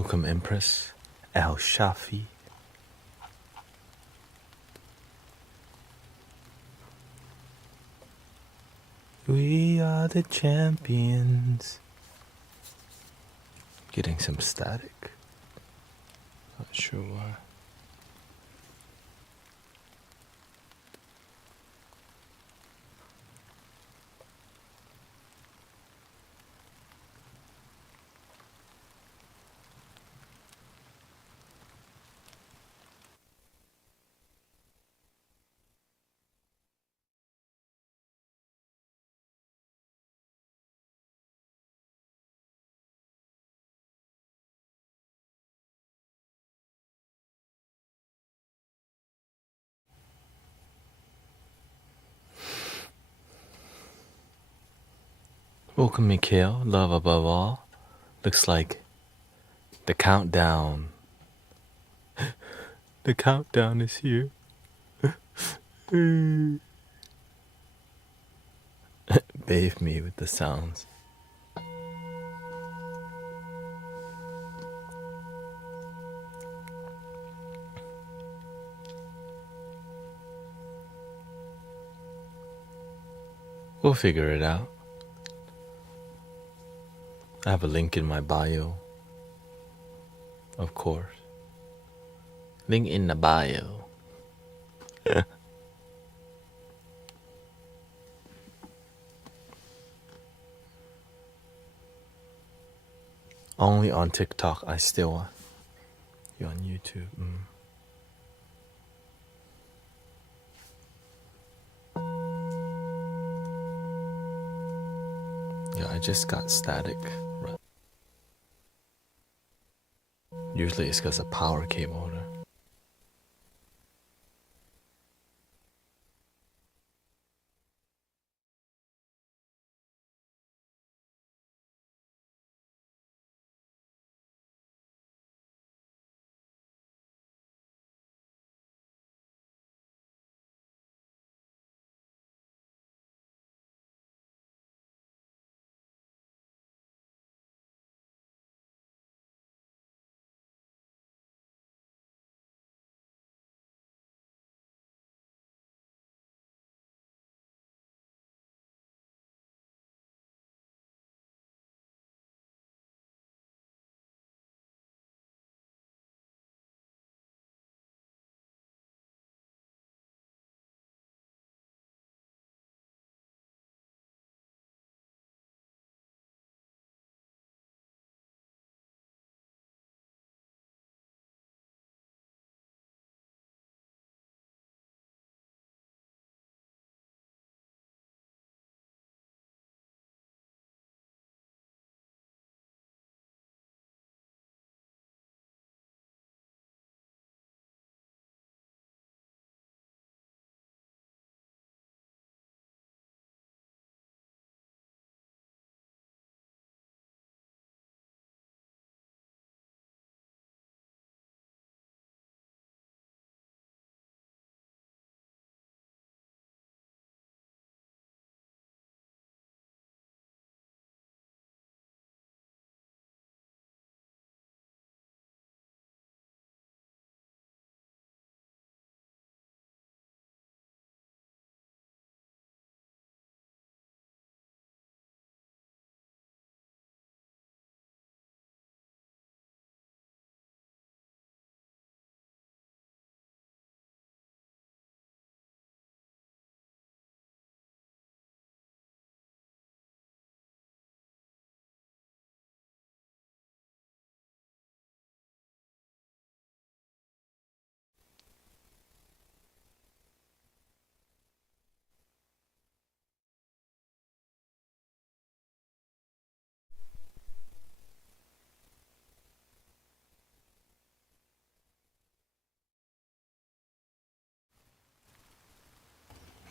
Welcome, Empress. Al Shafi. We are the champions. Getting some static. Not sure why. Welcome, Mikhail. Love above all. Looks like the countdown. The countdown is here. Bathe me with the sounds. We'll figure it out. I have a link in my bio. Of course. Link in the bio. Only on TikTok, I still. You're on YouTube. Yeah, I just got static. Usually it's because of power cable.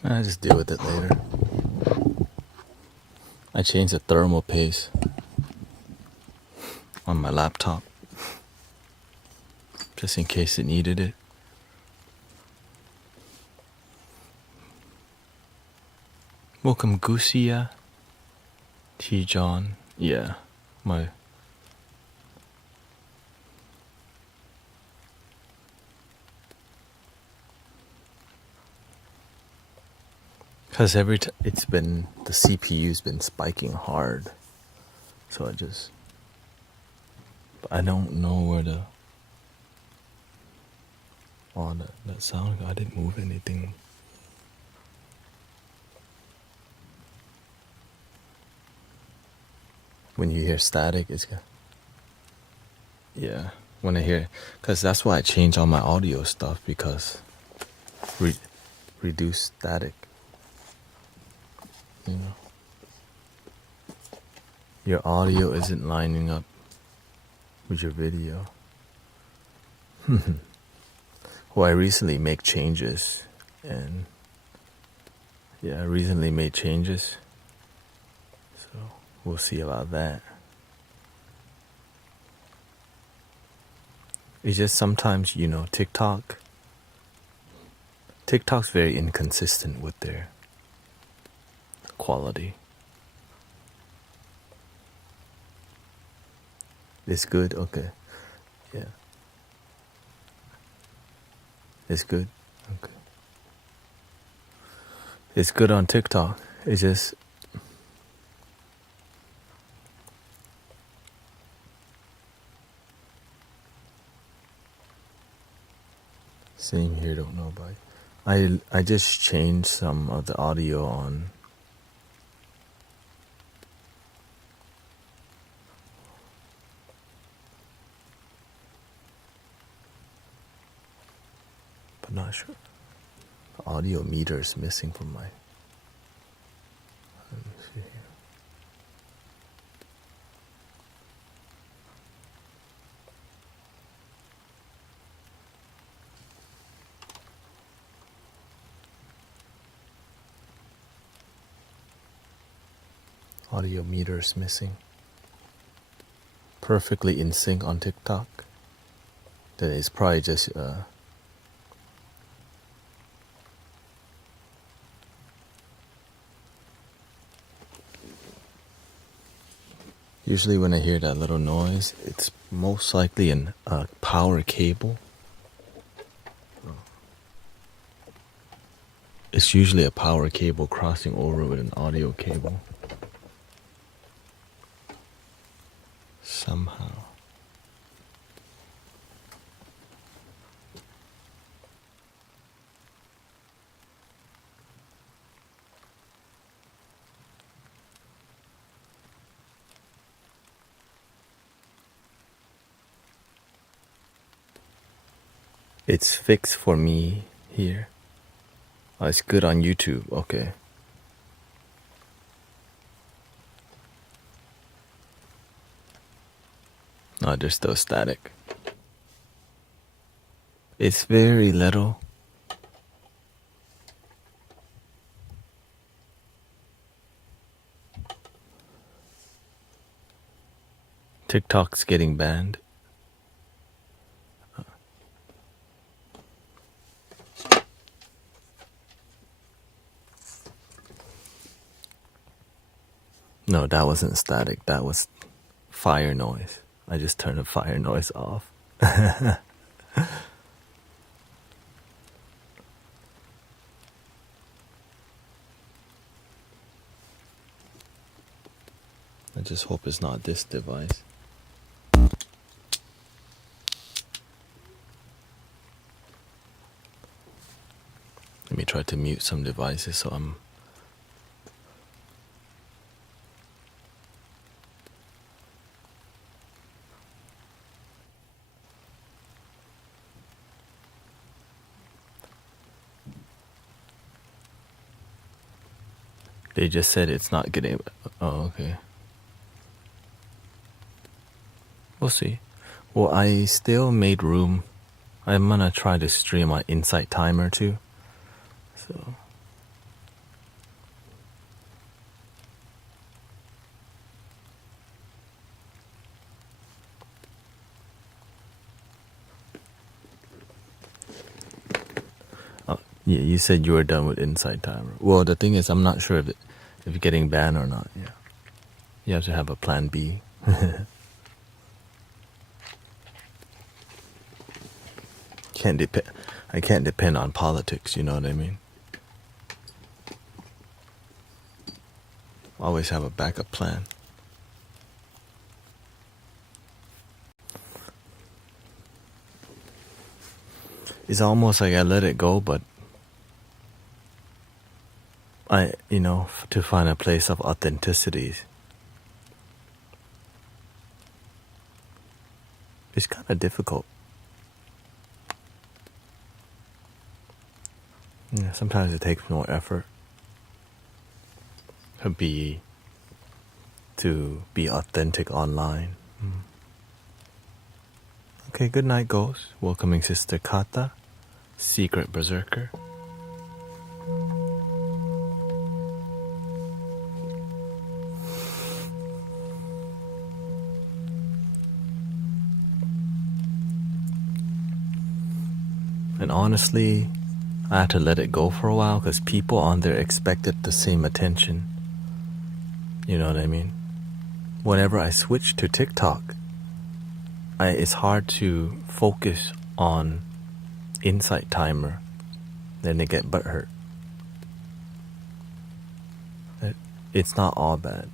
I just deal with it later. I changed the thermal paste on my laptop just in case it needed it. Welcome, Gusia. T. John. Yeah, my Because every time the CPU's been spiking hard. So I don't know where that sound, I didn't move anything. When you hear static, it's good. Yeah, when I hear, because that's why I change all my audio stuff, because reduce static. You know, your audio isn't lining up with your video. Well, I recently make changes, and yeah, I recently made changes, so we'll see about that. It's just sometimes, TikTok's very inconsistent with their quality. It's good? Okay. Yeah. It's good? Okay. It's good on TikTok. It's just... Same here, don't know about it. I just changed some of the audio on... But not sure. The audio meter is missing from my... Let me see here. Audio meter is missing. Perfectly in sync on TikTok. Then it's probably just... Usually when I hear that little noise, it's most likely a power cable. It's usually a power cable crossing over with an audio cable. Somehow. It's fixed for me here. Oh, it's good on YouTube. Okay. No, there's still static. It's very little. TikTok's getting banned. No, that wasn't static. That was fire noise. I just turned the fire noise off. I just hope it's not this device. Let me try to mute some devices so I'm... They just said it's not getting... Oh, okay. We'll see. Well, I still made room. I'm gonna try to stream my Insight timer too. So... Yeah, you said you were done with Insight timer. Well, the thing is, I'm not sure if it's getting banned or not. Yeah, you have to have a plan B. I can't depend on politics. You know what I mean? Always have a backup plan. It's almost like I let it go, but to find a place of authenticity, it's kind of difficult. Yeah, sometimes it takes more effort to be authentic online. Okay, good night, Ghost. Welcoming Sister Kata, Secret Berserker. And honestly, I had to let it go for a while because people on there expected the same attention. You know what I mean? Whenever I switch to TikTok, it's hard to focus on Insight Timer. Then they get butthurt. It's not all bad.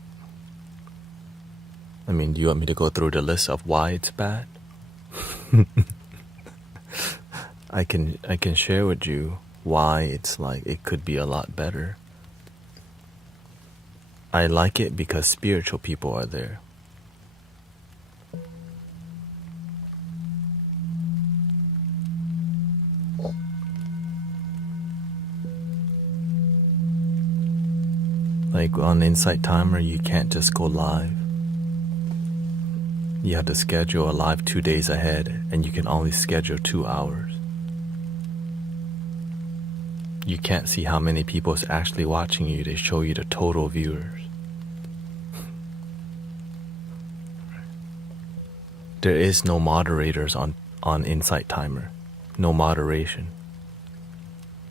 I mean, do you want me to go through the list of why it's bad? I can share with you why it's like it could be a lot better. I like it because spiritual people are there. Like on Insight Timer, you can't just go live. You have to schedule a live 2 days ahead, and you can only schedule 2 hours. You can't see how many people is actually watching you. They show you the total viewers. There is no moderators on Insight Timer. No moderation.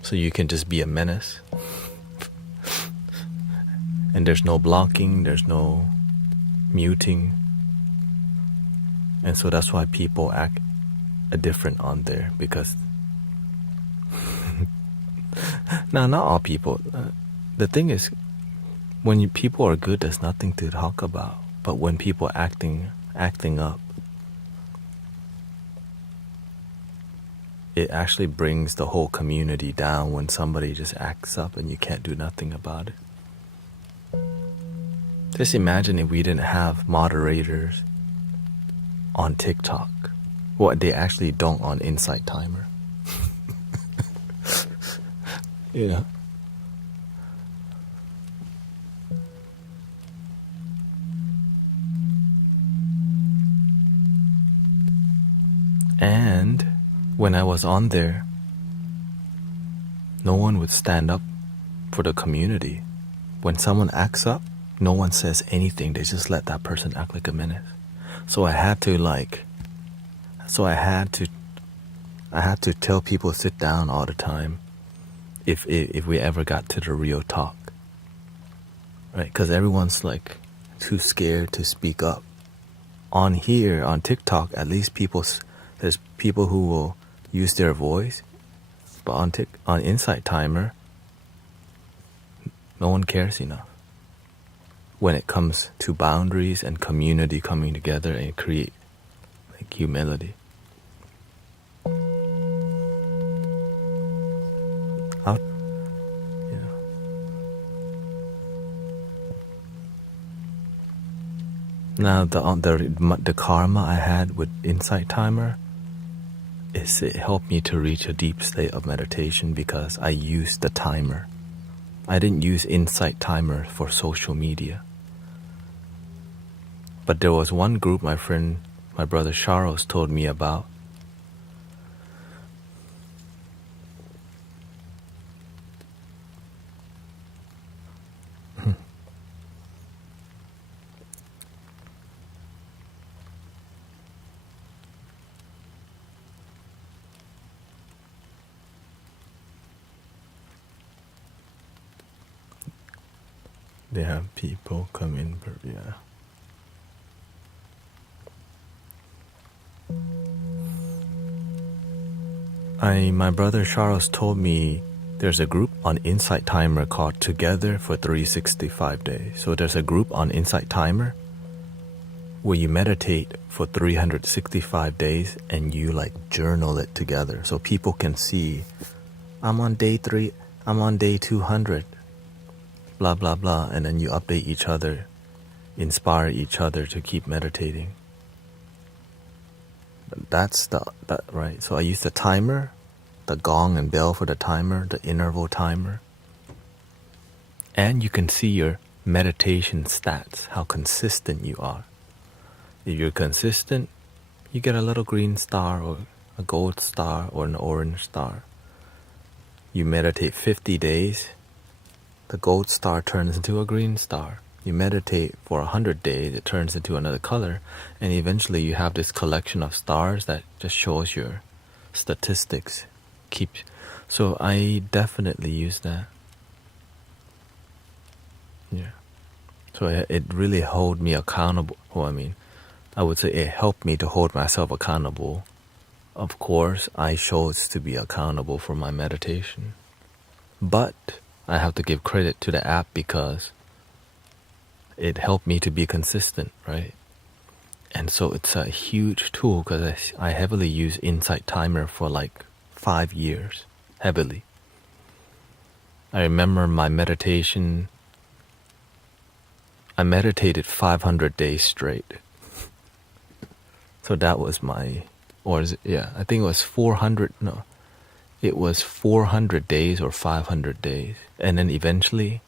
So you can just be a menace. And there's no blocking, there's no muting. And so that's why people act different on there, because now, not all people. The thing is, when people are good, there's nothing to talk about. But when people acting up, it actually brings the whole community down when somebody just acts up and you can't do nothing about it. Just imagine if we didn't have moderators on TikTok. What they actually don't on Insight Timer. You know. And when I was on there, no one would stand up for the community. When someone acts up, no one says anything. They just let that person act like a menace. So I had to tell people to sit down all the time if we ever got to the real talk. Right? Because everyone's like too scared to speak up. On here, on TikTok, at least there's people who will use their voice. But on Insight Timer, no one cares enough when it comes to boundaries and community coming together and create like humility. Now the karma I had with Insight Timer is it helped me to reach a deep state of meditation because I used the timer. I didn't use Insight Timer for social media. But there was one group my brother Charles told me about. They have people come in, yeah. My brother Charles told me There's a group on Insight Timer called Together for 365 Days. So there's a group on Insight Timer where you meditate for 365 days and you like journal it together so people can see, I'm on day 3, I'm on day 200, blah blah blah, and then you update each other, inspire each other to keep meditating. That's that right. So I use the timer, the gong and bell for the timer, the interval timer. And you can see your meditation stats, how consistent you are. If you're consistent, you get a little green star or a gold star or an orange star. You meditate 50 days, the gold star turns into a green star. You meditate for 100 days, it turns into another color, and eventually you have this collection of stars that just shows your statistics. So I definitely use that. Yeah. So it really held me accountable. I would say it helped me to hold myself accountable. Of course, I chose to be accountable for my meditation. But I have to give credit to the app because it helped me to be consistent, right? And so it's a huge tool because I heavily use Insight Timer for like 5 years, heavily. I remember my meditation, I meditated 500 days straight. So that was I think it was 400 days or 500 days. And then eventually,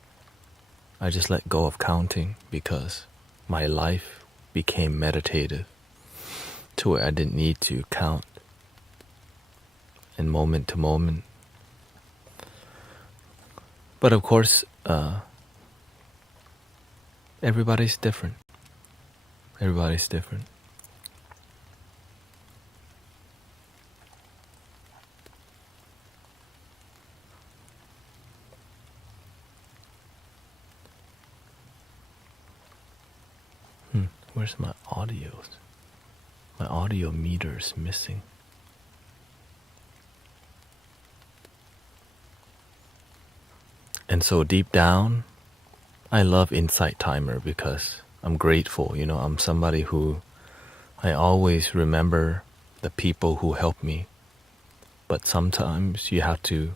I just let go of counting because my life became meditative to where I didn't need to count in moment to moment. But of course, everybody's different. Everybody's different. Where's my audios? My audio meter is missing. And so deep down, I love Insight Timer because I'm grateful. I'm somebody who I always remember the people who helped me. But sometimes you have to,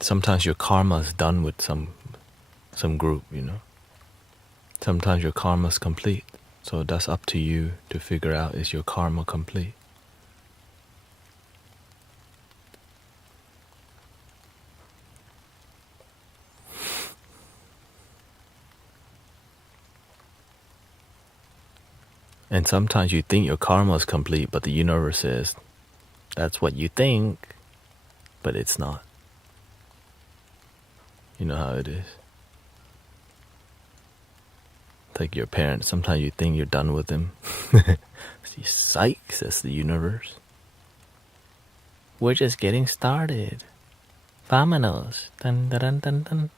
sometimes your karma is done with some group, Sometimes your karma is complete. So that's up to you to figure out, is your karma complete? And sometimes you think your karma is complete, but the universe says, that's what you think, but it's not. You know how it is. It's like your parents, sometimes you think you're done with them. Psych, says the universe. We're just getting started. Vámonos. Dun, dun, dun, dun, dun.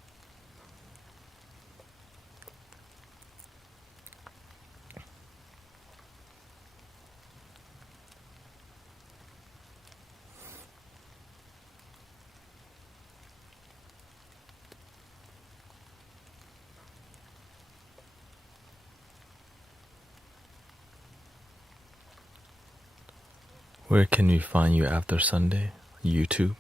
Where can we find you after Sunday? YouTube?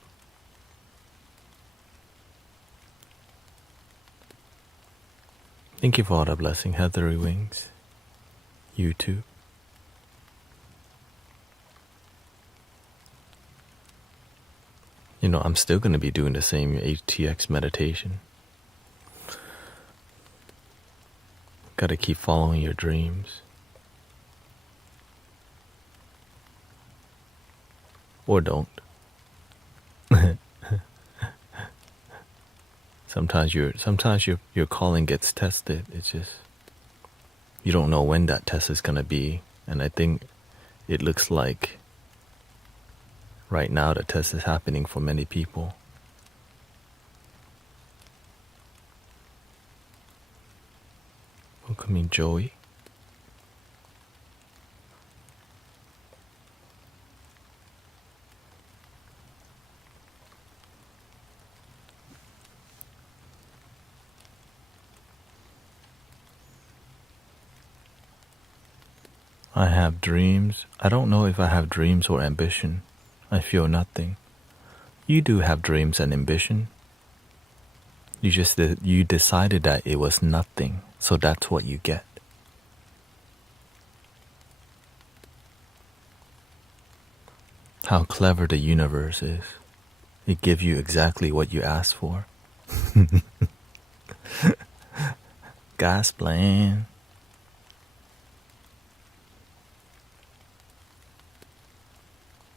Thank you for all the blessing, Heathery Wings. YouTube. I'm still going to be doing the same ATX meditation. Gotta keep following your dreams. Or don't. Sometimes your calling gets tested. It's just you don't know when that test is gonna be, and I think it looks like right now the test is happening for many people. Welcoming Joey. I have dreams. I don't know if I have dreams or ambition. I feel nothing. You do have dreams and ambition. You decided that it was nothing, so that's what you get. How clever the universe is. It gives you exactly what you asked for. Gas plan.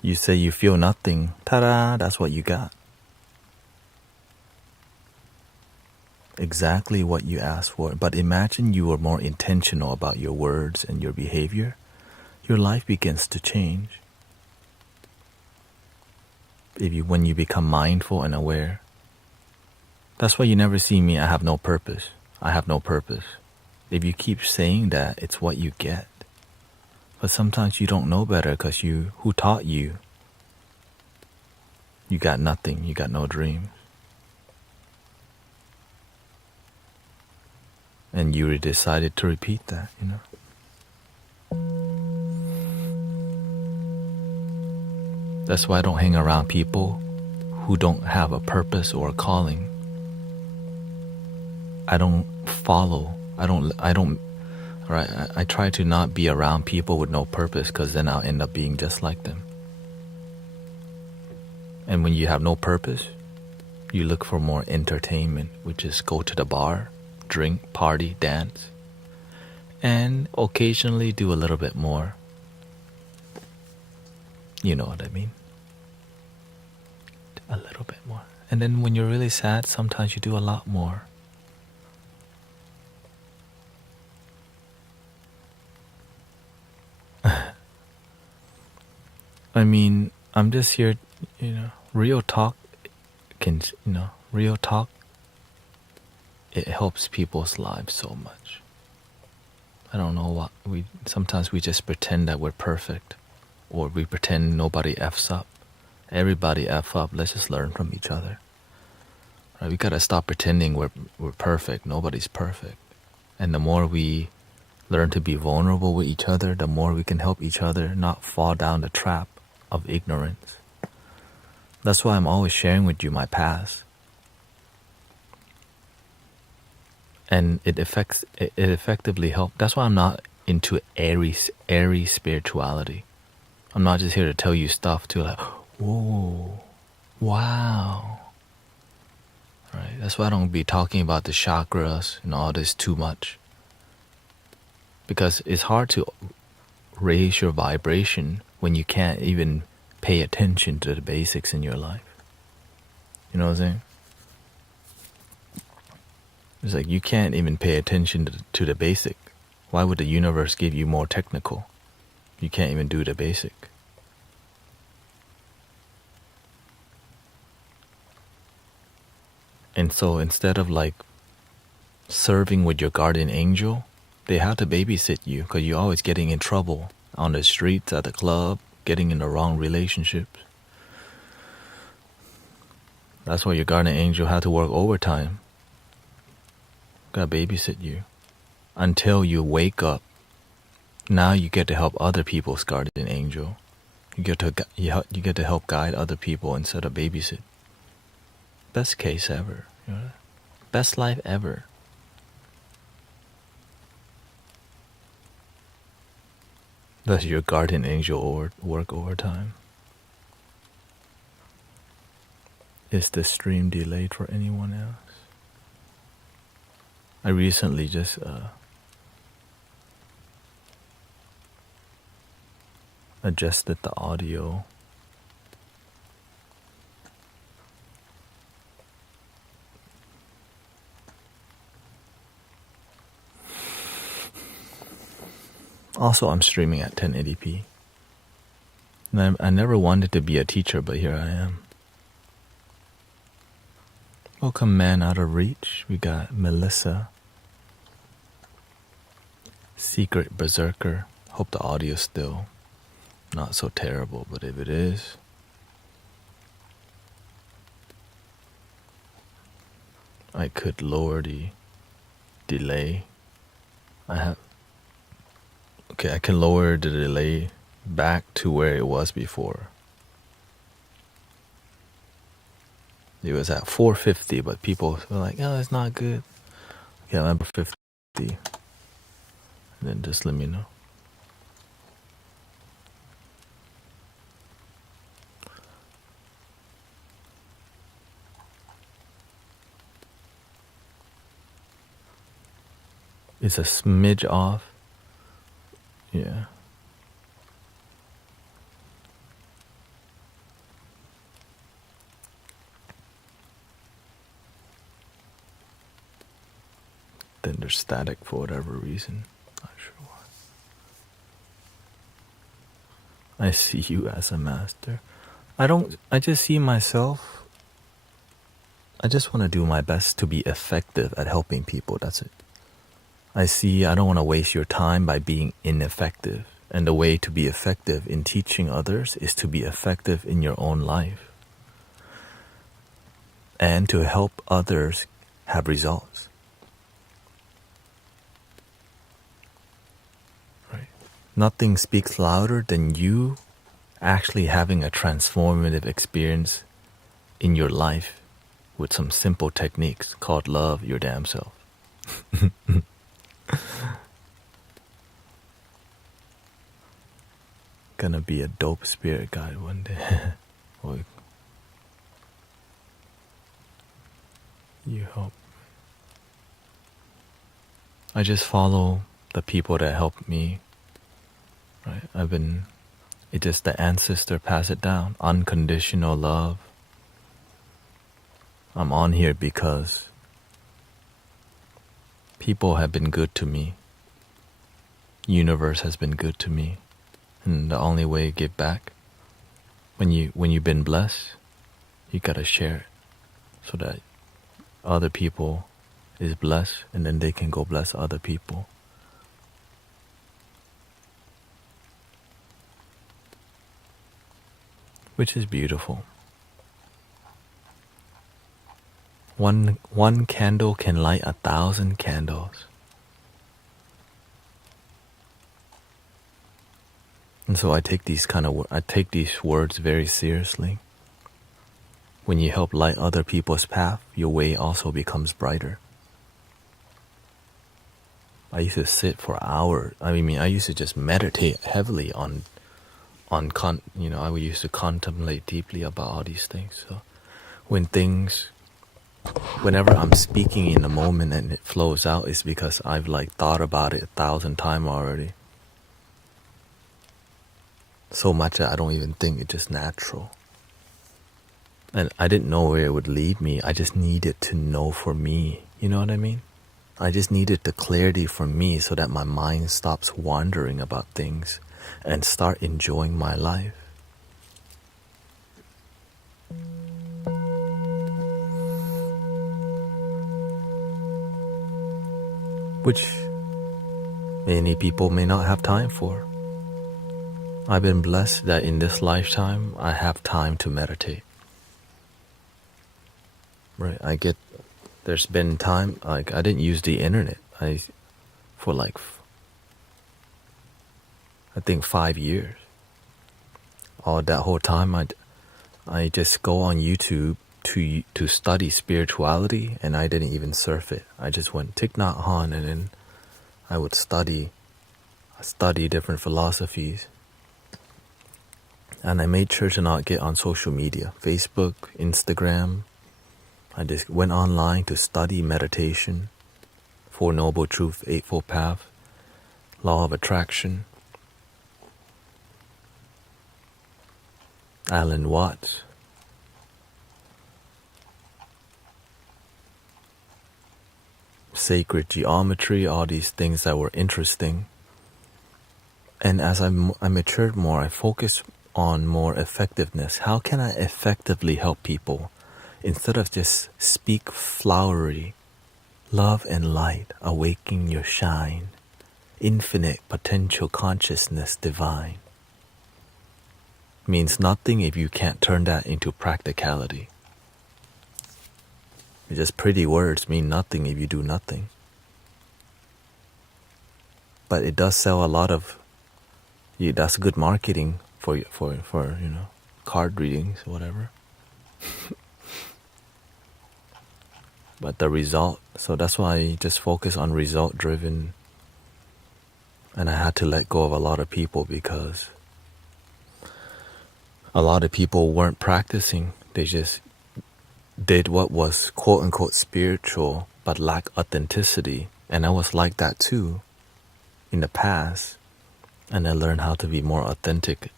You say you feel nothing. Ta-da, that's what you got. Exactly what you asked for. But imagine you were more intentional about your words and your behavior. Your life begins to change. When you become mindful and aware. That's why you never see me, I have no purpose. I have no purpose. If you keep saying that, it's what you get. But sometimes you don't know better because who taught you? You got nothing, you got no dreams. And you decided to repeat that, That's why I don't hang around people who don't have a purpose or a calling. I don't follow. I try to not be around people with no purpose because then I'll end up being just like them. And when you have no purpose, you look for more entertainment, which is go to the bar, drink, party, dance, and occasionally do a little bit more. You know what I mean? A little bit more. And then when you're really sad, sometimes you do a lot more. I mean, I'm just here, real talk real talk, it helps people's lives so much. I don't know sometimes we just pretend that we're perfect, or we pretend nobody F's up. Everybody F up, let's just learn from each other. Right? We gotta stop pretending we're perfect. Nobody's perfect. And the more we learn to be vulnerable with each other, the more we can help each other not fall down the trap of ignorance. That's why I'm always sharing with you my past. And it effectively helps. That's why I'm not into airy spirituality. I'm not just here to tell you stuff to like, whoa, wow. Right? That's why I don't be talking about the chakras and all this too much. Because it's hard to raise your vibration when you can't even pay attention to the basics in your life. You know what I'm saying? It's like you can't even pay attention to the basic. Why would the universe give you more technical? You can't even do the basic. And so instead of like serving with your guardian angel, they have to babysit you because you're always getting in trouble on the streets, at the club, getting in the wrong relationships. That's why your guardian angel had to work overtime. Gotta babysit you until you wake up. Now you get to help other people's guardian angel. You get to help guide other people instead of babysit. Best case ever. Best life ever. Does your guardian angel work overtime? Is the stream delayed for anyone else? I recently just adjusted the audio. Also, I'm streaming at 1080p. And I never wanted to be a teacher, but here I am. Welcome, Man Out of Reach. We got Melissa. Secret Berserker. Hope the audio's still not so terrible, but if it is, I could lower the delay. Okay, I can lower the delay back to where it was before. It was at 450, but people were like, oh, it's not good. Okay, I remember 50. And then just let me know. It's a smidge off. Yeah. Then there's static for whatever reason. Not sure why. I see you as a master. I just see myself. I just want to do my best to be effective at helping people. That's it. I don't want to waste your time by being ineffective. And the way to be effective in teaching others is to be effective in your own life. And to help others have results. Right? Nothing speaks louder than you actually having a transformative experience in your life with some simple techniques called love your damn self. Gonna be a dope spirit guide one day. You hope. I just follow the people that help me. Right? It just the ancestor pass it down. Unconditional love. I'm on here because people have been good to me. Universe has been good to me. And the only way to give back, when you've been blessed, you gotta share it so that other people is blessed and then they can go bless other people. Which is beautiful. One candle can light 1,000 candles. And so I take these words very seriously. When you help light other people's path, your way also becomes brighter. I used to sit for hours. I used to just meditate heavily I used to contemplate deeply about all these things. So whenever I'm speaking in the moment and it flows out, it's because I've thought about it 1,000 times already. So much that I don't even think, it's just natural. And I didn't know where it would lead me. I just needed to know for me. You know what I mean? I just needed the clarity for me so that my mind stops wandering about things and start enjoying my life. Which many people may not have time for. I've been blessed that in this lifetime I have time to meditate. Right, there's been time, I didn't use the internet for I think 5 years. All that whole time I just go on YouTube to study spirituality, and I didn't even surf it. I just went Thich Nhat Hanh, and then I would study different philosophies. And I made sure to not get on social media, Facebook, Instagram. I just went online to study meditation, Four Noble Truths, Eightfold Path, Law of Attraction, Alan Watts, sacred geometry, all these things that were interesting. And as I matured more, I focused on more effectiveness. How can I effectively help people? Instead of just speak flowery, love and light, awaken your shine, infinite potential consciousness divine. Means nothing if you can't turn that into practicality. It's just pretty words mean nothing if you do nothing. But it does sell a lot of that's good marketing for card readings or whatever. But the result, so that's why I just focus on result driven. And I had to let go of a lot of people because a lot of people weren't practicing. They just did what was quote unquote spiritual but lacked authenticity. And I was like that too in the past. And I learned how to be more authentic.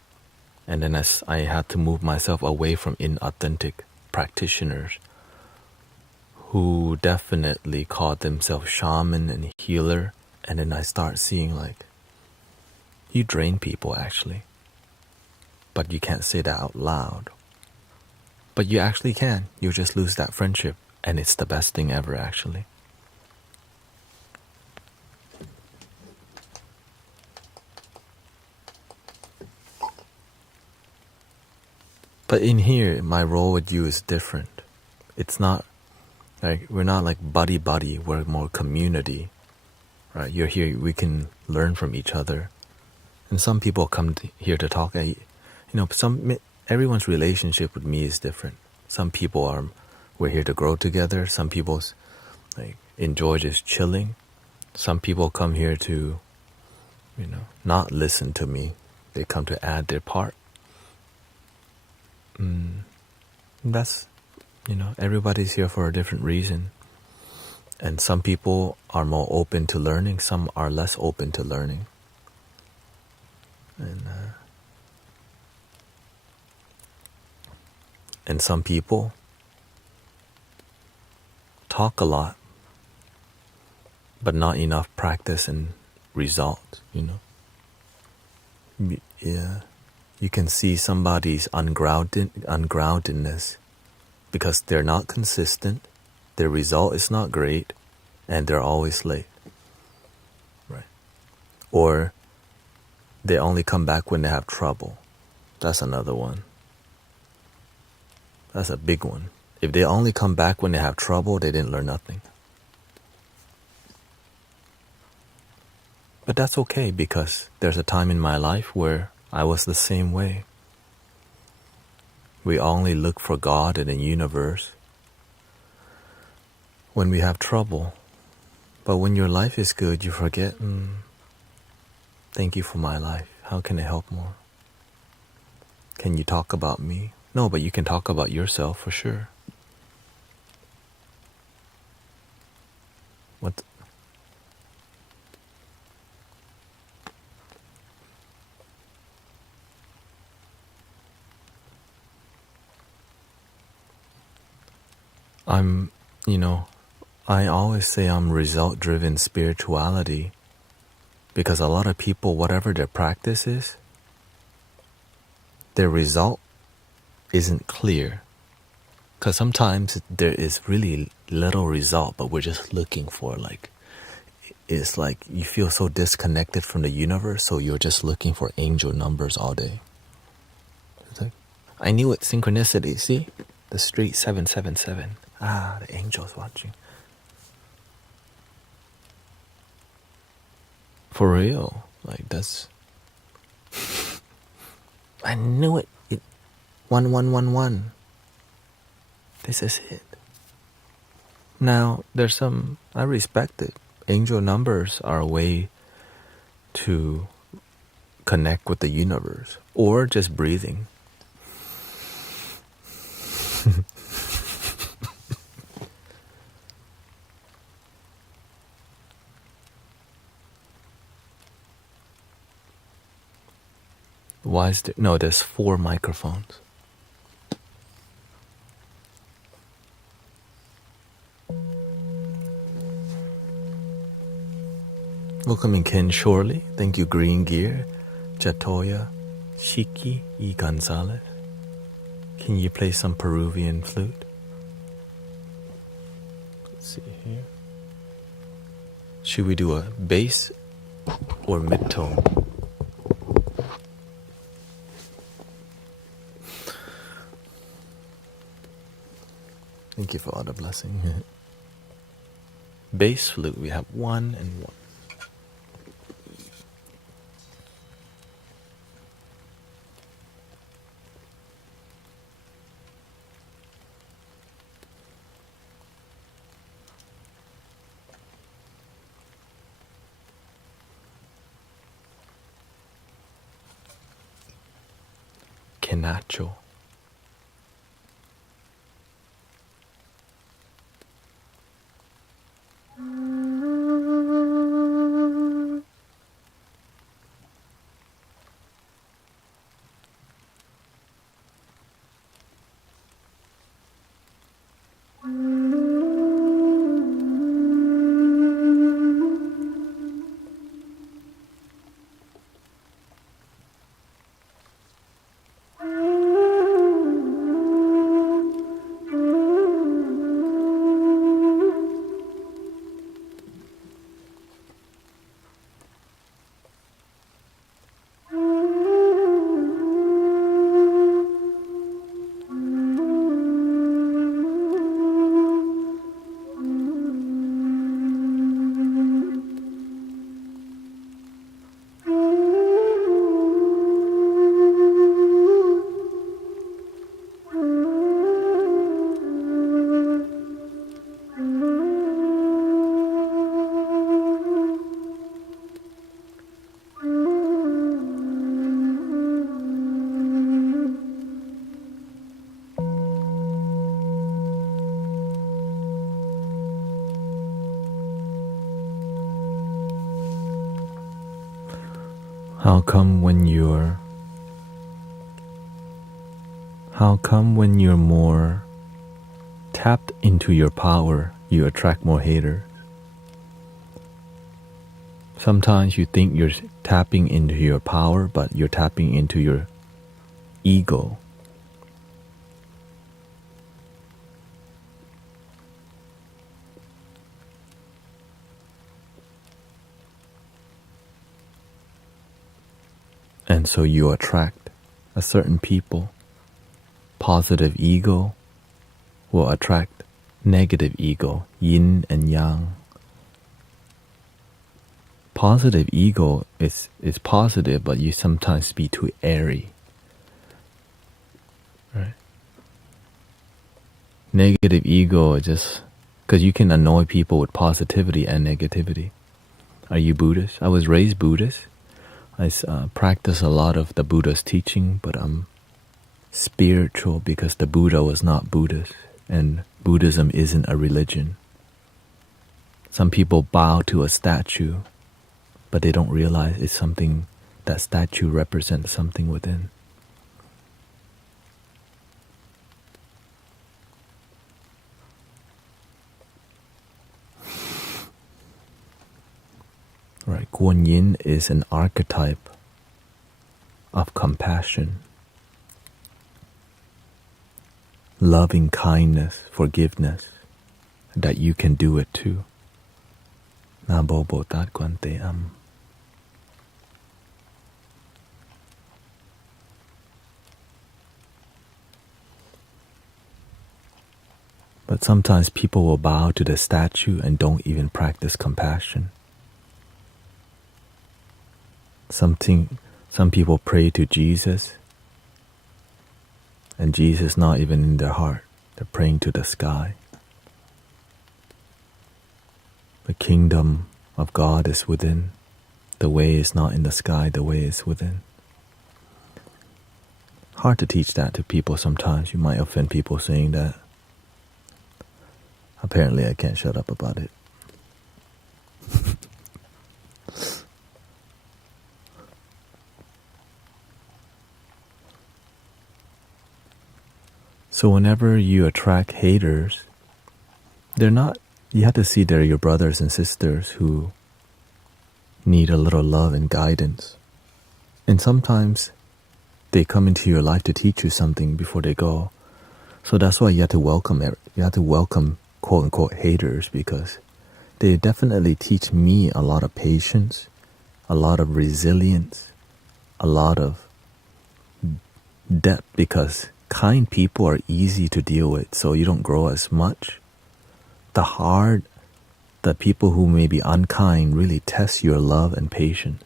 And then I had to move myself away from inauthentic practitioners who definitely called themselves shaman and healer. And then I start seeing like, you drain people actually. But you can't say that out loud. But you actually can. You just lose that friendship. And it's the best thing ever actually. But in here, my role with you is different. It's not like, we're not like buddy, we're more community, right? You're here, we can learn from each other. And some people come here to talk. Everyone's relationship with me is different. Some people we're here to grow together. Some people like enjoy just chilling. Some people come here to, not listen to me. They come to add their part. That's, everybody's here for a different reason. And some people are more open to learning. Some are less open to learning. And some people talk a lot, but not enough practice and result, Yeah. You can see somebody's ungroundedness because they're not consistent, their result is not great, and they're always late. Right. Or they only come back when they have trouble. That's another one. That's a big one. If they only come back when they have trouble, they didn't learn nothing. But that's okay because there's a time in my life where I was the same way. We only look for God in the universe when we have trouble. But when your life is good, you forget, thank you for my life. How can I help more? Can you talk about me? No, but you can talk about yourself for sure. What? I always say I'm result-driven spirituality because a lot of people, whatever their practice is, their result isn't clear. Because sometimes there is really little result, but we're just looking for it's like you feel so disconnected from the universe, so you're just looking for angel numbers all day. It's like, I knew it, synchronicity, see? The street 777. The angel's watching. For real. Like that's... I knew it. 1111. This is it. Now, there's some... I respect it. Angel numbers are a way to connect with the universe. Or just breathing. Why is there... No, there's 4 microphones. Welcoming Ken Shorley. Thank you, Green Gear. Chatoya. Shiki E. Gonzalez. Can you play some Peruvian flute? Let's see here. Should we do a bass or mid-tone? Thank you for all the blessing. Bass flute, we have 1 and 1. que nacho. How come when you're more tapped into your power, you attract more haters? Sometimes you think you're tapping into your power, but you're tapping into your ego. And so you attract a certain people. Positive ego will attract negative ego, yin and yang. Positive ego is positive, but you sometimes be too airy. Right? Negative ego is just because you can annoy people with positivity and negativity. Are you Buddhist? I was raised Buddhist. I practice a lot of the Buddha's teaching, but I'm spiritual because the Buddha was not Buddhist, and Buddhism isn't a religion. Some people bow to a statue, but they don't realize it's something, that statue represents something within. Right, Guan Yin is an archetype of compassion, loving kindness, forgiveness, that you can do it too. Na bo bo tat quan te am. But sometimes people will bow to the statue and don't even practice compassion. Some people pray to Jesus, and Jesus not even in their heart. They're praying to the sky. The kingdom of God is within. The way is not in the sky, the way is within. Hard to teach that to people sometimes. You might offend people saying that. Apparently I can't shut up about it. So whenever you attract haters, you have to see they're your brothers and sisters who need a little love and guidance. And sometimes they come into your life to teach you something before they go. So that's why you have to welcome quote unquote haters, because they definitely teach me a lot of patience, a lot of resilience, a lot of depth, because kind people are easy to deal with, so you don't grow as much. The people who may be unkind really test your love and patience.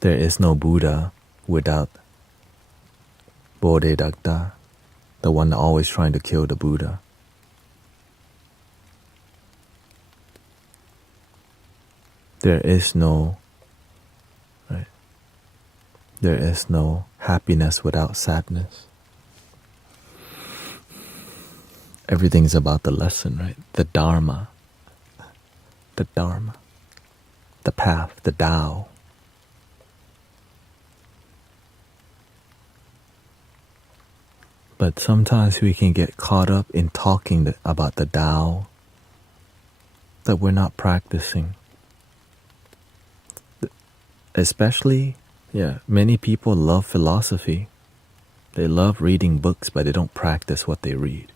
There is no Buddha without Bodhisattva, the one always trying to kill the Buddha. There is no There is no happiness without sadness. Everything's about the lesson, right? The Dharma. The Dharma. The path, the Tao. But sometimes we can get caught up in talking about the Tao that we're not practicing. Especially, many people love philosophy. They love reading books, but they don't practice what they read.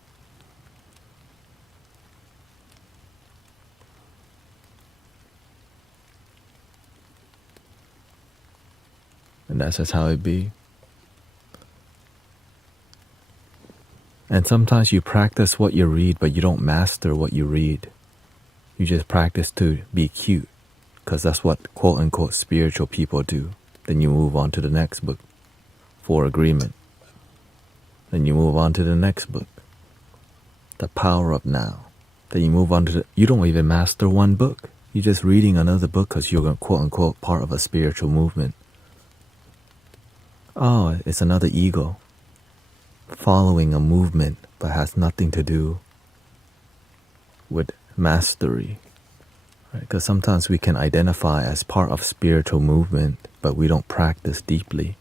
And that's just how it be. And sometimes you practice what you read, but you don't master what you read. You just practice to be cute, because that's what quote-unquote spiritual people do. Then you move on to the next book, for agreement. Then you move on to the next book, the power of now. Then you move on to you don't even master one book. You're just reading another book because you're quote-unquote part of a spiritual movement. Oh, it's another ego following a movement, but has nothing to do with mastery. Because sometimes we can identify as part of spiritual movement, but we don't practice deeply.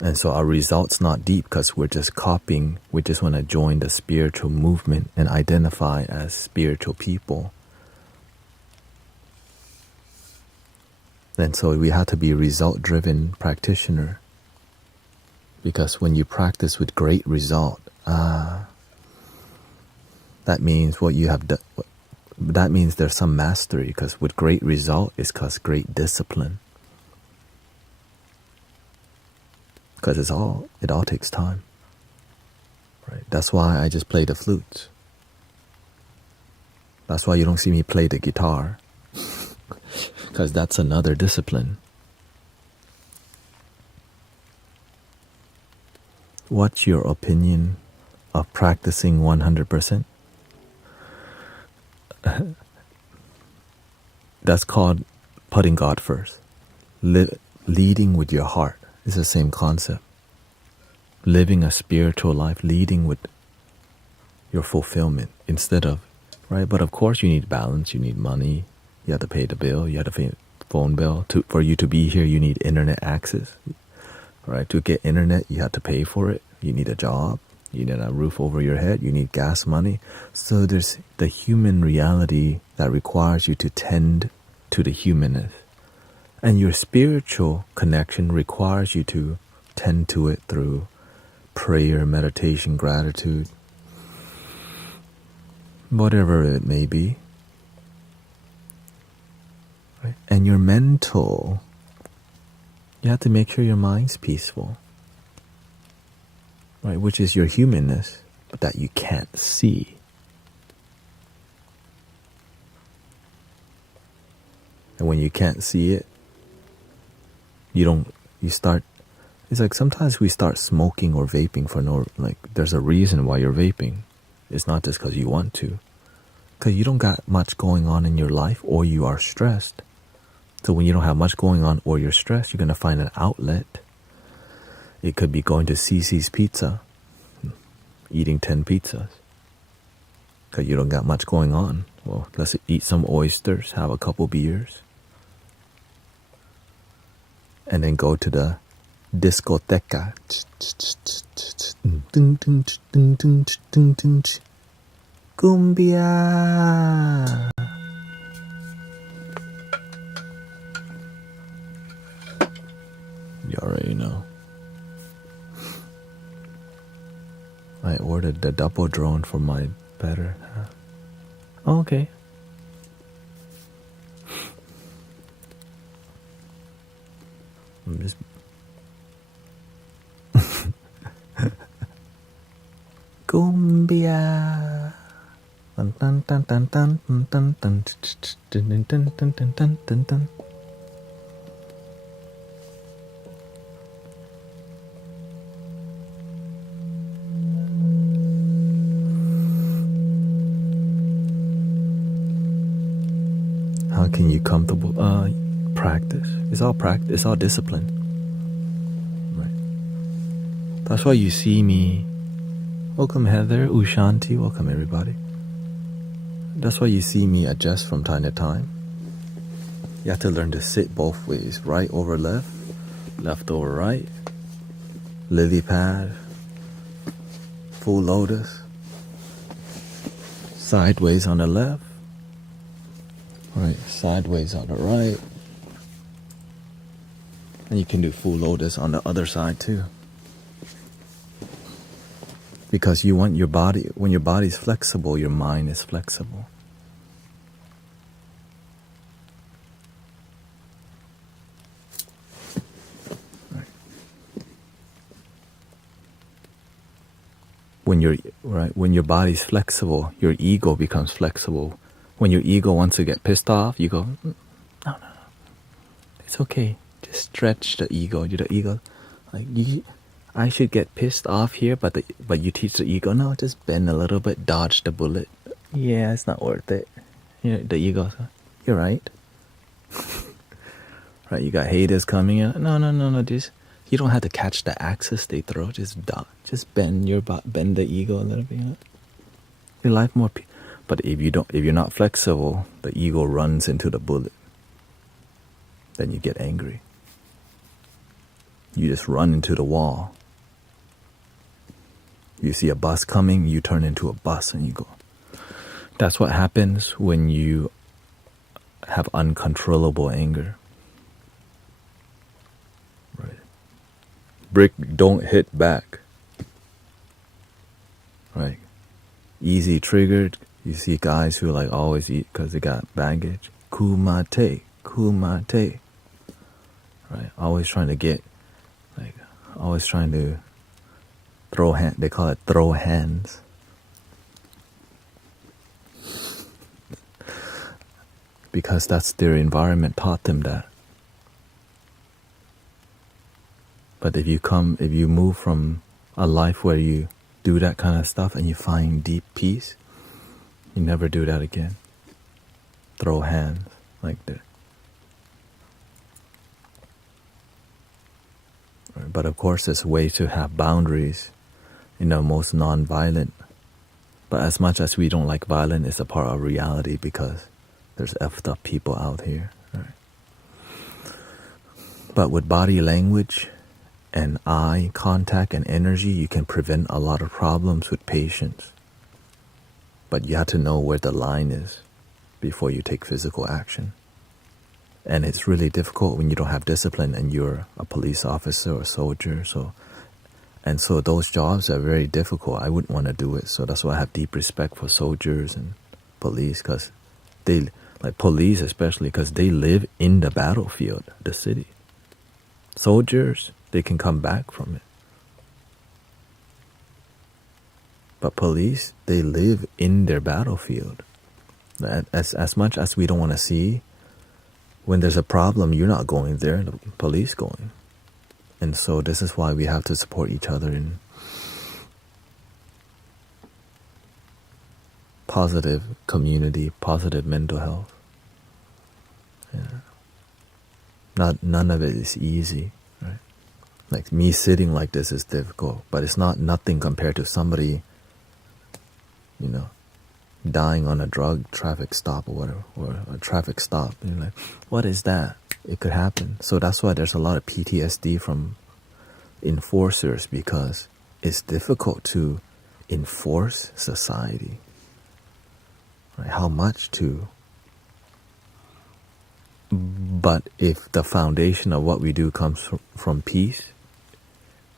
And so our results not deep because we're just copying. We just want to join the spiritual movement and identify as spiritual people. And so we have to be a result-driven practitioner. Because when you practice with great result, that means what you have done. That means there's some mastery, because with great result is because great discipline. Because it all takes time. Right? That's why I just play the flute. That's why you don't see me play the guitar. Because that's another discipline. What's your opinion of practicing 100%? That's called putting God first. Leading with your heart is the same concept. Living a spiritual life, leading with your fulfillment instead of, right? But of course you need balance, you need money, you have to pay the bill, you have to pay the phone bill. For you to be here, you need internet access. Right? To get internet, you have to pay for it. You need a job. You need a roof over your head. You need gas money. So there's the human reality that requires you to tend to the humanness. And your spiritual connection requires you to tend to it through prayer, meditation, gratitude, whatever it may be. Right? And your mental, you have to make sure your mind's peaceful, right? Which is your humanness, but that you can't see. And when you can't see it, it's like sometimes we start smoking or vaping for there's a reason why you're vaping. It's not just because you want to. Because you don't got much going on in your life, or you are stressed. So when you don't have much going on or you're stressed, you're going to find an outlet. It could be going to Cece's Pizza, eating 10 pizzas. Because you don't got much going on. Well, let's eat some oysters, have a couple beers. And then go to the discoteca. Cumbia. You already know. I ordered the double drone for my better half. Oh, okay. I'm just Cumbia. Dun dun dun dun dun dun dun dun dun dun dun dun dun dun. How can you practice. It's all practice. It's all discipline. Right. That's why you see me. Welcome Heather, Ushanti. Welcome everybody. That's why you see me adjust from time to time. You have to learn to sit both ways. Right over left. Left over right. Lily pad. Full lotus. Sideways on the left. Right, sideways on the right. And you can do full lotus on the other side too. Because you want your body, when your body's flexible, your mind is flexible. Right. When your body's flexible, your ego becomes flexible. When your ego wants to get pissed off, you go, no, it's okay. Just stretch the ego. The ego, like I should get pissed off here, but you teach the ego, no, just bend a little bit, dodge the bullet. Yeah, it's not worth it. You know, the ego, you're right. Right, you got haters coming in. No, just you don't have to catch the axis they throw. Just bend the ego a little bit. You know? Your life more. But if you're not flexible, the ego runs into the bullet. Then you get angry. You just run into the wall. You see a bus coming, you turn into a bus and you go. That's what happens when you have uncontrollable anger. Right. Brick, don't hit back. Right. Easy triggered. You see guys who like always eat because they got baggage. Kumate. Right. Always trying to throw hand. They call it throw hands. Because that's their environment taught them that. But if you move from a life where you do that kind of stuff and you find deep peace, you never do that again. Throw hands like that. But of course, there's ways to have boundaries in the most non-violent. But as much as we don't like violence, it's a part of reality because there's effed up people out here. Right? But with body language and eye contact and energy, you can prevent a lot of problems with patience. But you have to know where the line is before you take physical action. And it's really difficult when you don't have discipline and you're a police officer or soldier. So those jobs are very difficult. I wouldn't want to do it. So that's why I have deep respect for soldiers and police, because they, like police especially, because they live in the battlefield, the city. Soldiers, they can come back from it. But police, they live in their battlefield. As much as we don't want to see, when there's a problem, you're not going there, the police going. And so this is why we have to support each other in positive community, positive mental health. Yeah. None of it is easy, right? Like me sitting like this is difficult, but it's nothing compared to somebody, dying on a drug traffic stop or whatever, or a traffic stop. And you're like, what is that? It could happen. So that's why there's a lot of PTSD from enforcers, because it's difficult to enforce society. Right? How much to? But if the foundation of what we do comes from peace,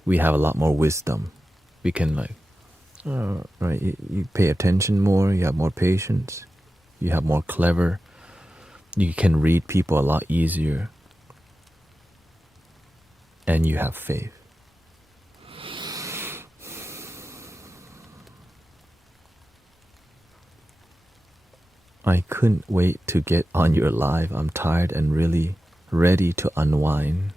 we have a lot more wisdom. We can right, you pay attention more, you have more patience, you have more clever, you can read people a lot easier, and you have faith. I couldn't wait to get on your live. I'm tired and really ready to unwind.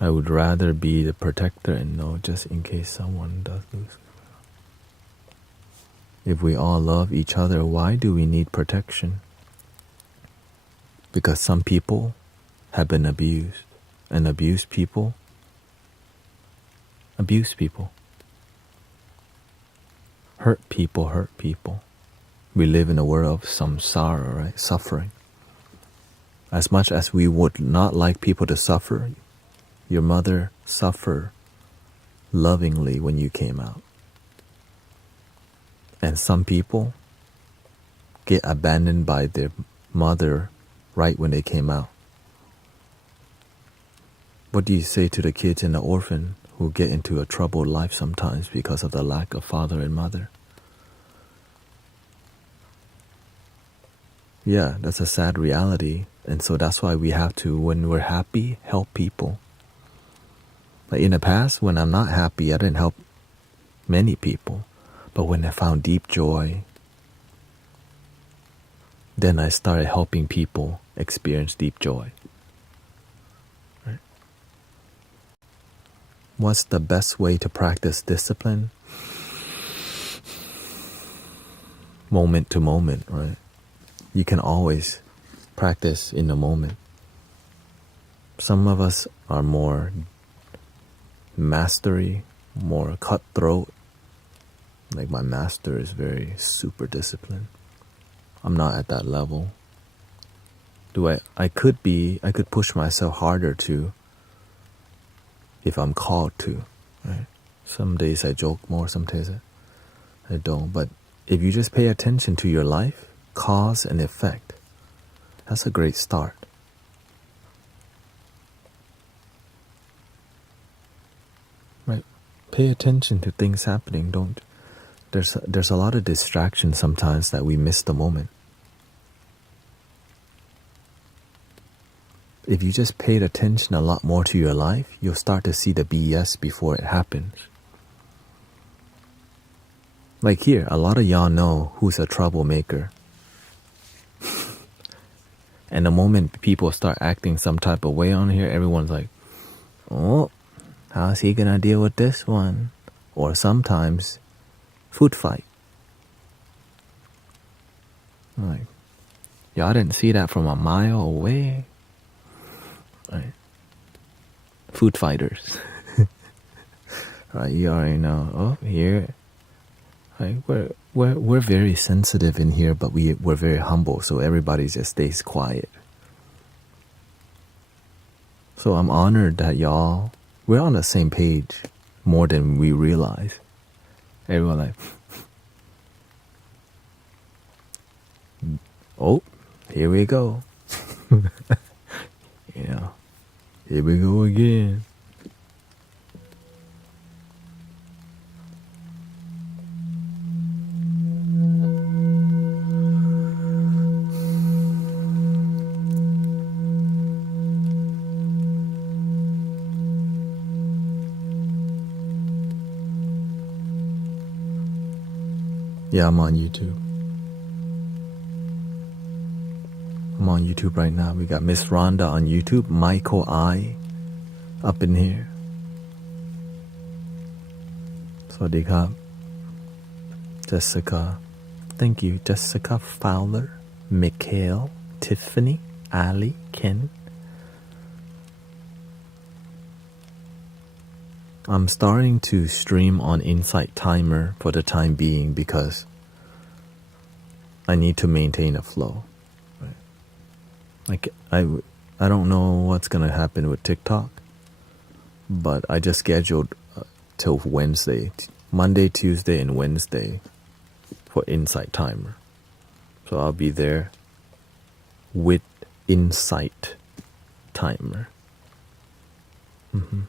I would rather be the protector and know just in case someone does lose. If we all love each other, why do we need protection? Because some people have been abused, and abused people abuse people. Hurt people hurt people. We live in a world of samsara, right? Suffering. As much as we would not like people to suffer, your mother suffered lovingly when you came out. And some people get abandoned by their mother right when they came out. What do you say to the kids in the orphan who get into a troubled life sometimes because of the lack of father and mother? Yeah, that's a sad reality. And so that's why we have to, when we're happy, help people. Like in the past, when I'm not happy, I didn't help many people. But when I found deep joy, then I started helping people experience deep joy. Right? What's the best way to practice discipline? Moment to moment, right? You can always practice in the moment. Some of us are more mastery, more cutthroat. Like my master is very super disciplined. I'm not at that level. I could push myself harder to, if I'm called to, right? Some days I joke more, some days I don't. But if you just pay attention to your life, cause and effect, that's a great start. Right? Pay attention to things happening. There's a lot of distraction sometimes that we miss the moment. If you just paid attention a lot more to your life, you'll start to see the BS before it happens. Like here, a lot of y'all know who's a troublemaker. And the moment people start acting some type of way on here, everyone's like, oh, how's he gonna deal with this one? Or sometimes, food fight. I'm like, y'all didn't see that from a mile away. Right? Food fighters. Right, you already know. Oh, here. Right, we're very sensitive in here, but we're very humble, so everybody just stays quiet. So I'm honored that we're on the same page more than we realize. Everyone like, oh, here we go. Yeah, here we go again. Yeah, I'm on YouTube. I'm on YouTube right now. We got Miss Rhonda on YouTube, Michael I up in here. Sawadee krap. Jessica. Thank you, Jessica Fowler, Mikhail, Tiffany, Ali, Ken. I'm starting to stream on Insight Timer for the time being because I need to maintain a flow. Right? Like I don't know what's gonna happen with TikTok, but I just scheduled till Wednesday, Monday, Tuesday, and Wednesday for Insight Timer. So I'll be there with Insight Timer. Mm-hmm.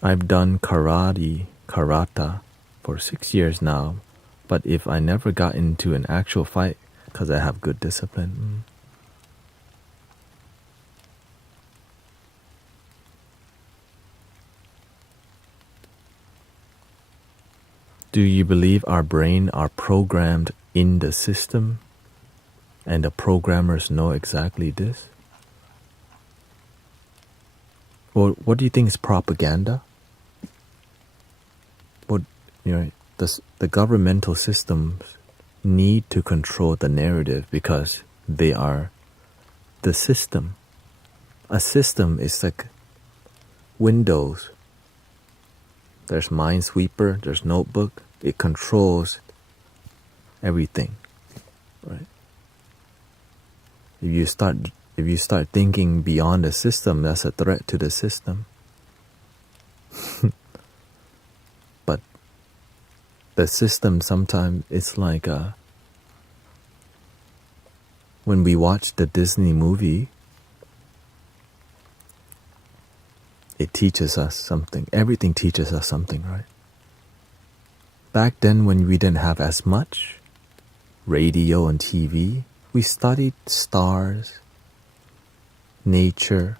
I've done karate for 6 years now, but if I never got into an actual fight, because I have good discipline. Do you believe our brain are programmed in the system and the programmers know exactly this? Well, what do you think is propaganda? What, the governmental systems need to control the narrative because they are the system. A system is like Windows. There's Minesweeper, there's Notebook. It controls everything, right? If you start thinking beyond the system, that's a threat to the system. But the system sometimes it's like when we watch the Disney movie, it teaches us something. Everything teaches us something, right? Back then when we didn't have as much radio and TV, we studied stars, nature,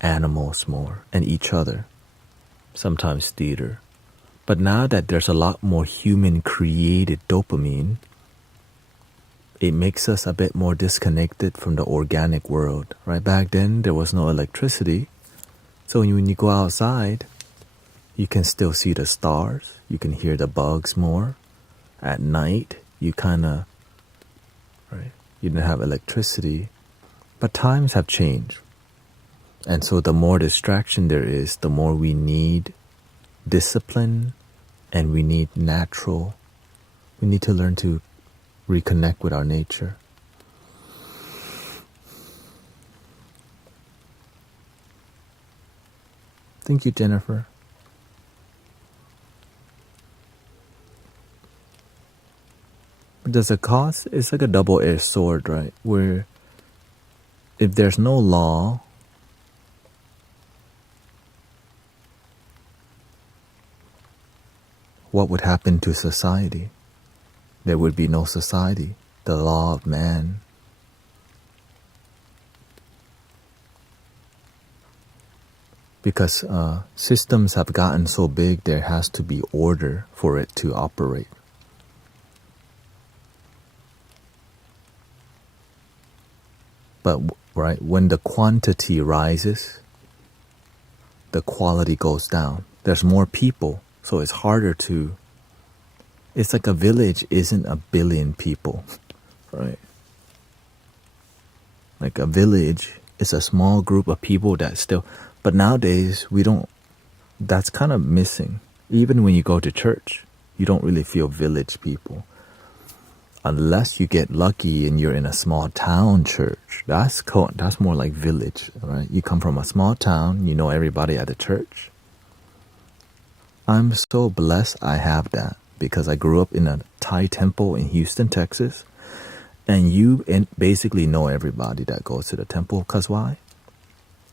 animals more, and each other, sometimes theater. But now that there's a lot more human-created dopamine, it makes us a bit more disconnected from the organic world, right? Back then, there was no electricity. So when you go outside, you can still see the stars. You can hear the bugs more. At night, you didn't have electricity. But times have changed. And so the more distraction there is, the more we need discipline and we need we need to learn to reconnect with our nature. Thank you, Jennifer. Does it cause? It's like a double-edged sword, right? Where if there's no law, what would happen to society? There would be no society. The law of man. Because systems have gotten so big, there has to be order for it to operate. But right, when the quantity rises, the quality goes down. There's more people, so it's harder to. It's like a village isn't a billion people, right? Like a village is a small group of people that still. But nowadays we don't. That's kind of missing. Even when you go to church, you don't really feel village people. Unless you get lucky and you're in a small town church. That's more like village, right? You come from a small town, you know everybody at the church. I'm so blessed I have that because I grew up in a Thai temple in Houston, Texas. And you basically know everybody that goes to the temple. Because why?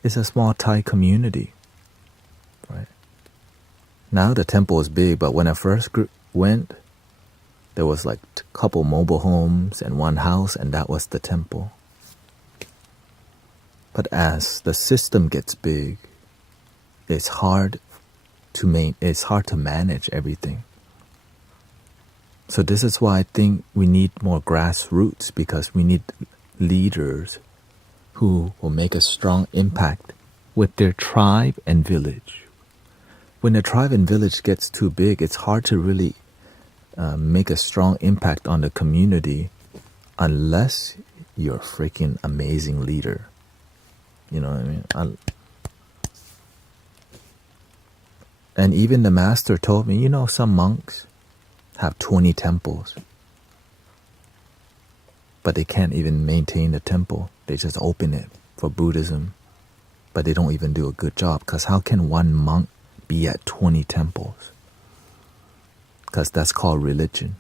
It's a small Thai community, right? Now the temple is big, but when I first went, there was like a couple mobile homes and one house, and that was the temple. But as the system gets big, it's hard to manage everything. So this is why I think we need more grassroots, because we need leaders who will make a strong impact with their tribe and village. When the tribe and village gets too big, it's hard to really make a strong impact on the community unless you're a freaking amazing leader. You know what I mean? And even the master told me, some monks have 20 temples, but they can't even maintain the temple. They just open it for Buddhism, but they don't even do a good job, because how can one monk be at 20 temples? Because that's called religion.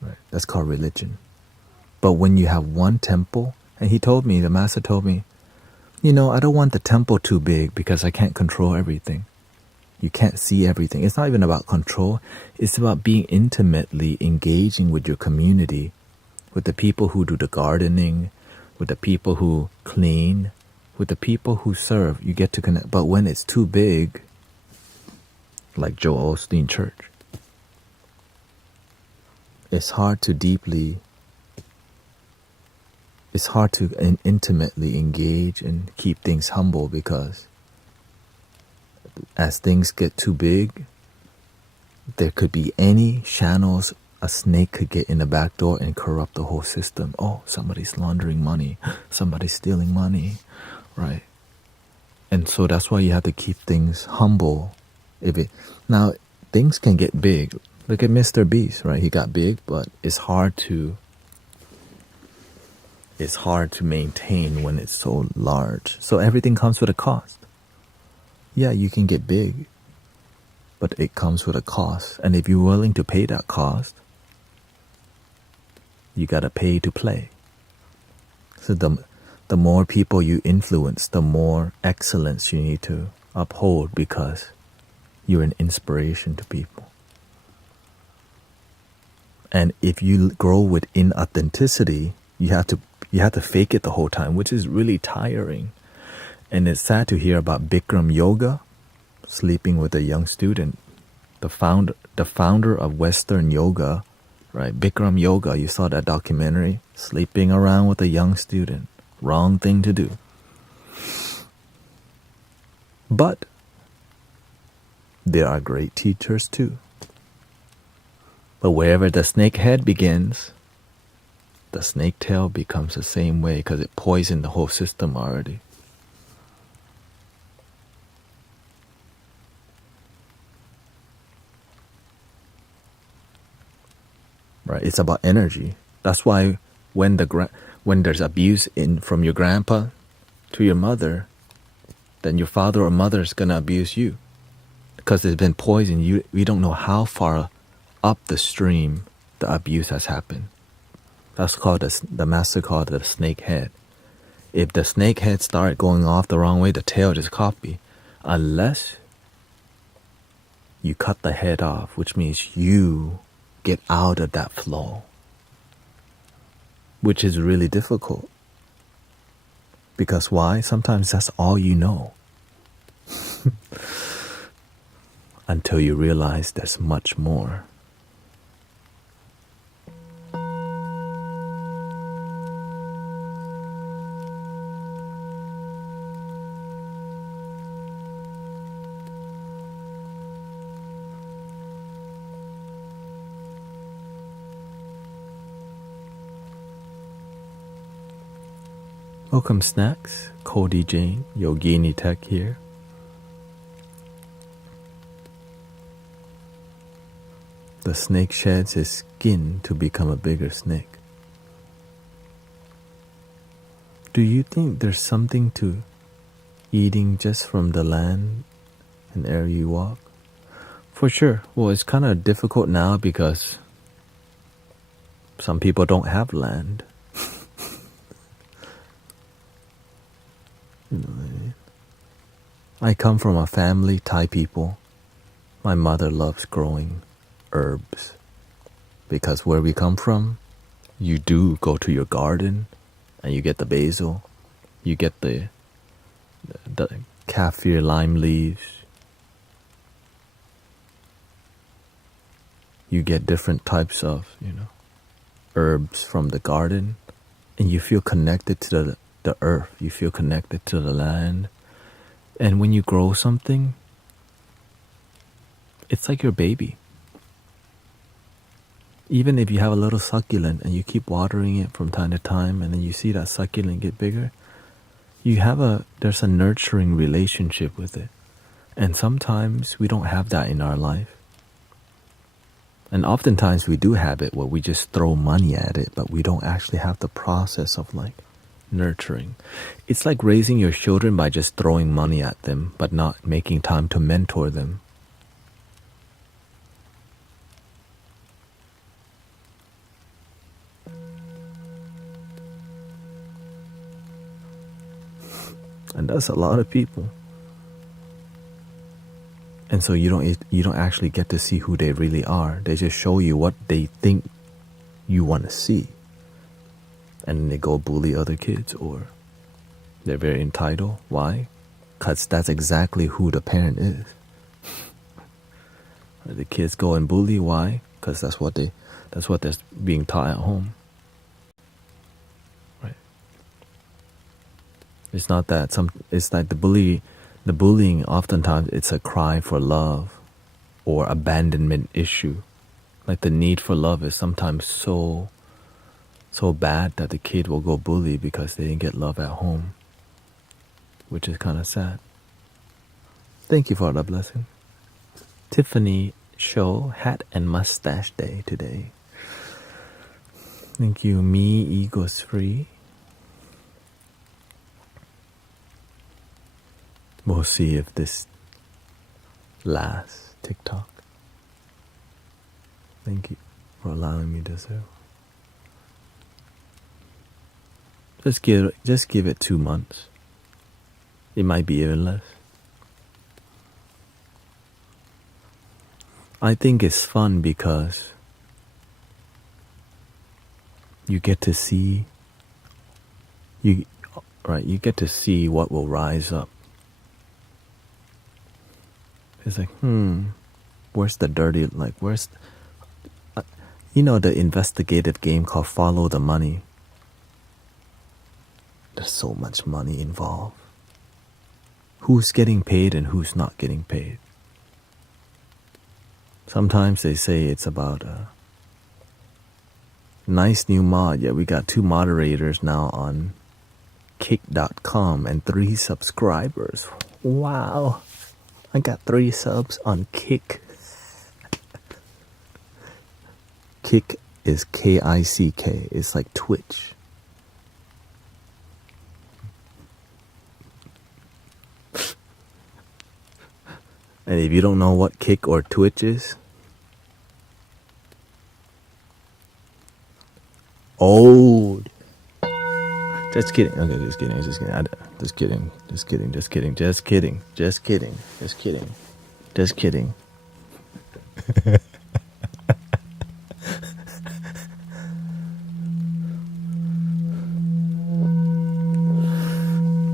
Right, that's called religion. But when you have one temple, and the master told me, I don't want the temple too big because I can't control everything. You can't see everything. It's not even about control. It's about being intimately engaging with your community, with the people who do the gardening, with the people who clean, with the people who serve. You get to connect. But when it's too big, like Joel Osteen Church, it's hard to deeply it's hard to intimately engage and keep things humble, because as things get too big, there could be any channels a snake could get in the back door and corrupt the whole system. Oh, somebody's laundering money, somebody's stealing money, right? And so that's why you have to keep things humble. Now things can get big. Look at Mr. Beast, right? He got big, but it's hard to maintain when it's so large. So everything comes with a cost. Yeah, you can get big, but it comes with a cost. And if you're willing to pay that cost, you gotta pay to play. So the more people you influence, the more excellence you need to uphold, because you're an inspiration to people. And if you grow with inauthenticity, you have to fake it the whole time, which is really tiring. And it's sad to hear about Bikram Yoga sleeping with a young student. The founder of Western yoga, right? Bikram Yoga, you saw that documentary, sleeping around with a young student. Wrong thing to do. But there are great teachers too. But wherever the snake head begins, the snake tail becomes the same way, because it poisoned the whole system already. Right? It's about energy. That's why when there's abuse from your grandpa to your mother, then your father or mother is gonna abuse you, because it's been poisoned. We don't know how far up the stream the abuse has happened. That's called the master called the snake head. If the snake head start going off the wrong way, the tail just copy. Unless you cut the head off, which means you get out of that flow, which is really difficult. Because why? Sometimes that's all you know. Until you realize there's much more. Welcome Snacks, Cody Jane, Yogini Tech here. The snake sheds his skin to become a bigger snake. Do you think there's something to eating just from the land and air you walk? For sure. Well, it's kind of difficult now because some people don't have land. You know what I mean? I come from a family, Thai people. My mother loves growing herbs, because where we come from, you do go to your garden and you get the basil, you get the kaffir lime leaves, you get different types of, herbs from the garden, and you feel connected to the earth, you feel connected to the land. And when you grow something, it's like your baby. Even if you have a little succulent and you keep watering it from time to time, and then you see that succulent get bigger, there's a nurturing relationship with it. And sometimes we don't have that in our life. And oftentimes we do have it where we just throw money at it, but we don't actually have the process of nurturing. It's like raising your children by just throwing money at them, but not making time to mentor them. And that's a lot of people. And so you don't actually get to see who they really are. They just show you what they think you want to see. And then they go bully other kids, or they're very entitled. Why? Because that's exactly who the parent is. The kids go and bully. Why? Because that's what they're being taught at home. Right? It's not that it's like the bullying oftentimes it's a cry for love or abandonment issue. Like the need for love is sometimes so bad that the kid will go bully because they didn't get love at home, which is kind of sad. Thank you for the blessing. Tiffany show hat and mustache day today. Thank you. Me ego's free. We'll see if this lasts. TikTok. Thank you for allowing me to serve. Just give it 2 months. It might be even less. I think it's fun because you get to see you get to see what will rise up. It's like, where's the dirty, where's the investigative game called Follow the Money. There's so much money involved. Who's getting paid and who's not getting paid? Sometimes they say it's about a nice new mod. Yeah, we got 2 moderators now on kick.com and 3 subscribers. Wow. I got 3 subs on Kick. Kick is Kick. It's like Twitch. And if you don't know what Kick or Twitch is, old. Just kidding. Okay, just kidding.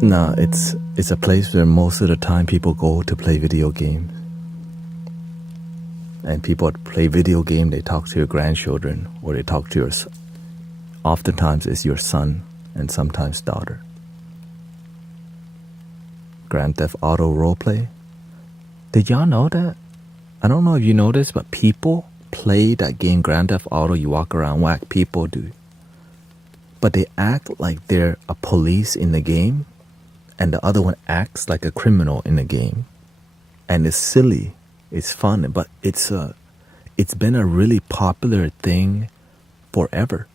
No, it's a place where most of the time people go to play video games. And people play video game, they talk to your grandchildren, or they talk to your, oftentimes it's your son, and sometimes daughter. Grand Theft Auto roleplay. Did y'all know that? I don't know if you know this, but people play that game Grand Theft Auto. You walk around, whack people, dude. But they act like they're a police in the game, and the other one acts like a criminal in the game. And it's silly. It's fun, but it's been a really popular thing forever.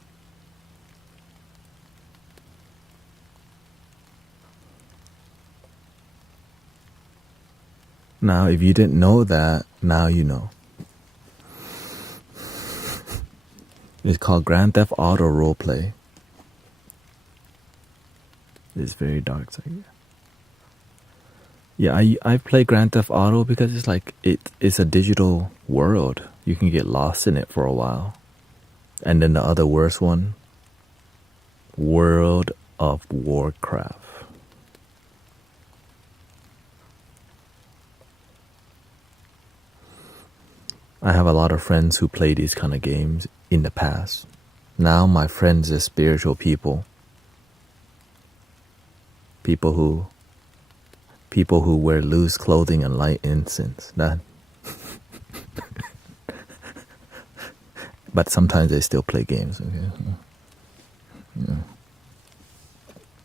Now, if you didn't know that, now you know. It's called Grand Theft Auto Roleplay. It's very dark. So yeah, I play Grand Theft Auto because it's like it's a digital world. You can get lost in it for a while. And then the other worst one, World of Warcraft. I have a lot of friends who play these kind of games in the past. Now my friends are spiritual people. People who wear loose clothing and light incense. That. But sometimes they still play games. Okay? Yeah.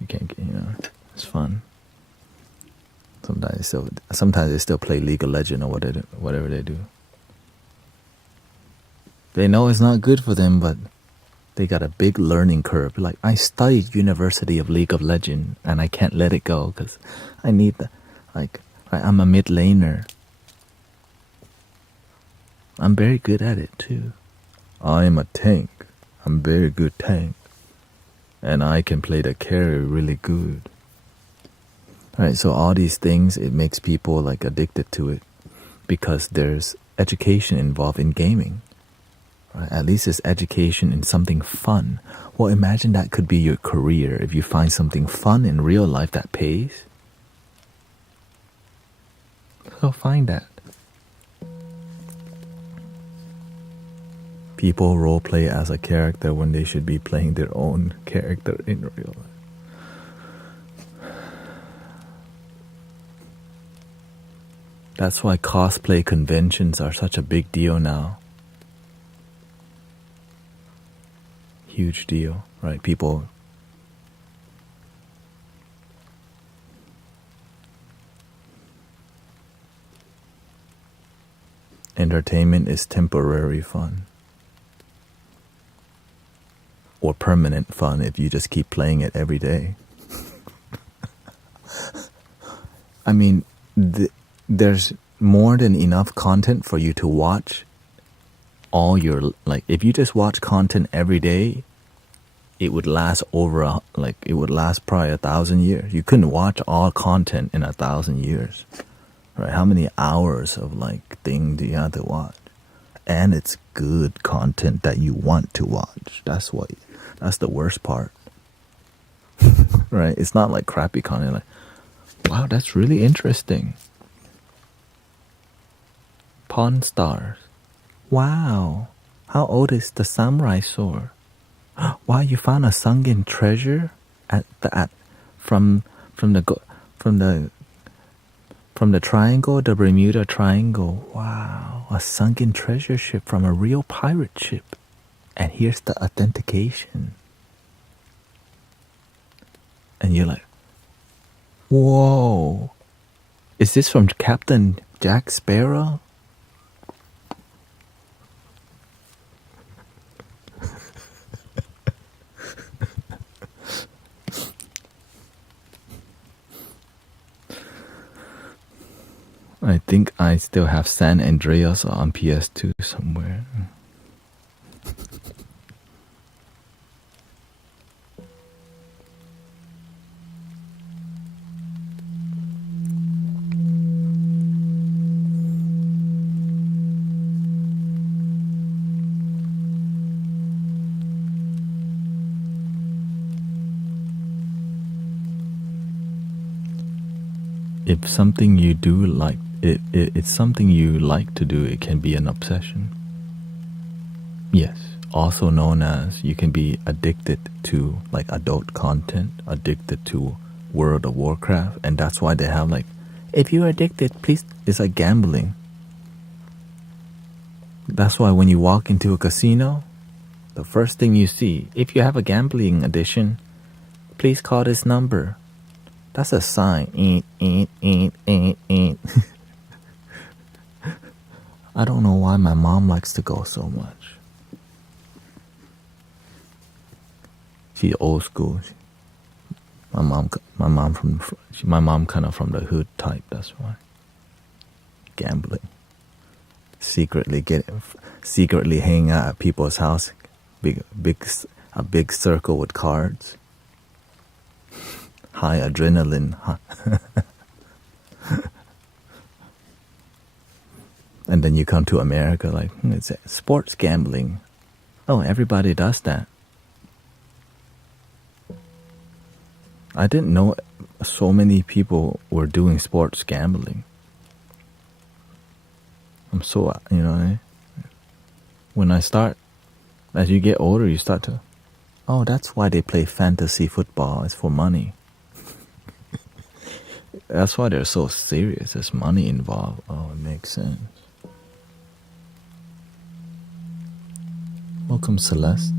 You can't get, it's fun. Sometimes they still play League of Legends or whatever they do. They know it's not good for them, but they got a big learning curve. Like, I studied University of League of Legends, and I can't let it go because I need I'm a mid laner. I'm very good at it too. I'm a tank. I'm very good tank. And I can play the carry really good. Alright, so all these things, it makes people addicted to it because there's education involved in gaming. Right? At least it's education in something fun. Well, imagine that could be your career if you find something fun in real life that pays. So find that. People roleplay as a character when they should be playing their own character in real life. That's why cosplay conventions are such a big deal now. Huge deal, right? People. Entertainment is temporary fun. Or permanent fun if you just keep playing it every day. I mean, there's more than enough content for you to watch all your, like, if you just watch content every day, it would last it would last probably 1,000 years. You couldn't watch all content in 1,000 years, right? How many hours of like thing do you have to watch? And it's good content that you want to watch. That's the worst part. Right? It's not like crappy content like, wow, that's really interesting. Pawn Stars. Wow. How old is the samurai sword? Wow, you found a sunken treasure from the triangle, the Bermuda Triangle. Wow, a sunken treasure ship from a real pirate ship. And here's the authentication. And you're like, whoa. Is this from Captain Jack Sparrow? I think I still have San Andreas on PS2 somewhere. If something you do like, it's something you like to do, it can be an obsession. Yes, also known as you can be addicted to like adult content, addicted to World of Warcraft, and that's why they have like, if you're addicted, please, it's like gambling. That's why when you walk into a casino, the first thing you see, if you have a gambling addiction, please call this number. That's a sign. I don't know why my mom likes to go so much. She's old school. My mom kind of from the hood type. That's why. Gambling. Secretly hanging out at people's house. A big circle with cards. High adrenaline. And then you come to America like, it's sports gambling. Oh, everybody does that. I didn't know so many people were doing sports gambling. I'm so, when I start, as you get older, you start to, oh, that's why they play fantasy football. It's for money. That's why they're so serious. There's money involved. Oh, it makes sense. Welcome, Celeste.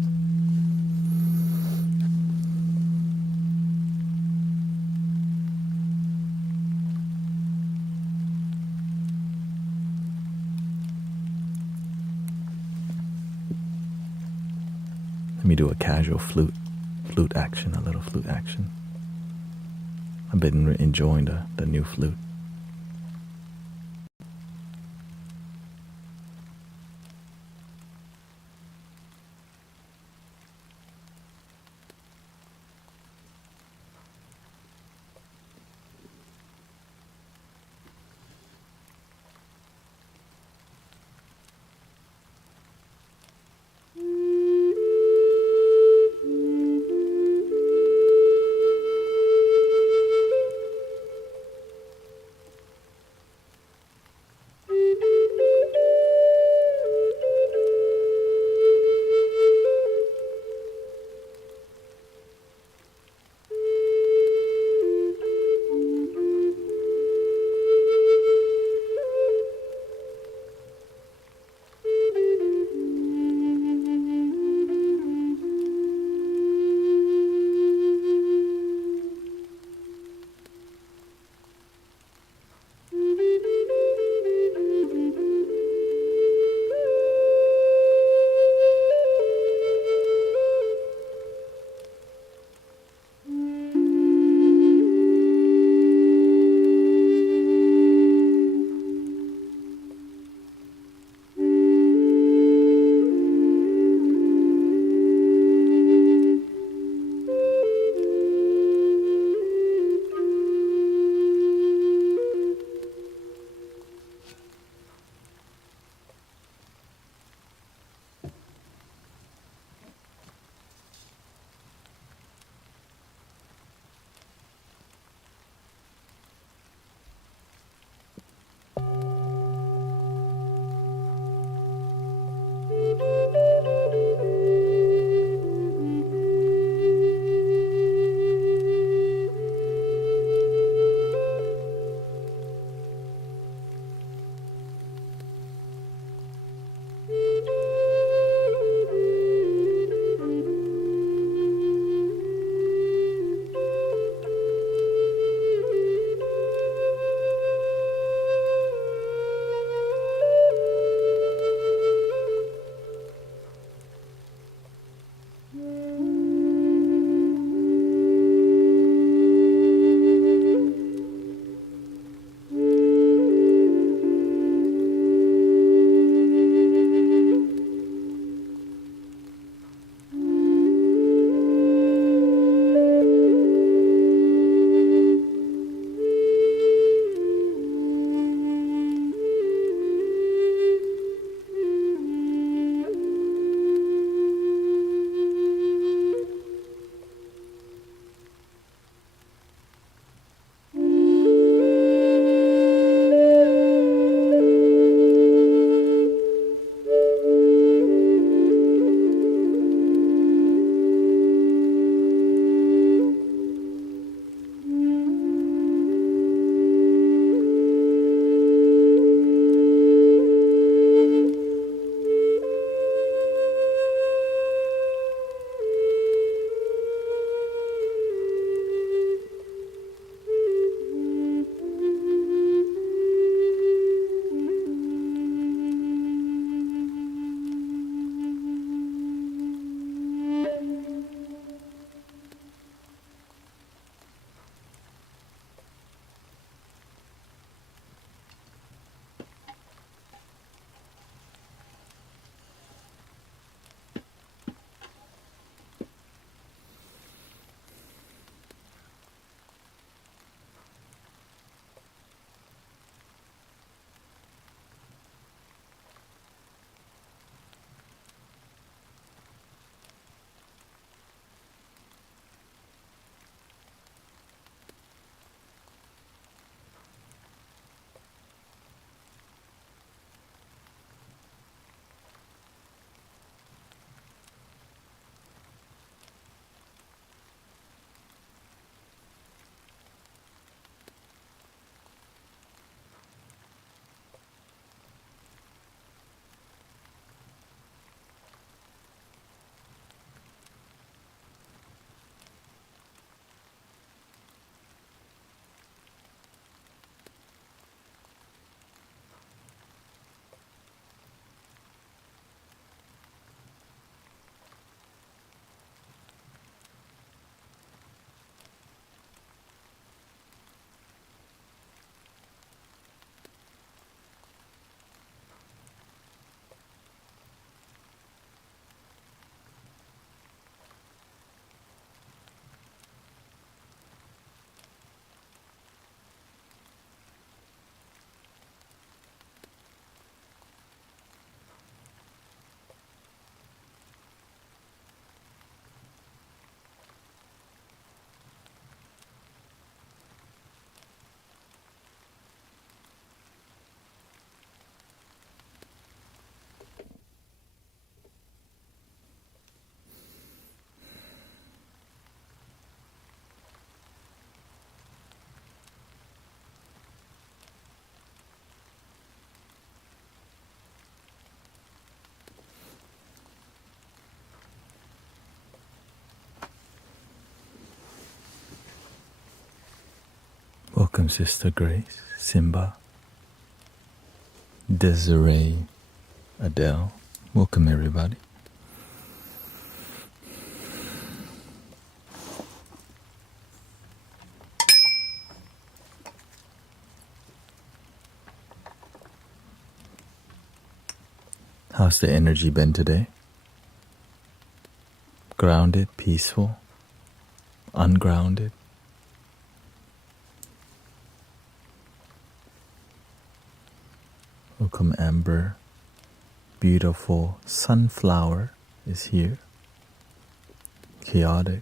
Let me do a casual flute action, a little flute action. I've been enjoying the new flute. Welcome, Sister Grace, Simba, Desiree, Adele. Welcome, everybody. How's the energy been today? Grounded, peaceful, ungrounded? Welcome, Amber. Beautiful sunflower is here. Chaotic.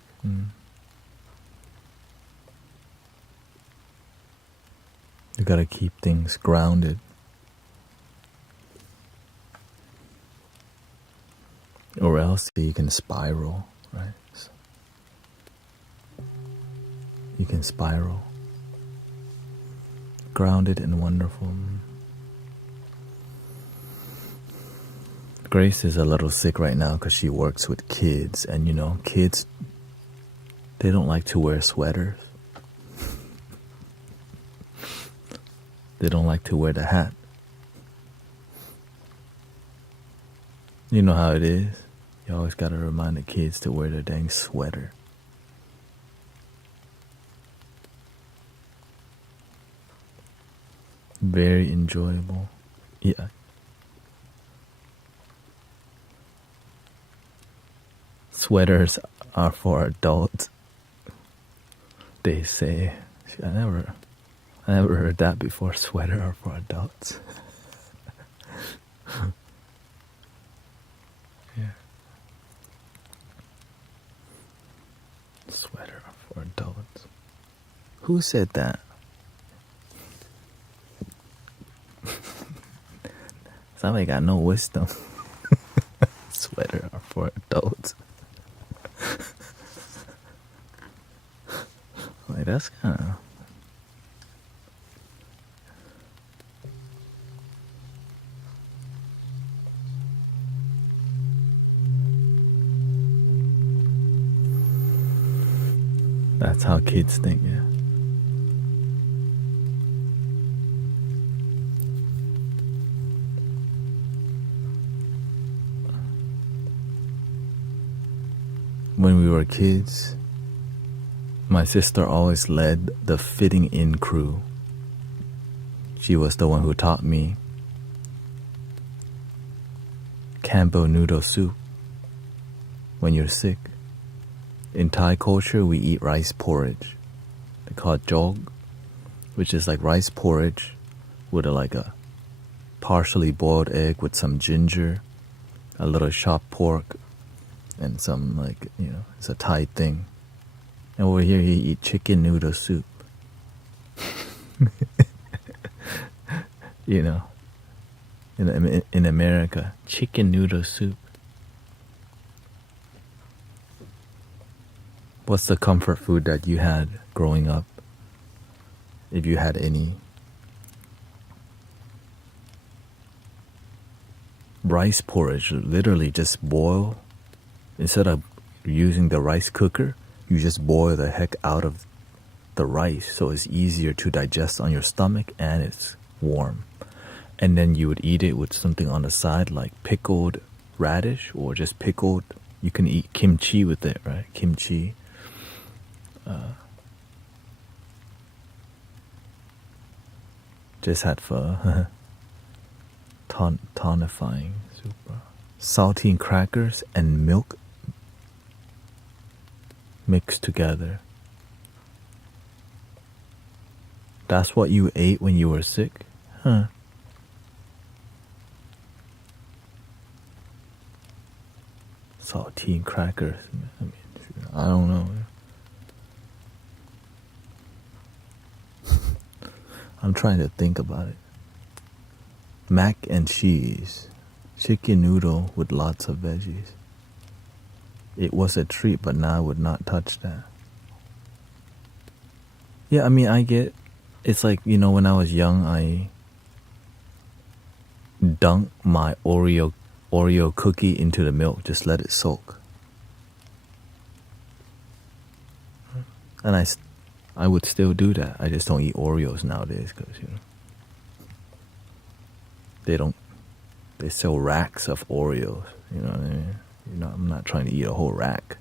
You gotta keep things grounded. Or else you can spiral, right? So you can spiral. Grounded and wonderful. Grace is a little sick right now because she works with kids, and you know, kids, they don't like to wear sweaters. They don't like to wear the hat. You know how it is. You always gotta remind the kids to wear their dang sweater. Very enjoyable. Yeah. Sweaters are for adults, they say. I never heard that before. Sweater are for adults. Yeah. Sweater are for adults. Who said that? Somebody got no wisdom. Sweater are for adults. Like, that's kind of... That's how kids think, yeah. When we were kids, my sister always led the fitting in crew. She was the one who taught me Cambo noodle soup when you're sick. In Thai culture, we eat rice porridge. They call it jog, which is like rice porridge with a partially boiled egg with some ginger, a little chopped pork, and some it's a Thai thing. And over here, you eat chicken noodle soup. You know, in America, chicken noodle soup. What's the comfort food that you had growing up? If you had any. Rice porridge, literally just boil. Instead of using the rice cooker, you just boil the heck out of the rice so it's easier to digest on your stomach and it's warm. And then you would eat it with something on the side like pickled radish or just pickled. You can eat kimchi with it, right? Kimchi. Just had pho. Tonifying. Super. Saltine crackers and milk mixed together. That's what you ate when you were sick? Huh. Saltine crackers. I don't know. I'm trying to think about it. Mac and cheese. Chicken noodle with lots of veggies. It was a treat, but now I would not touch that. Yeah, I mean, I get... It's like, when I was young, I dunked my Oreo cookie into the milk. Just let it soak. And I would still do that. I just don't eat Oreos nowadays because, they don't, they sell racks of Oreos. You know what I mean? I'm not trying to eat a whole rack.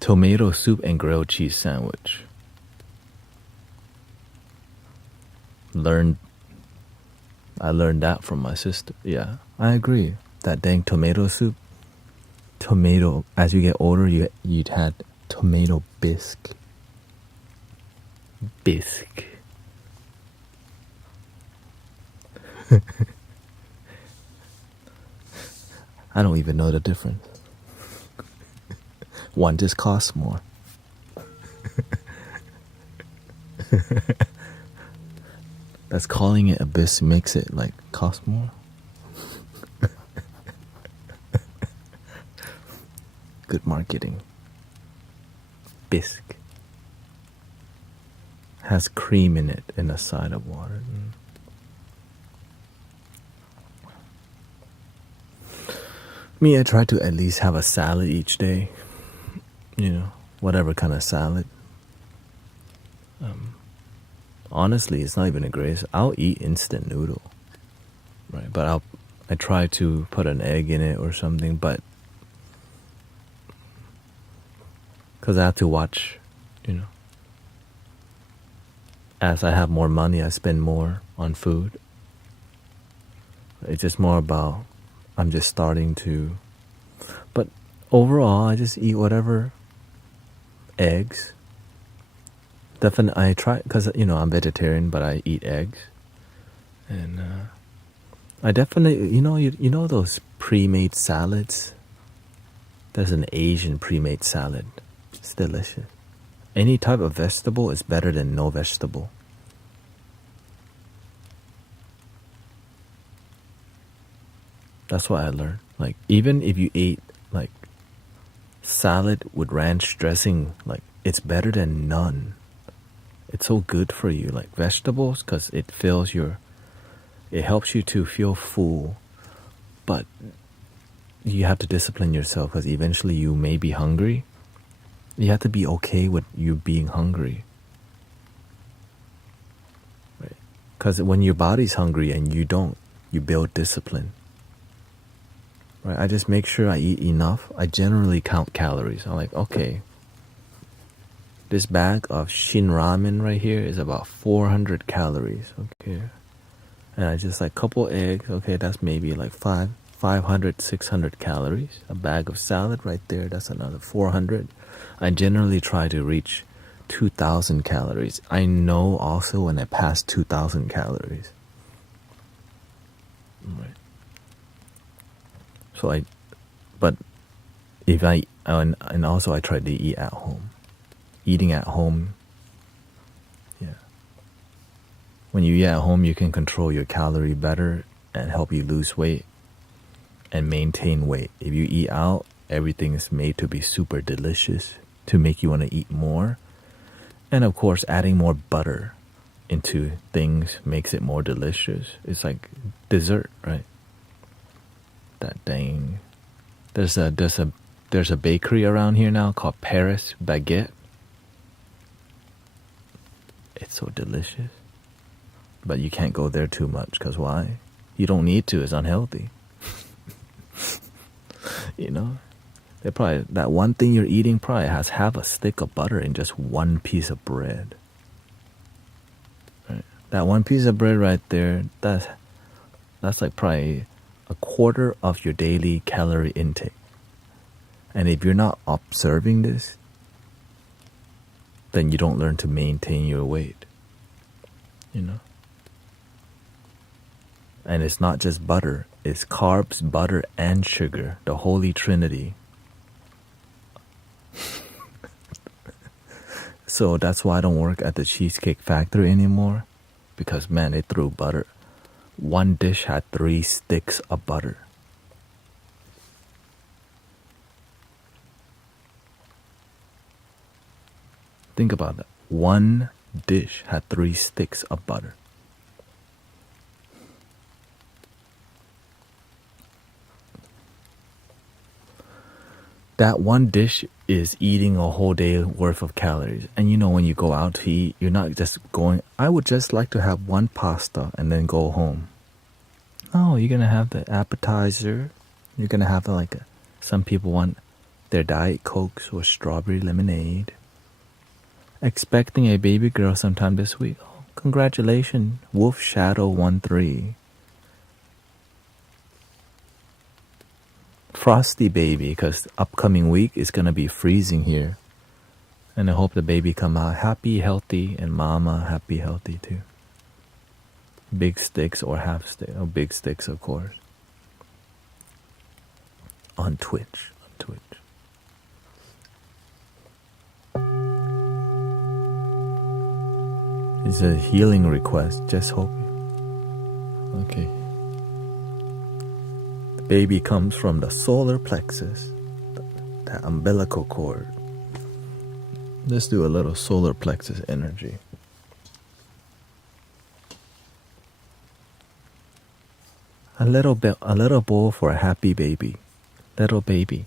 Tomato soup and grilled cheese sandwich. I learned that from my sister. Yeah, I agree. That dang tomato soup. Tomato, as you get older, you'd had tomato bisque. Bisque. I don't even know the difference. One just costs more. That's calling it a bisque makes it like cost more. Good marketing. Bisque. Has cream in it and a side of water. Me, I try to at least have a salad each day. Whatever kind of salad. Honestly, it's not even the greatest. I'll eat instant noodle, right? But I try to put an egg in it or something, but because I have to watch, as I have more money, I spend more on food. It's just more about, I'm just starting to, but overall, I just eat whatever. Eggs. Definitely, I try, because, I'm vegetarian, but I eat eggs. And I definitely, you know those pre-made salads? There's an Asian pre-made salad. It's delicious. Any type of vegetable is better than no vegetable. That's what I learned. Like, even if you ate, like, salad with ranch dressing, like, it's better than none. It's so good for you, like vegetables, because it helps you to feel full, but you have to discipline yourself because eventually you may be hungry. You have to be okay with you being hungry, right? Because when your body's hungry and you don't, you build discipline, right? I just make sure I eat enough. I generally count calories. I'm like, okay, this bag of Shin ramen right here is about 400 calories, okay? And I just like couple eggs, okay, that's maybe like 500, 600 calories. A bag of salad right there, that's another 400. I generally try to reach 2,000 calories. I know also when I pass 2,000 calories. Right. So and also I try to eat at home. Eating at home, yeah. When you eat at home, you can control your calorie better and help you lose weight and maintain weight. If you eat out, everything is made to be super delicious to make you want to eat more. And of course, adding more butter into things makes it more delicious. It's like dessert, right? That dang. There's a bakery around here now called Paris Baguette. It's so delicious. But you can't go there too much, because why? You don't need to, it's unhealthy. They probably, that one thing you're eating probably has half a stick of butter in just one piece of bread. Right? That one piece of bread right there, that's like probably a quarter of your daily calorie intake. And if you're not observing this, then you don't learn to maintain your weight. And it's not just butter, it's carbs, butter, and sugar, the holy trinity. So that's why I don't work at the Cheesecake Factory anymore, because man, they threw butter. One dish had 3 sticks of butter. Think about that. One dish had 3 sticks of butter. That one dish is eating a whole day worth of calories. And you know, when you go out to eat, you're not just going, I would just like to have one pasta and then go home. No, you're gonna have the appetizer. You're gonna have some people want their Diet Cokes or strawberry lemonade. Expecting a baby girl sometime this week. Oh, congratulations, Wolf Shadow 13. Frosty baby, because upcoming week is gonna be freezing here. And I hope the baby come out happy, healthy, and mama happy, healthy too. Big sticks or half stick, or big sticks, of course. On Twitch. It's a healing request, just hoping. Okay. The baby comes from the solar plexus, the umbilical cord. Let's do a little solar plexus energy. A little bowl for a happy baby. Little baby.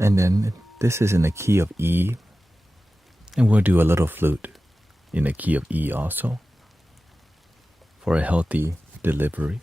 And then this is in the key of E. And we'll do a little flute in the key of E also for a healthy delivery.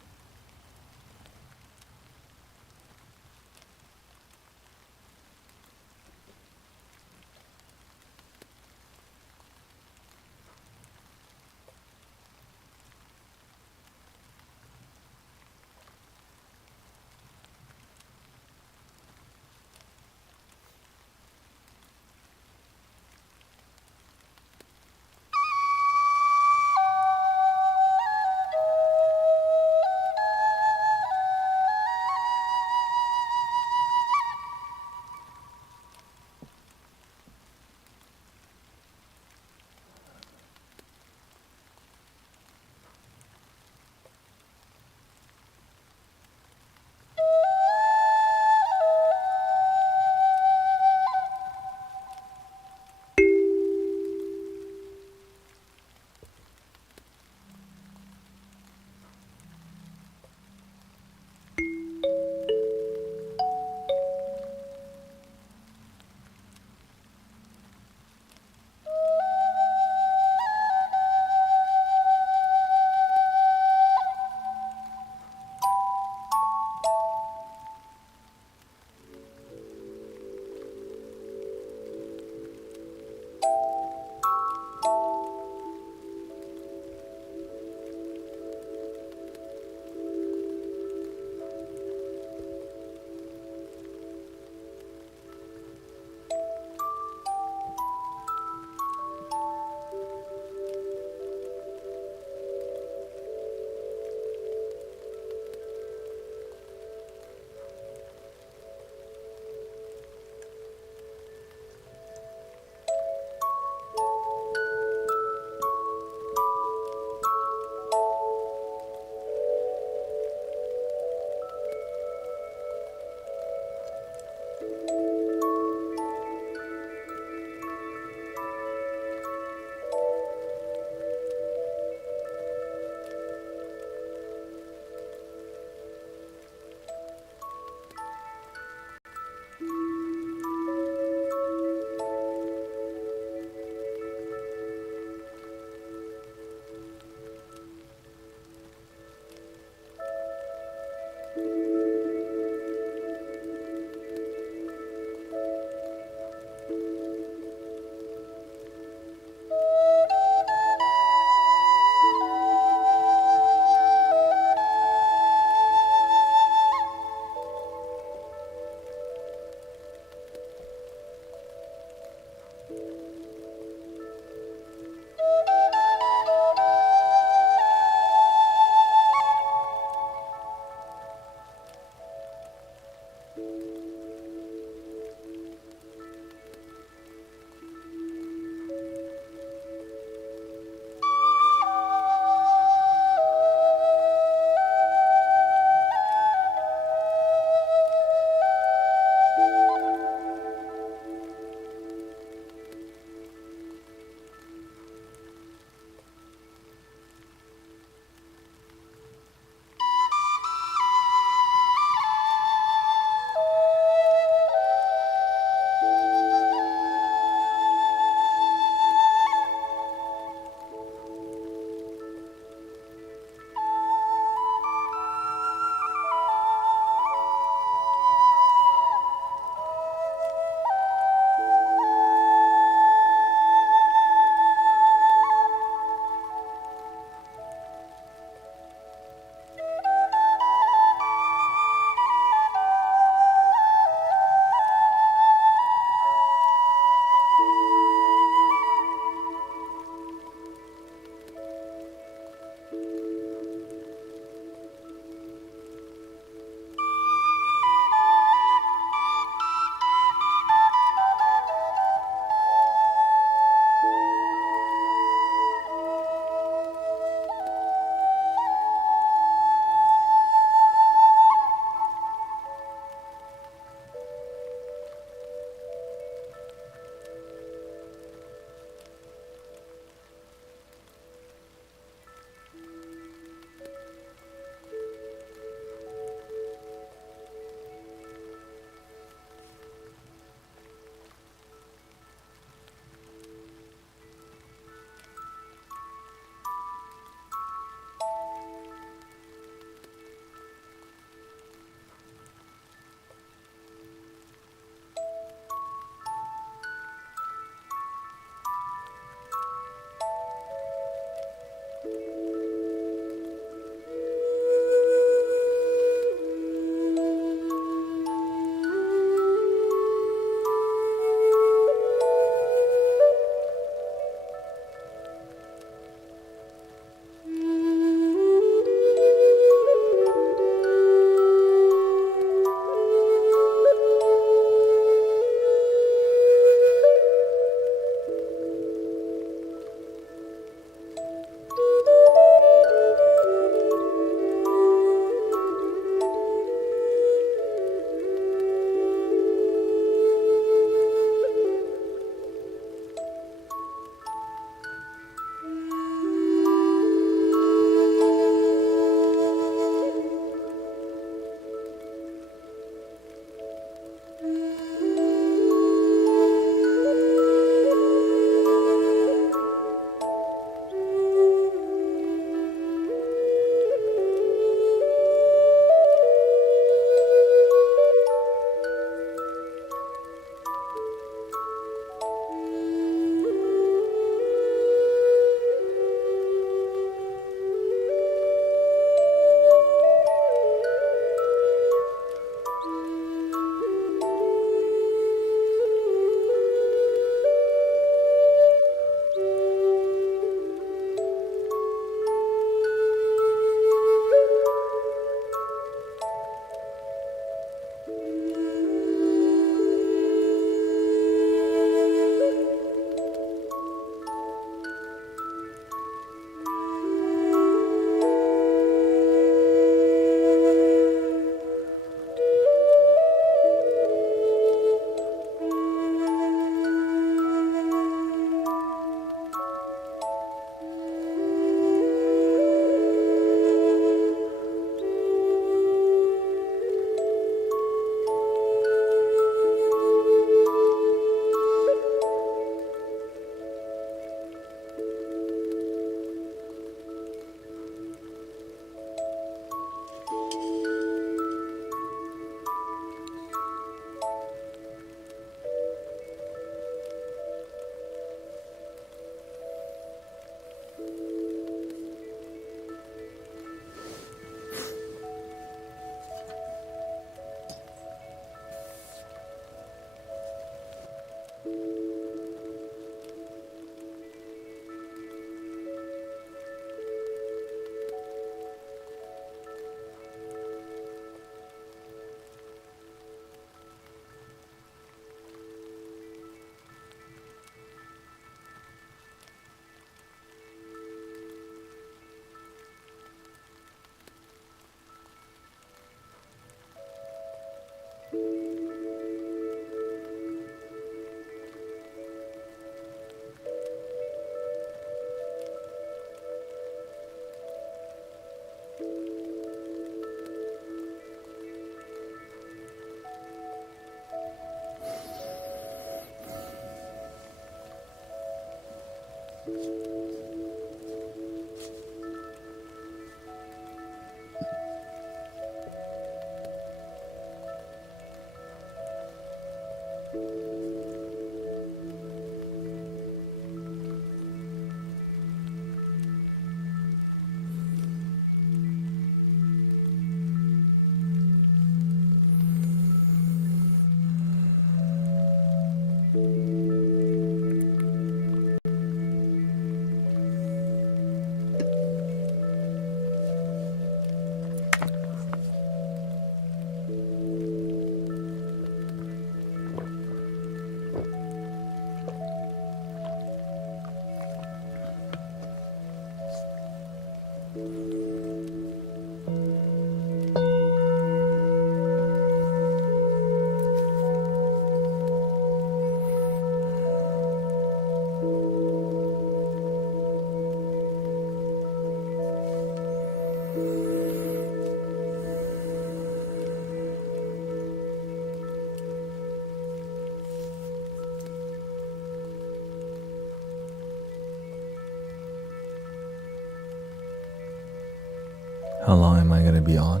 How long am I going to be on?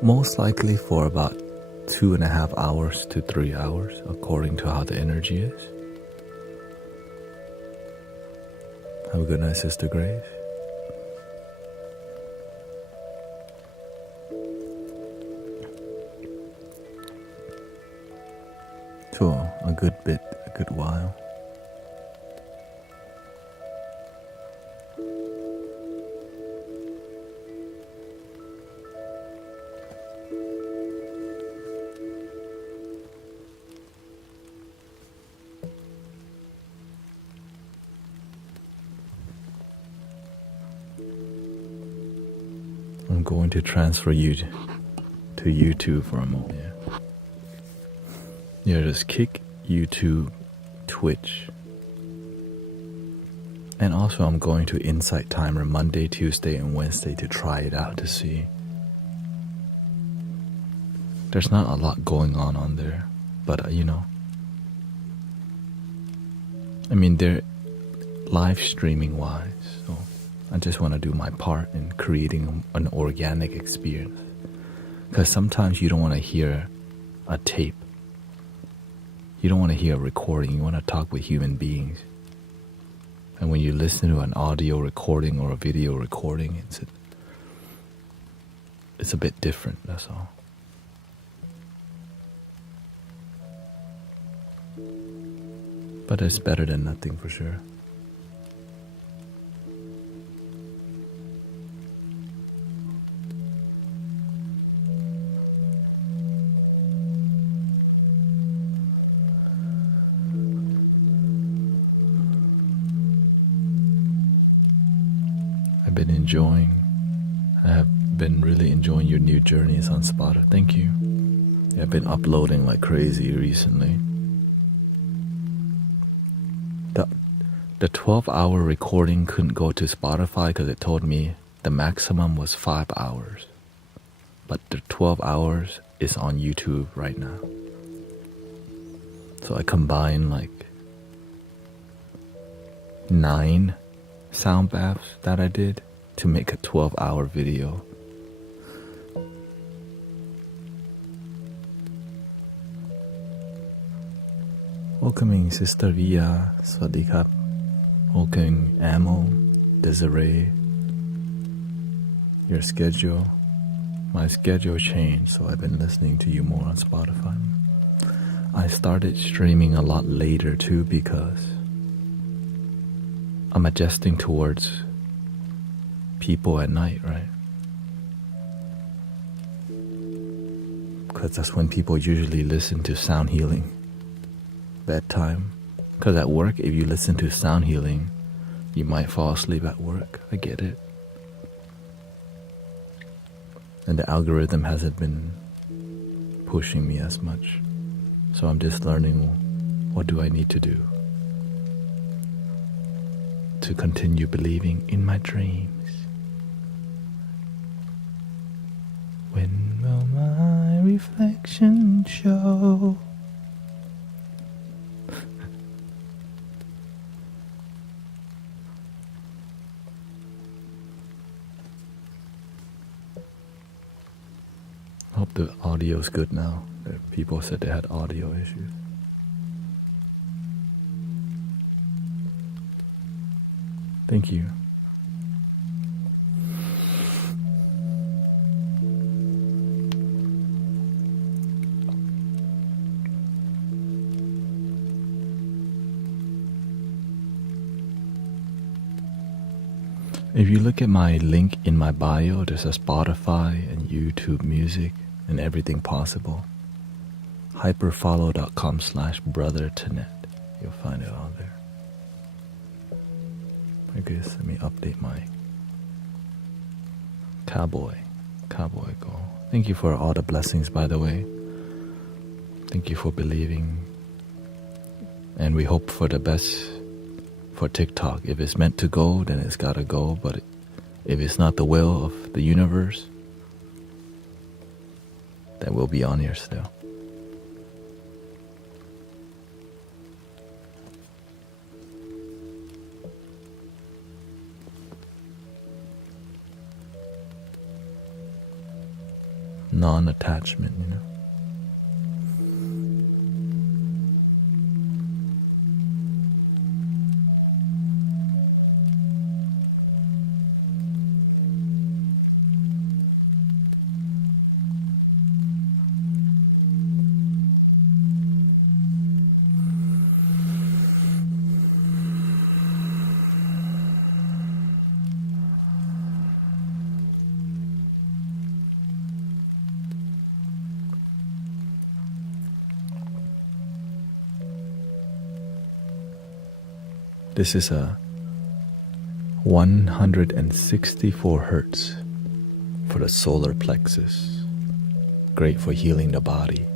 Most likely for about 2.5 hours to 3 hours, according to how the energy is. Have a good night, Sister Grace. For a good while. I'm going to transfer you to YouTube for a moment. Yeah, just Kick, YouTube, Twitch. And also I'm going to Insight Timer Monday, Tuesday, and Wednesday to try it out to see. There's not a lot going on there, but I mean, they're live streaming wise, so I just want to do my part in creating an organic experience. Because sometimes you don't want to hear a tape. You don't want to hear a recording. You want to talk with human beings. And when you listen to an audio recording or a video recording, it's a bit different, that's all. But it's better than nothing for sure. I have been really enjoying your new journeys on Spotify. Thank you. Yeah, I've been uploading like crazy recently. The 12-hour recording couldn't go to Spotify because it told me the maximum was 5 hours. But the 12 hours is on YouTube right now. So I combined like 9 sound baths that I did to make a 12-hour video. Welcoming Sister Via, Swadikap. Welcoming Amo, Desiree. Your schedule. My schedule changed, so I've been listening to you more on Spotify. I started streaming a lot later too because I'm adjusting towards people at night, right? Because that's when people usually listen to sound healing. Bedtime. Because at work, if you listen to sound healing, you might fall asleep at work. I get it. And the algorithm hasn't been pushing me as much. So I'm just learning, what do I need to do to continue believing in my dreams? When will my reflection show? Hope the audio's good now. People said they had audio issues. Thank you. If you look at my link in my bio, there's a Spotify and YouTube music and everything possible. Hyperfollow.com/brothertanet. You'll find it all there. I guess let me update my cowboy goal. Thank you for all the blessings, by the way. Thank you for believing. And we hope for the best for TikTok. If it's meant to go, then it's gotta go. But if it's not the will of the universe, then we'll be on here still. non-attachment, you know. This is a 164 hertz for the solar plexus. Great for healing the body.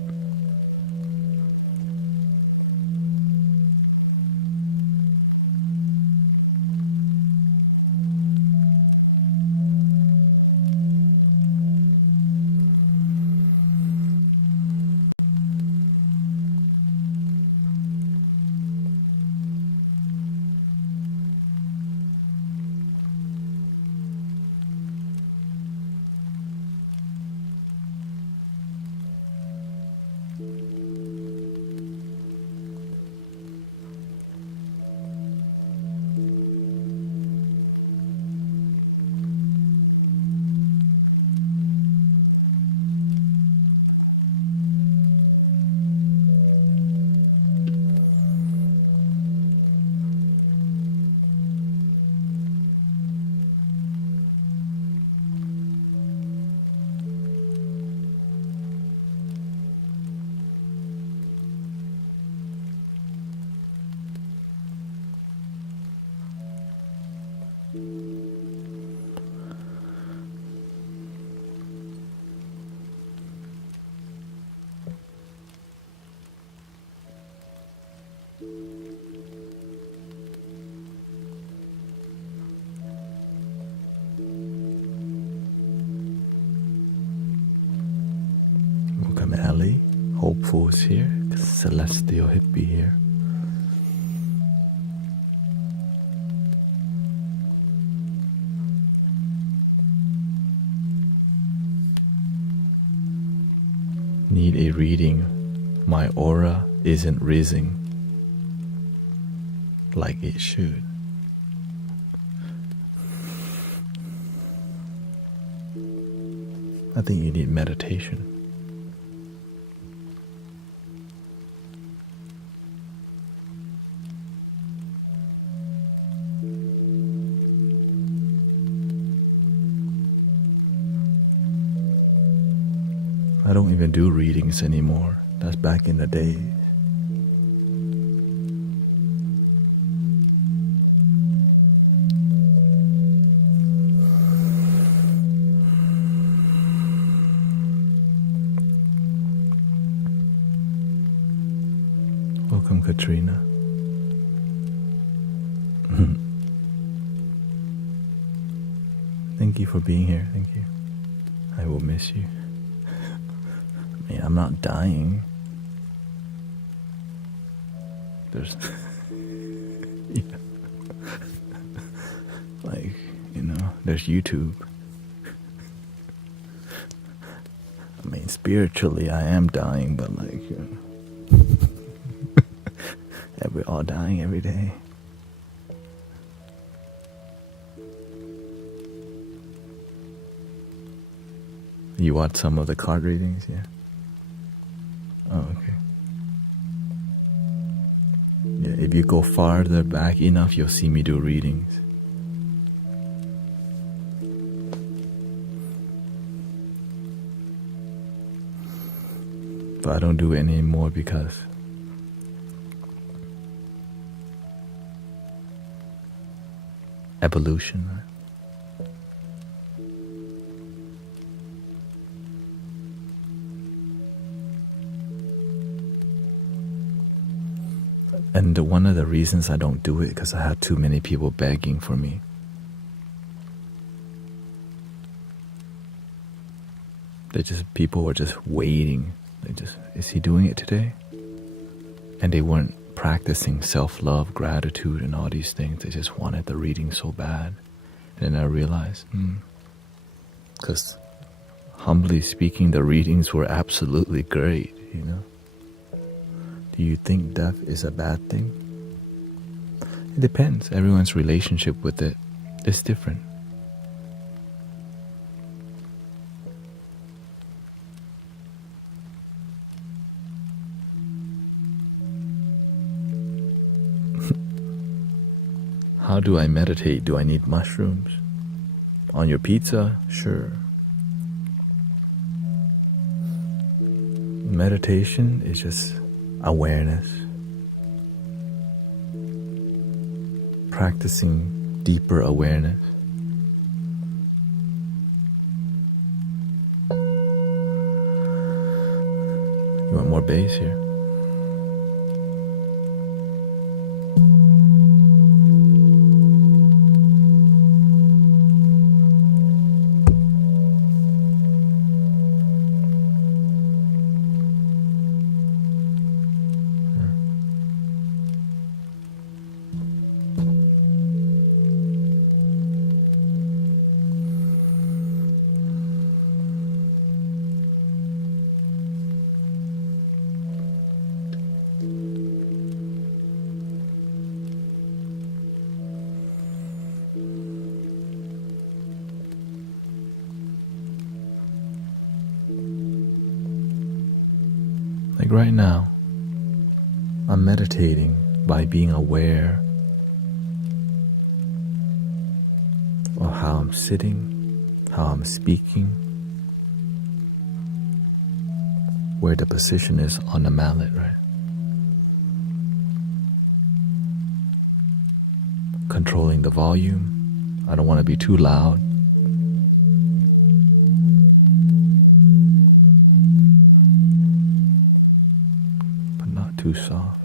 Welcome, Ellie. Hopeful is here. Celestial Hippie here. Need a reading. My aura isn't rising like it should. I think you need meditation. I don't even do readings anymore. That's back in the day. Welcome, Katrina. Thank you for being here. Thank you. I will miss you. I mean, I'm not dying. There's yeah. Like, you know, there's YouTube. I mean, spiritually I am dying, but like, we're all dying every day. You watch some of the card readings, yeah? Oh, okay. Yeah, if you go farther back enough, you'll see me do readings. But I don't do it anymore because evolution, right? And one of the reasons I don't do it because I had too many people begging for me. People were just waiting. Is he doing it today? And they weren't practicing self-love, gratitude, and all these things. They just wanted the reading so bad. And then I realized, because humbly speaking, the readings were absolutely great, you know. Do you think death is a bad thing? It depends. Everyone's relationship with it is different. How do I meditate? Do I need mushrooms? On your pizza? Sure. Meditation is just awareness. Practicing deeper awareness. You want more bass here? Like right now, I'm meditating by being aware of how I'm sitting, how I'm speaking, where the position is on the mallet, right? Controlling the volume. I don't want to be too loud. But not too soft.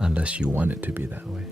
Unless you want it to be that way.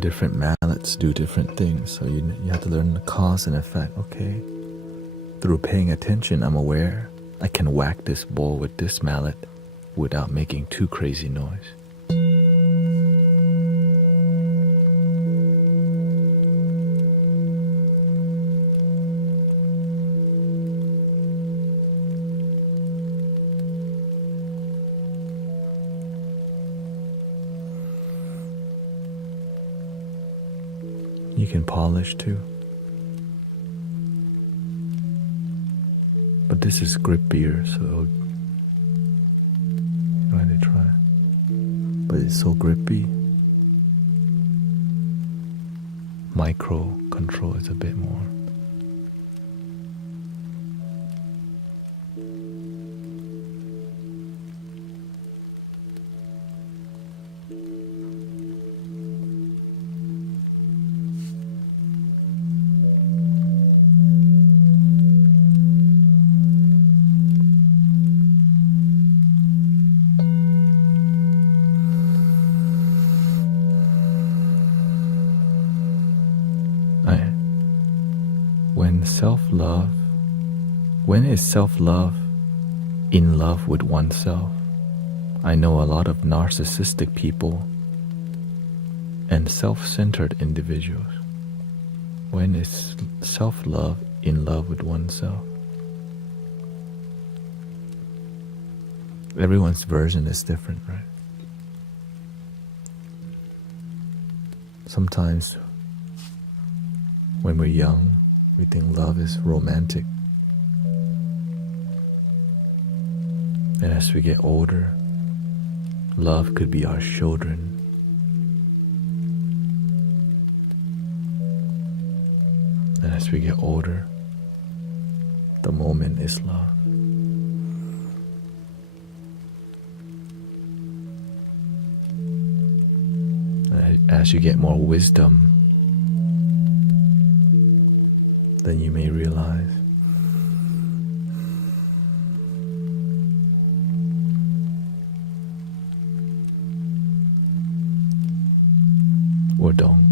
Different mallets do different things, so you have to learn the cause and effect. Okay, through paying attention, I'm aware I can whack this bowl with this mallet without making too crazy noise. You can polish too. But this is grippier, so you don't have to try. But it's so grippy. Micro control is a bit more. When is self-love in love with oneself? I know a lot of narcissistic people and self-centered individuals. When is self-love in love with oneself? Everyone's version is different, right? Sometimes when we're young, we think love is romantic. And as we get older, love could be our children. And as we get older, the moment is lost. As you get more wisdom, then you may realize or don't.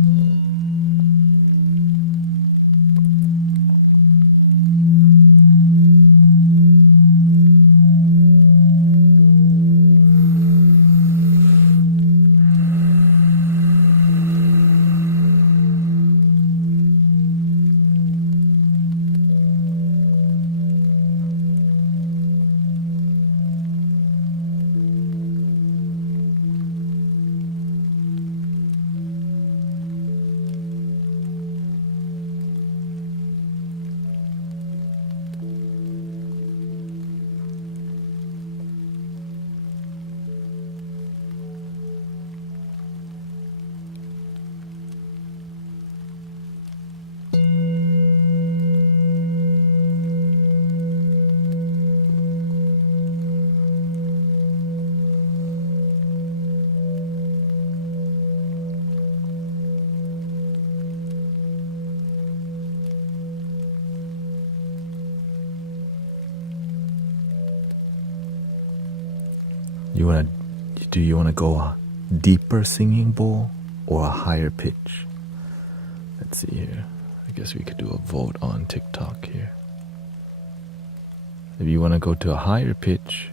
Do you want to go a deeper singing bowl or a higher pitch? Let's see here. I guess we could do a vote on TikTok here. If you want to go to a higher pitch,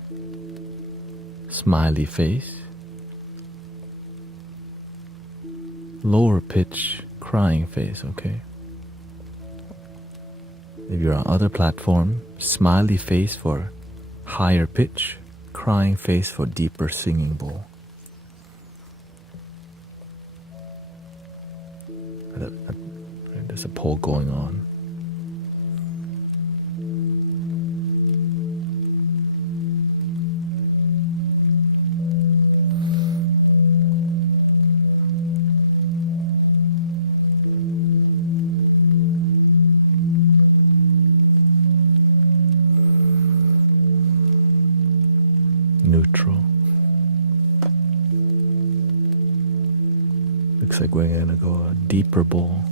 smiley face. Lower pitch, crying face, okay? If you're on other platform, smiley face for higher pitch, crying face for deeper singing bowl. There's a poll going on. Neutral. Looks like we're gonna go a deeper bowl.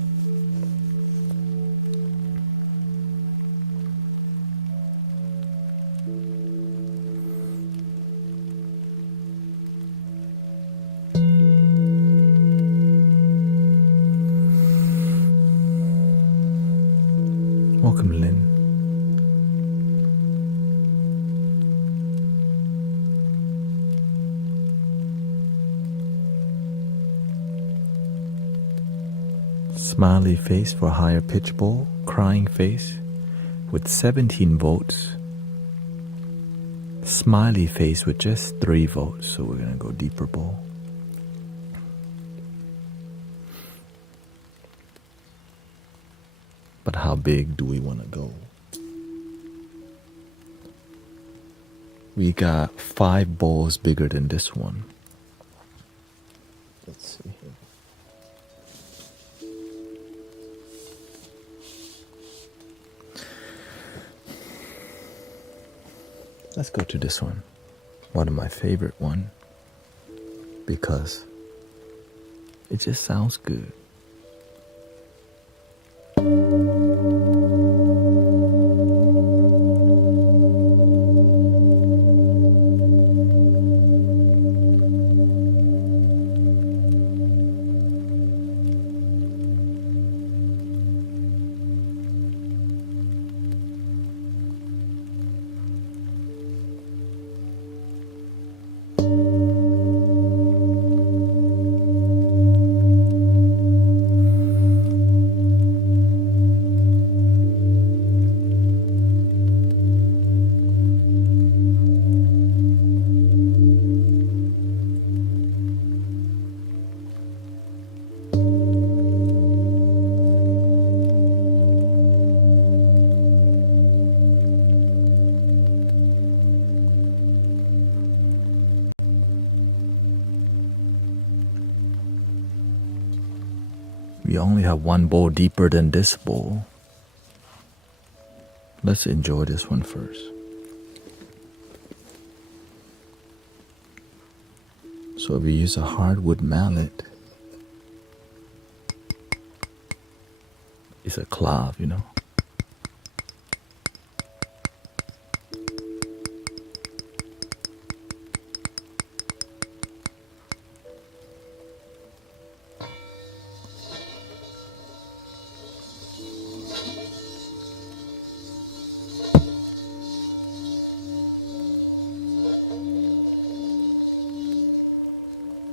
Welcome, Lynn. Smiley face for higher pitch bowl, crying face with 17 votes. Smiley face with just 3 votes, so we're gonna go deeper bowl. But how big do we want to go? We got 5 bowls bigger than this one. Let's see here. Let's go to this one of my favorite one, because it just sounds good. We only have 1 bowl deeper than this bowl, Let's enjoy this one first. So if you use a hardwood mallet, it's a clav, you know.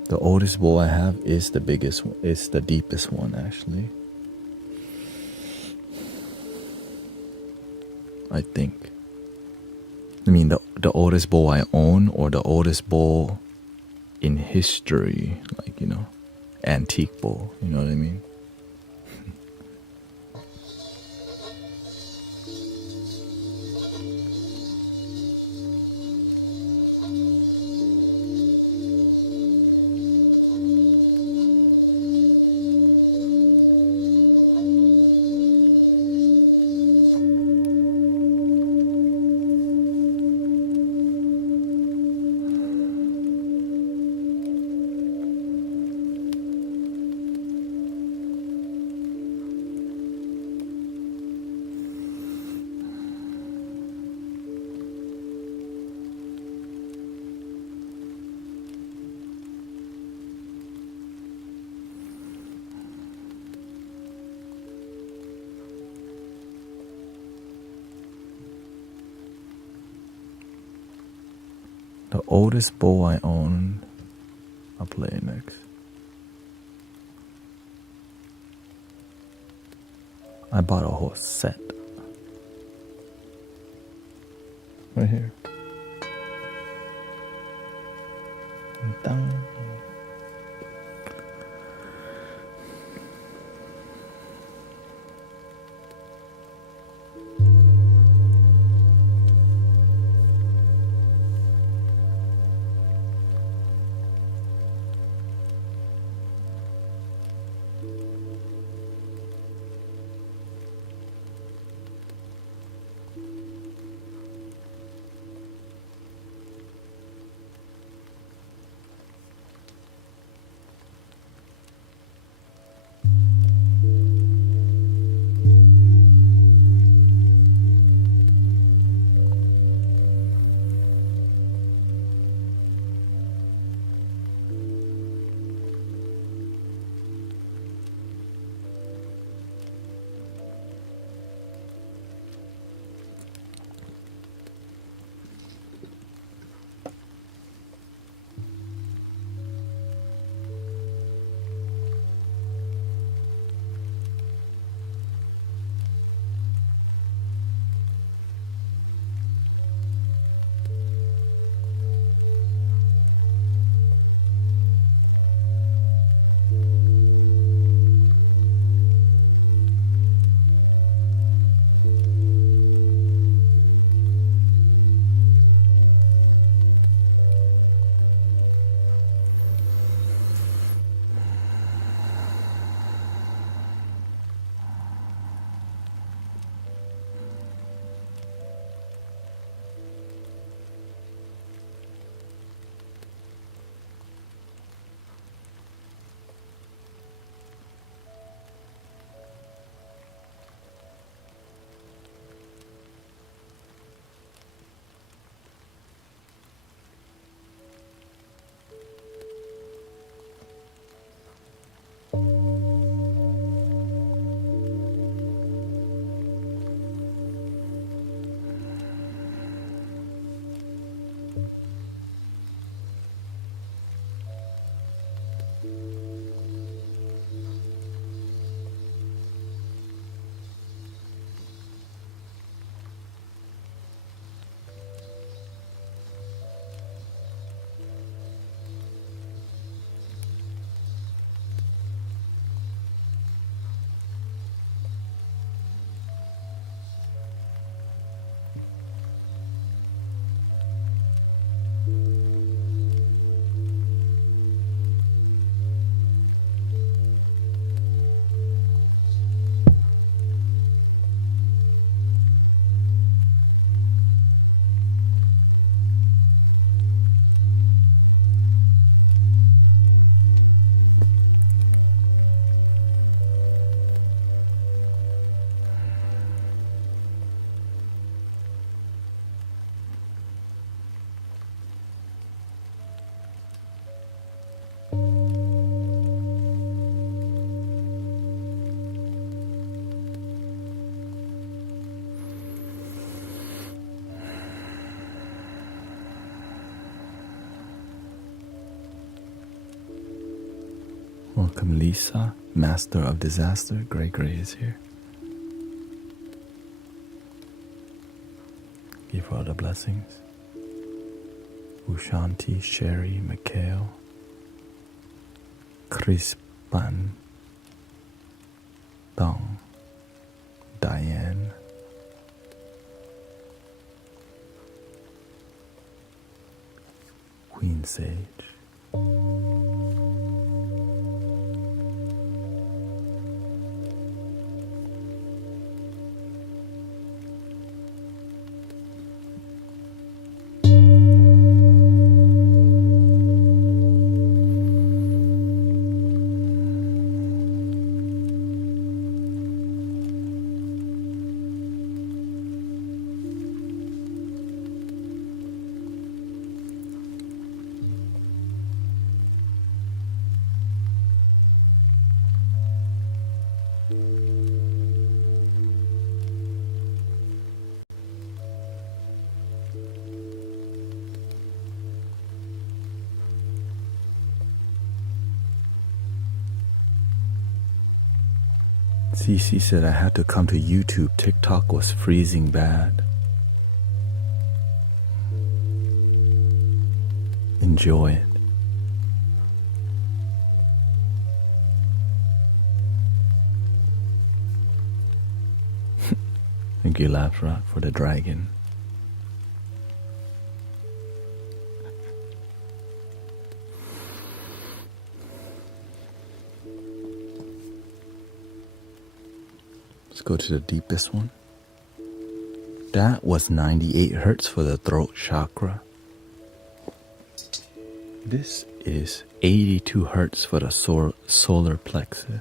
The oldest bowl I have is the biggest one. It's the deepest one, actually. I think. I mean, the oldest bowl I own, or the oldest bowl in history, like, you know, antique bowl. You know what I mean? The oldest bowl I own, I'll play it next. I bought a whole set. Right here. Dun. Welcome, Lisa, Master of Disaster. Gray is here. Give her all the blessings. Ushanti, Sherry, Mikhail, Crispan, Dong, Diane, Queen Sage. Cece said I had to come to YouTube. TikTok was freezing bad. Enjoy it. Thank you, Laugh Rock, for the dragon. Let's go to the deepest one. That was 98 hertz for the throat chakra. This is 82 hertz for the solar plexus.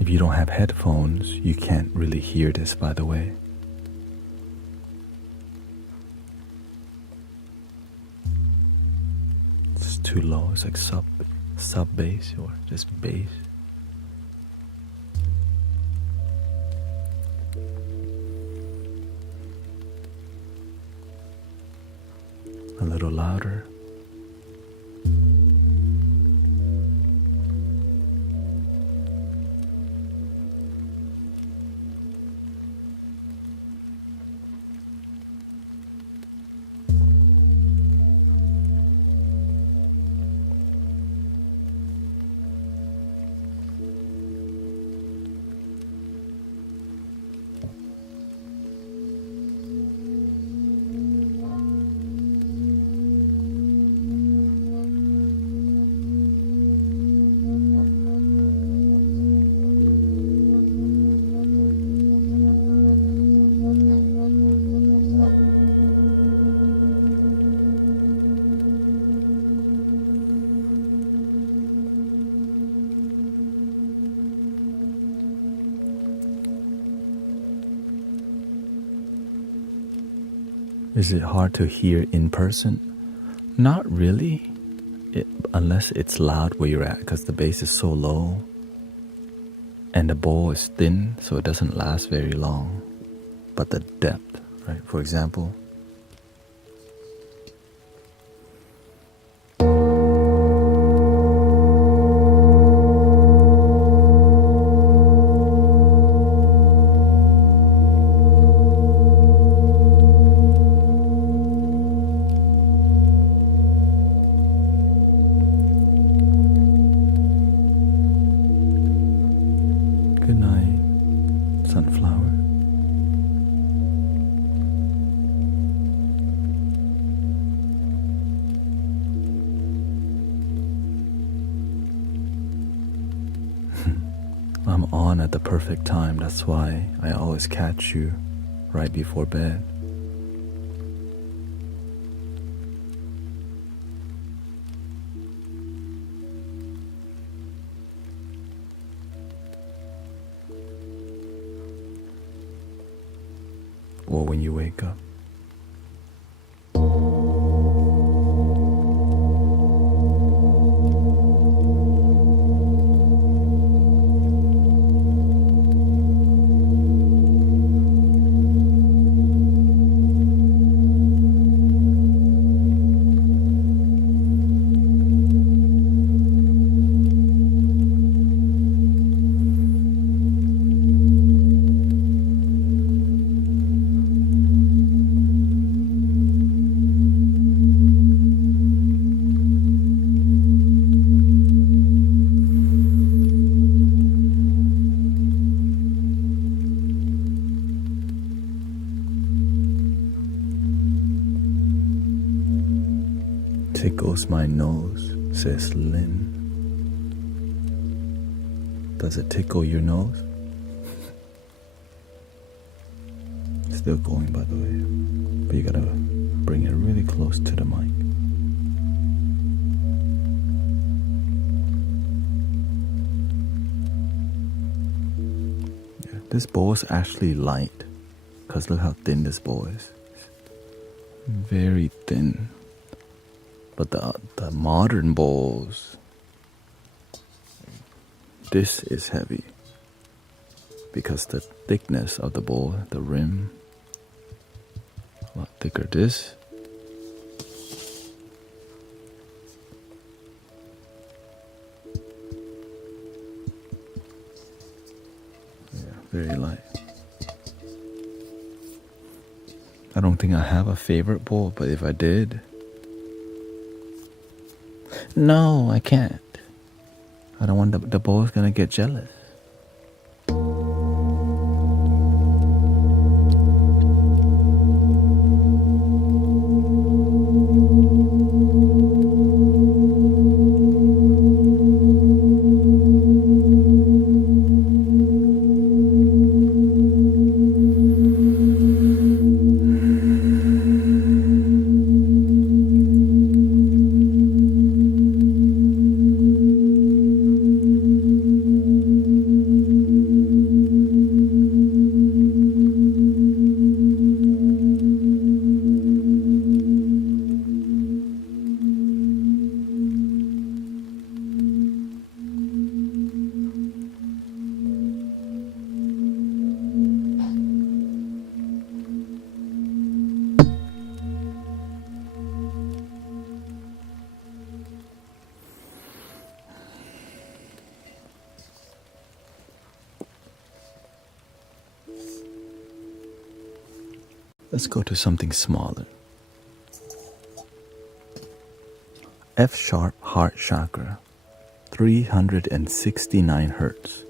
If you don't have headphones, you can't really hear this, by the way. It's too low. It's like sub bass or just bass. A little louder. Is it hard to hear in person? Not really, unless it's loud where you're at, because the bass is so low and the bowl is thin, so it doesn't last very long. But the depth, right? For example, good night, sunflower. I'm on at the perfect time. That's why I always catch you right before bed. Or when you wake up. Tickles my nose, says Lynn. Does it tickle your nose? Still going, by the way. But you gotta bring it really close to the mic. Yeah, this bowl is actually light. Because look how thin this bowl is. Very thin. But the modern bowls, this is heavy because the thickness of the bowl, the rim, a lot thicker. This very light. I don't think I have a favorite bowl, but if I did, no, I can't. I don't want the bowl's gonna get jealous. Let's go to something smaller. F sharp heart chakra, 369 hertz.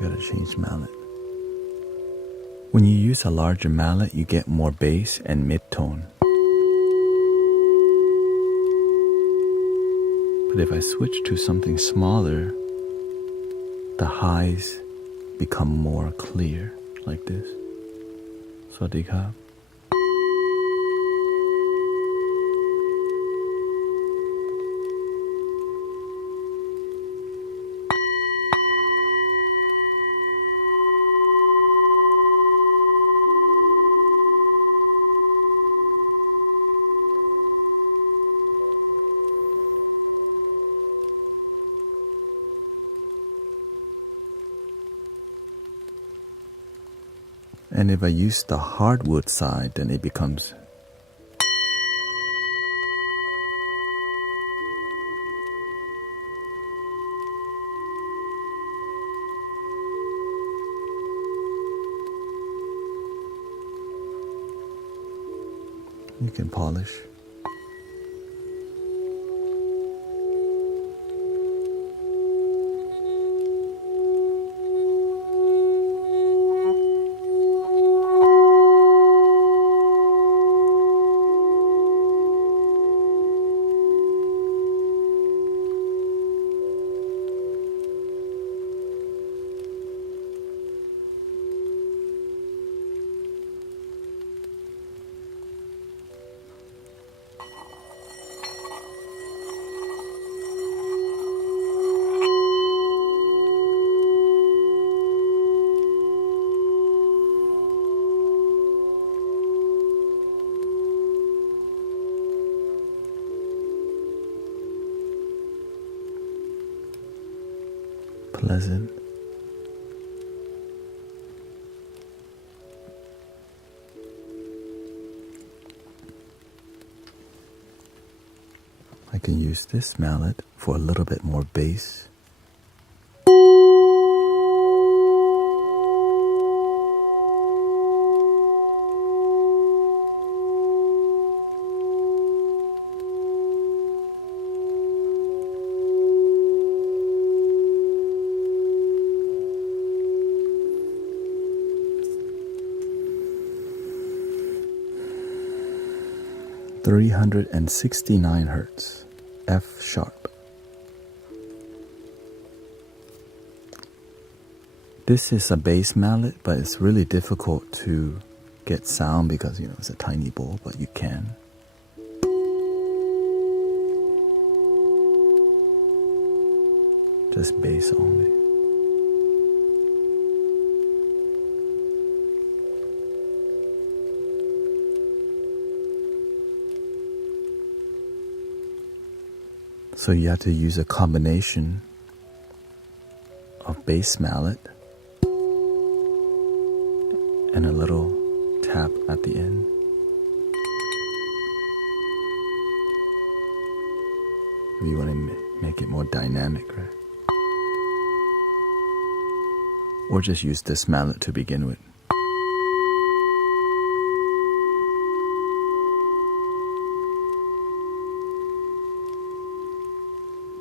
Gotta change mallet. When you use a larger mallet, you get more bass and mid-tone. But if I switch to something smaller, the highs become more clear, like this. Sawasdee Krap. And if I use the hardwood side, then it becomes you can polish. pleasant. I can use this mallet for a little bit more bass. (369 Hz), F sharp. This is a bass mallet, but it's really difficult to get sound because, it's a tiny bowl, but you can. Just bass only. So you have to use a combination of bass mallet and a little tap at the end. If you want to make it more dynamic, right? Or just use this mallet to begin with.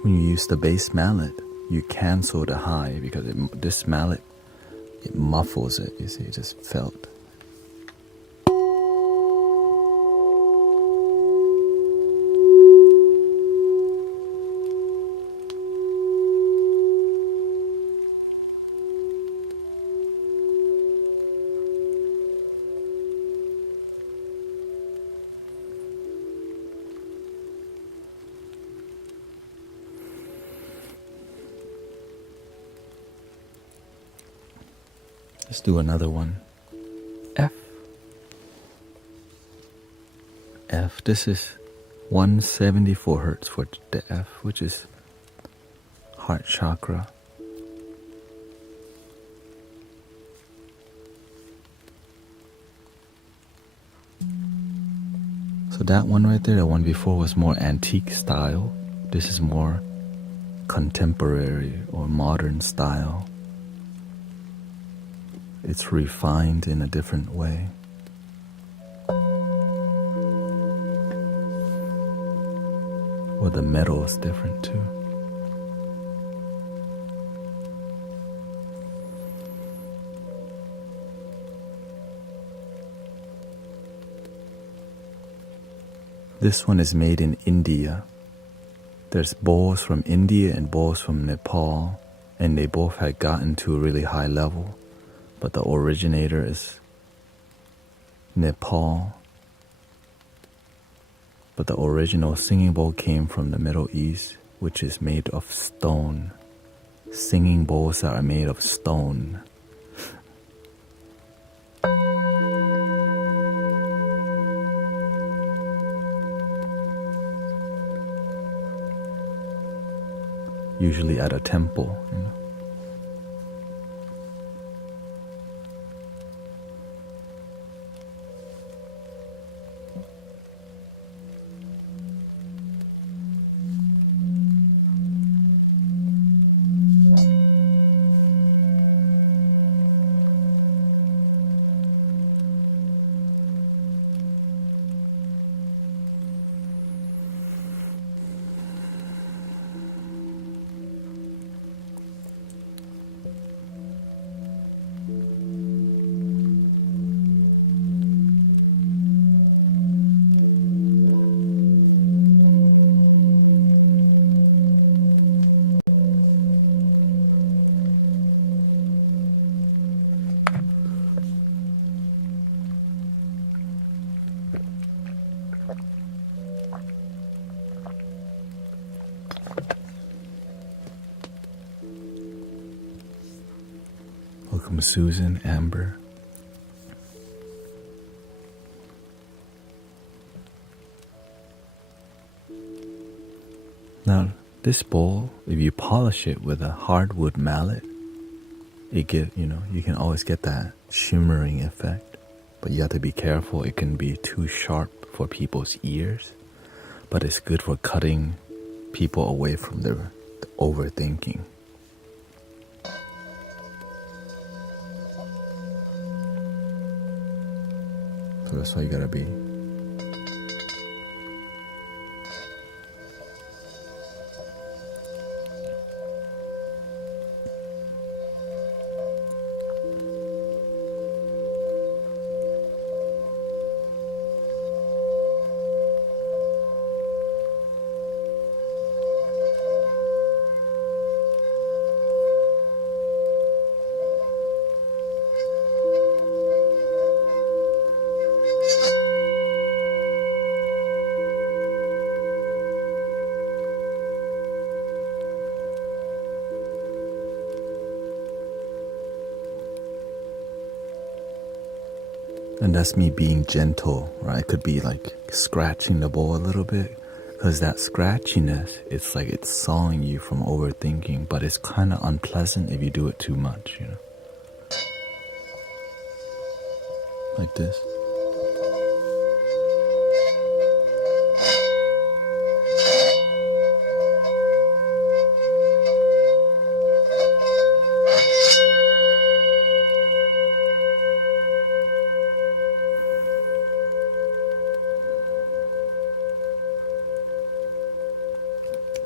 When you use the bass mallet, you cancel the high because this mallet, it muffles it, you see, it just felt. Let's do another one. F. F. This is 174 Hz for the F, which is heart chakra. So that one right there, the one before was more antique style. This is more contemporary or modern style. It's refined in a different way. Or the metal is different too. This one is made in India. There's bowls from India and bowls from Nepal, and they both had gotten to a really high level. But the originator is Nepal. But the original singing bowl came from the Middle East, which is made of stone. Singing bowls are made of stone. Usually at a temple, Welcome, Susan, Amber. Now, This bowl, if you polish it with a hardwood mallet, you can always get that shimmering effect. But you have to be careful. It can be too sharp for people's ears. But it's good for cutting people away from the overthinking. So that's how you gotta be. And that's me being gentle, right? I could be like scratching the bowl a little bit, because that scratchiness, it's like it's sawing you from overthinking, but it's kind of unpleasant if you do it too much, like this.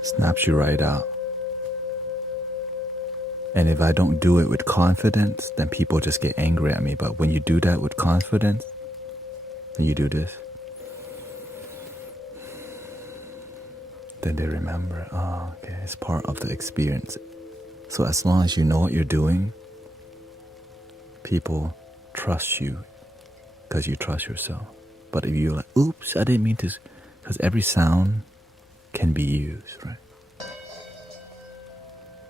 Snaps you right out. And if I don't do it with confidence, then people just get angry at me. But when you do that with confidence, then you do this, then they remember, oh, okay, it's part of the experience. So as long as you know what you're doing, people trust you because you trust yourself. But if you're like, oops, I didn't mean to, because every sound can be used, right?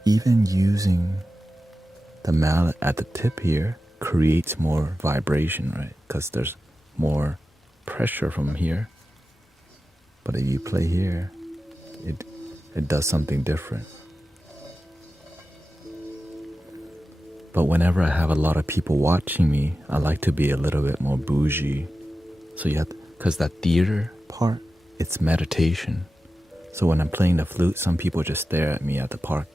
Even using the mallet at the tip here creates more vibration, right? Because there's more pressure from here. But if you play here, it does something different. But whenever I have a lot of people watching me, I like to be a little bit more bougie. So you have, because that theater part, it's meditation. So when I'm playing the flute, some people just stare at me at the park.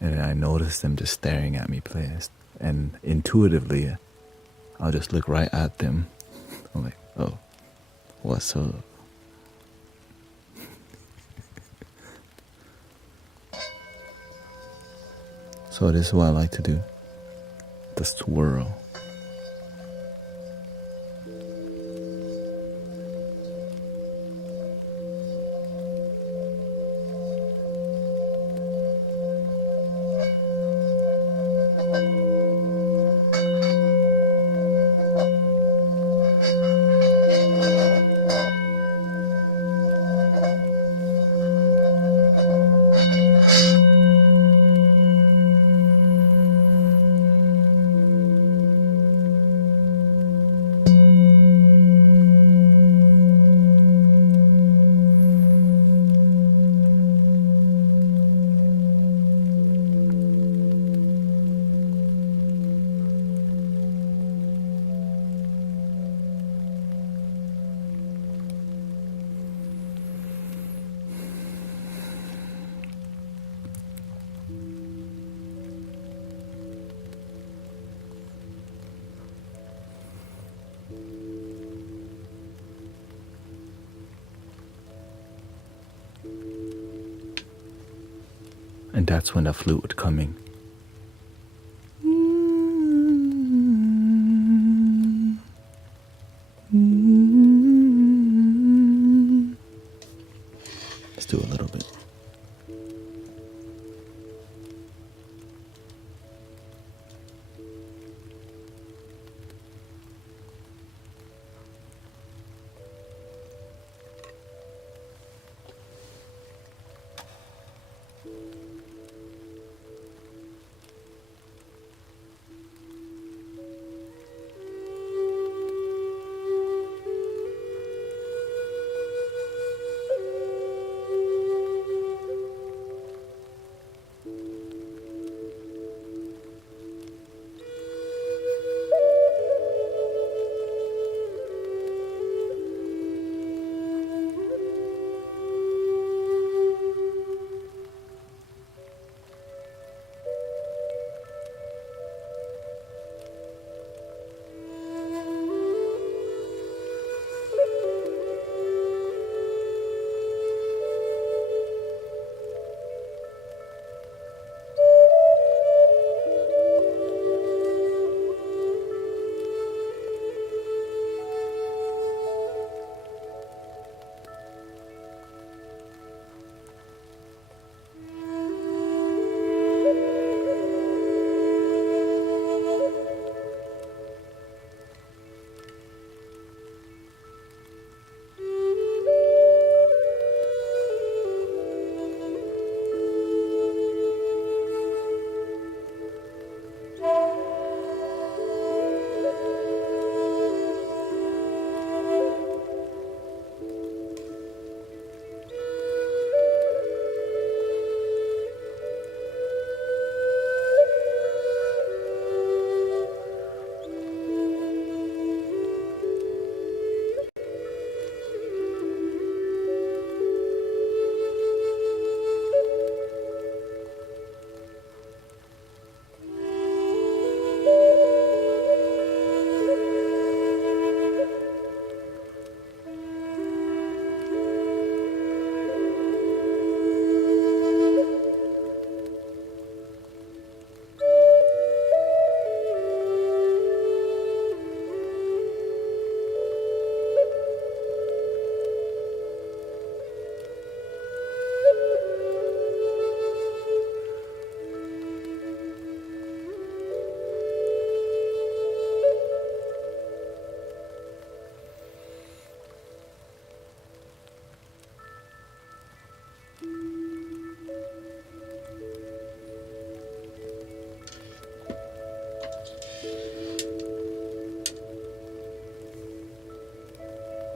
And I notice them just staring at me playing. And intuitively, I'll just look right at them. I'm like, oh, what's up? So this is what I like to do. The swirl. And that's when the flute would come in. Let's do a little bit.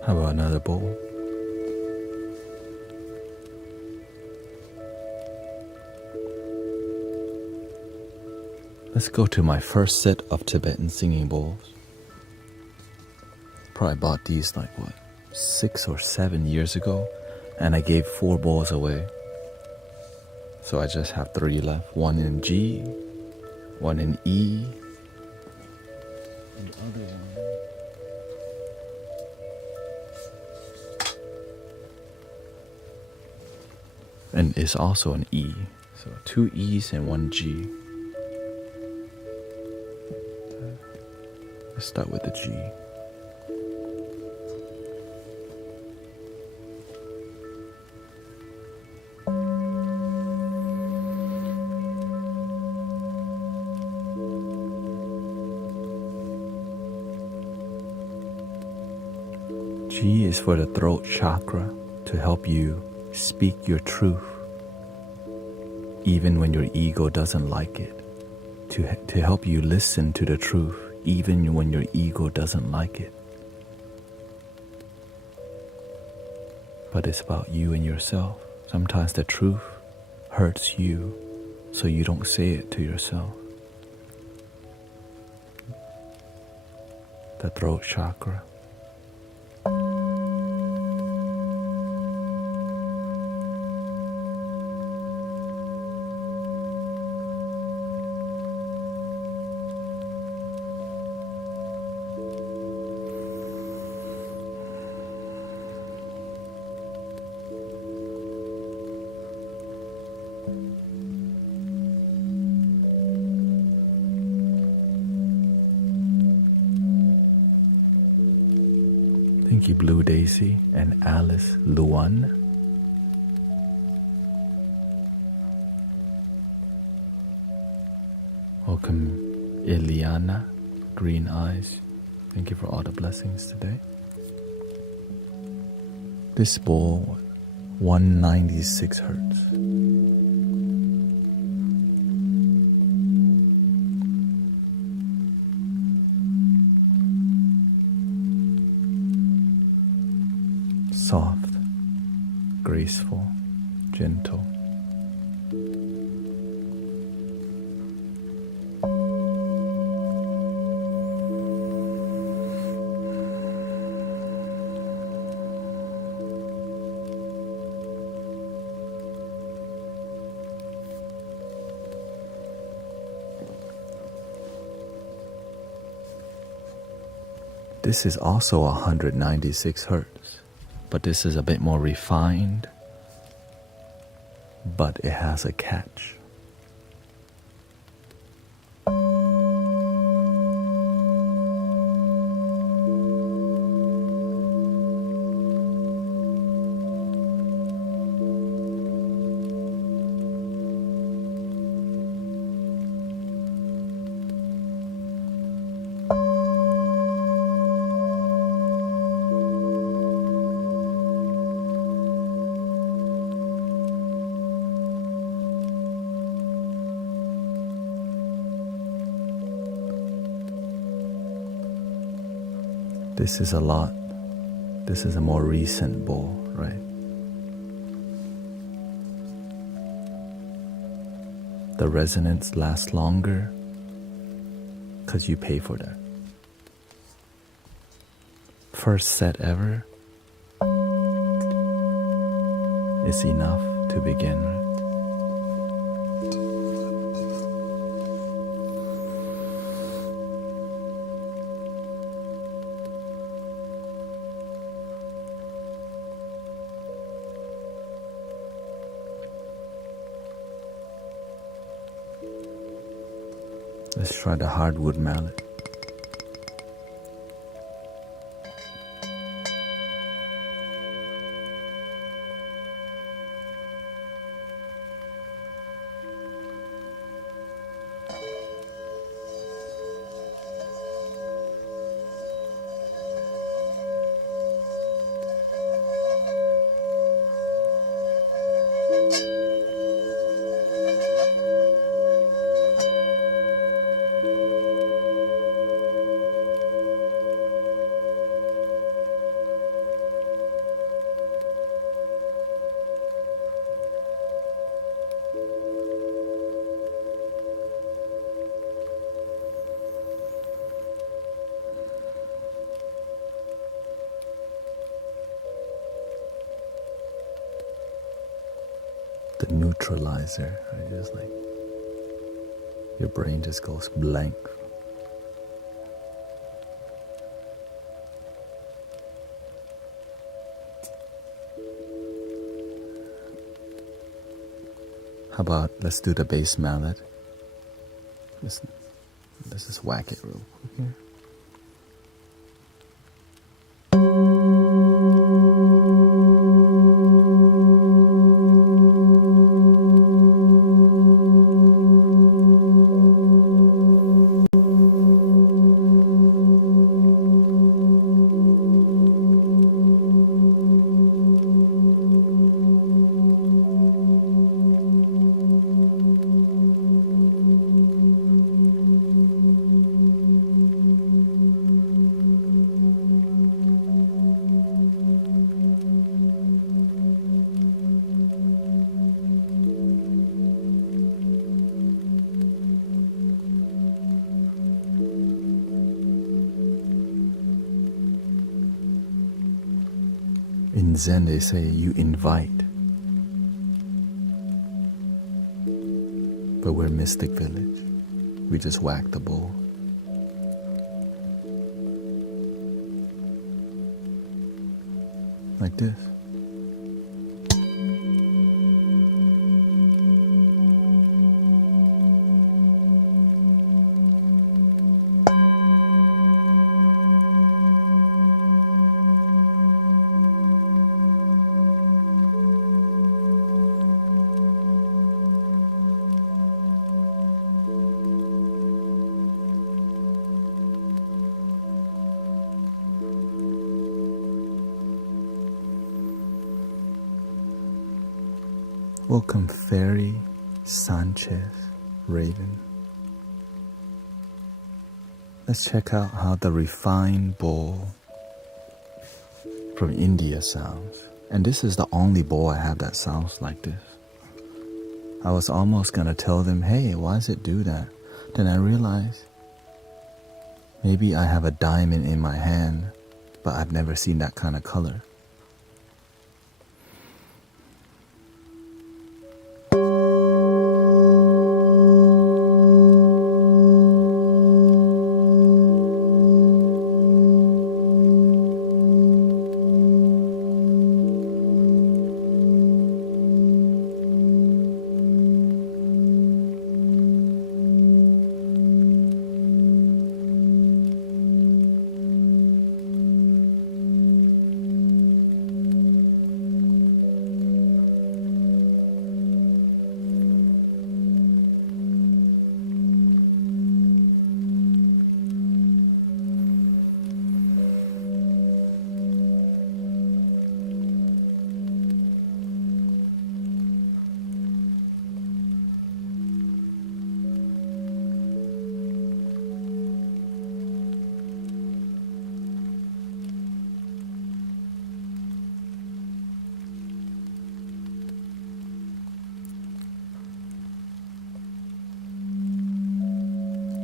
How about another bowl? Let's go to my first set of Tibetan singing bowls. Probably bought these 6 or 7 years ago, and I gave 4 bowls away. So I just have 3 left. 1 in G, 1 in E, and the other one. And it's also an E. So 2 E's and 1 G. Let's start with the G. G is for the throat chakra, to help you speak your truth, even when your ego doesn't like it. To help you listen to the truth, even when your ego doesn't like it. But it's about you and yourself. Sometimes the truth hurts you, so you don't say it to yourself. The throat chakra. Thank you, Blue Daisy and Alice Luan. Welcome, Ileana, Green Eyes. Thank you for all the blessings today. This bowl, 196 hertz. Soft, graceful, gentle. This is also 196 hertz. But this is a bit more refined, but it has a catch. This is a lot. This is a more recent bowl, right? The resonance lasts longer because you pay for that. First set ever is enough to begin, right? Let's try the hardwood mallet. the neutralizer. Right? Just like your brain just goes blank. How about let's do the bass mallet? Let's just whack it real quick here. In Zen, they say you invite. But we're Mystic Village. We just whack the bowl. Like this. Welcome, Fairy Sanchez Raven. Let's check out how the refined bowl from India sounds. And this is the only bowl I have that sounds like this. I was almost gonna tell them, hey, why does it do that? Then I realized maybe I have a diamond in my hand, but I've never seen that kind of color.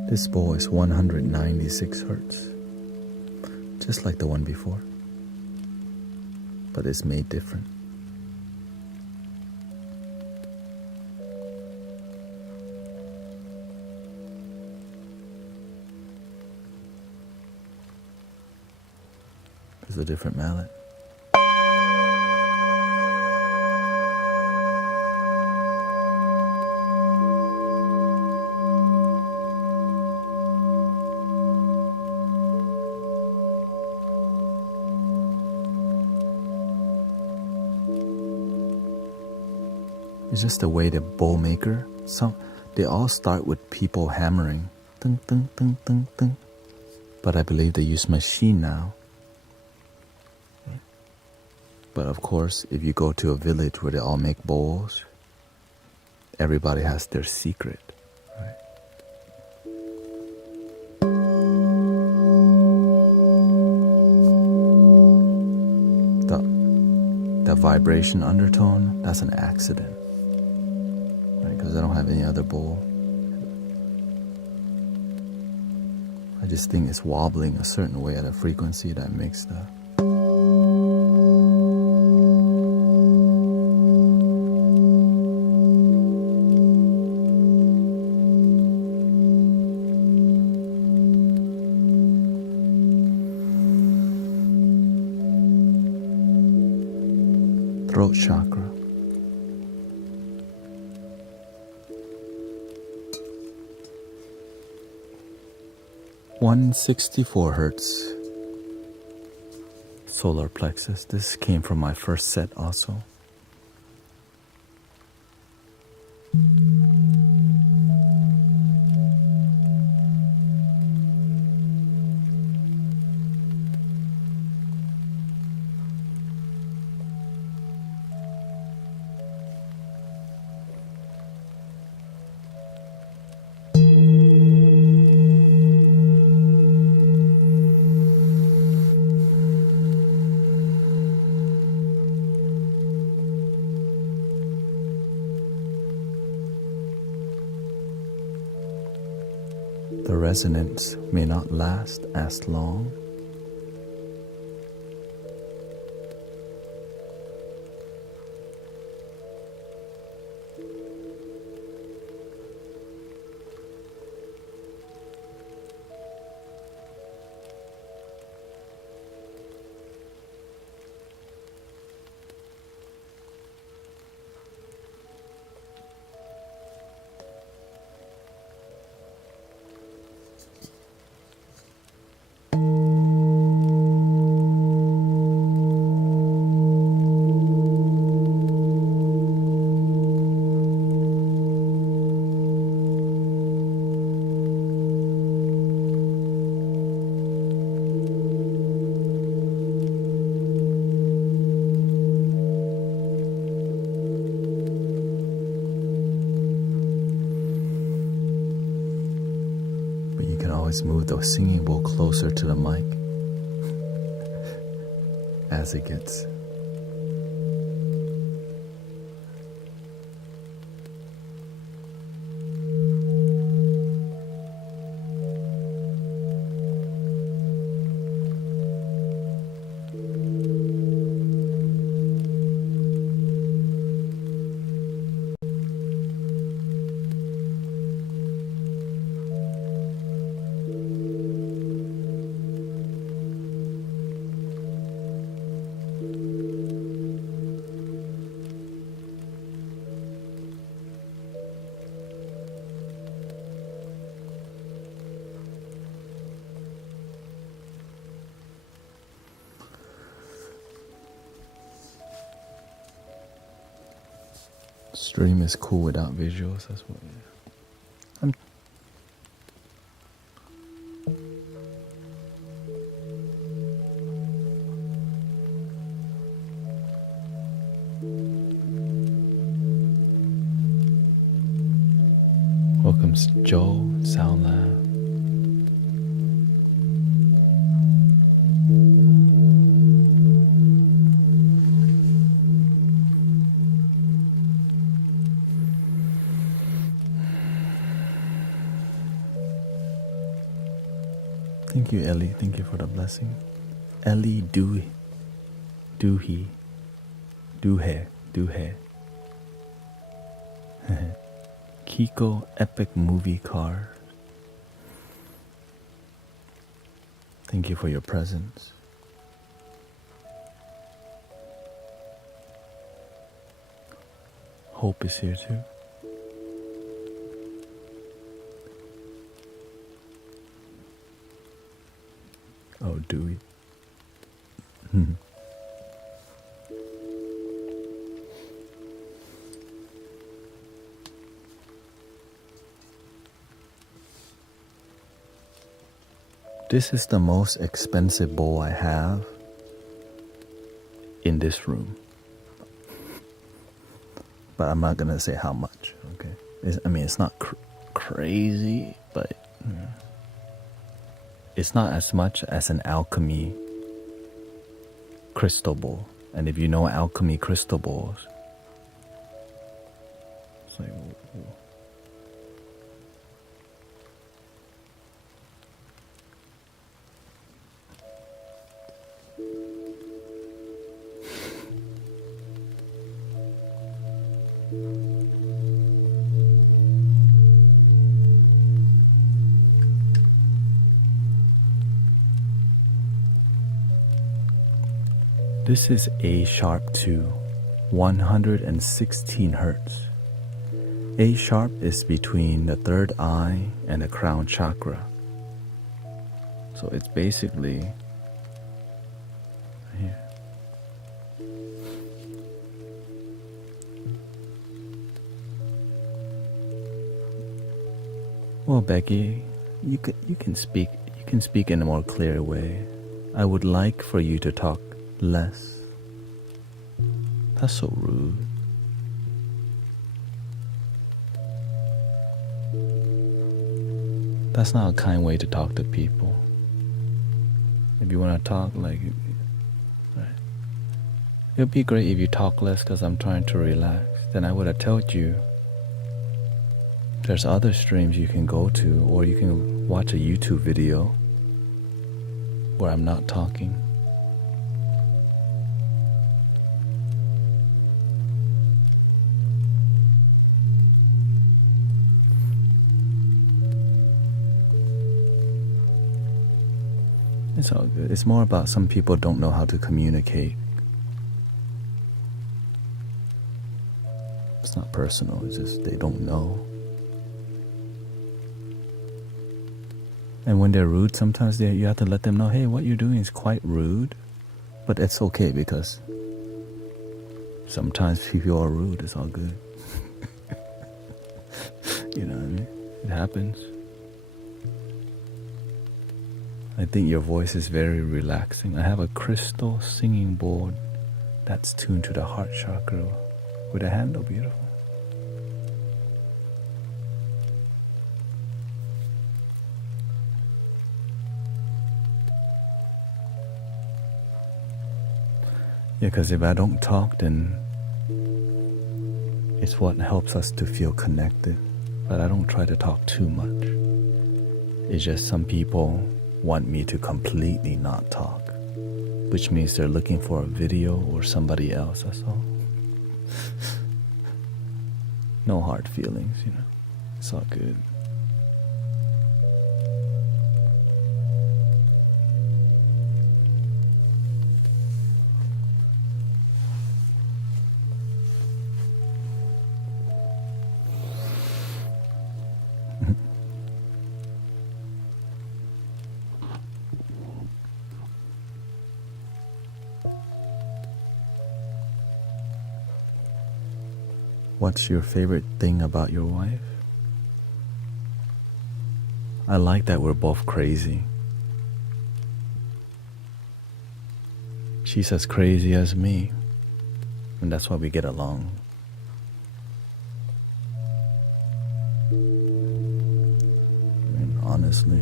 This bowl is 196 hertz, just like the one before, but it's made different. It's a different mallet. It's just the way the bowl maker, they all start with people hammering, ding, ding, ding, ding, ding. But I believe they use machine now. But of course, if you go to a village where they all make bowls, everybody has their secret, right? The vibration undertone, that's an accident. Because I don't have any other bowl. I just think it's wobbling a certain way at a frequency that makes the throat chakra. $164 solar plexus. This came from my first set also. The resonance may not last as long. Move the singing bowl closer to the mic as it gets. Stream is cool without visuals. That's what. Welcome, Joe, Soundbath. Thank you, Ellie. Thank you for the blessing. Ellie Duhe. Kiko Epic Movie Car. Thank you for your presence. Hope is here too. Oh, Dewey. This is the most expensive bowl I have in this room. But I'm not gonna say how much, okay? It's not crazy, but it's not as much as an alchemy crystal bowl. And if you know alchemy crystal bowls, it's like, whoa. This is A sharp 2 116 hertz. A sharp is between the third eye and the crown chakra. So it's basically here. Well, Becky, you can speak in a more clear way. I would like for you to talk less. That's so rude. That's not a kind way to talk to people. If you want to talk, like, right. It would be great if you talk less because I'm trying to relax. Then I would have told you there's other streams you can go to, or you can watch a YouTube video where I'm not talking. It's all good. It's more about some people don't know how to communicate. It's not personal, it's just they don't know. And when they're rude, sometimes you have to let them know, hey, what you're doing is quite rude. But it's okay because sometimes people are rude, it's all good. You know what I mean? It happens. I think your voice is very relaxing. I have a crystal singing board that's tuned to the heart chakra with a handle. Beautiful. Yeah, because if I don't talk, then it's what helps us to feel connected. But I don't try to talk too much. It's just some people want me to completely not talk, which means they're looking for a video or somebody else, that's all. No hard feelings, you know. It's all good. What's your favorite thing about your wife? I like that we're both crazy. She's as crazy as me, and that's why we get along. I mean, honestly.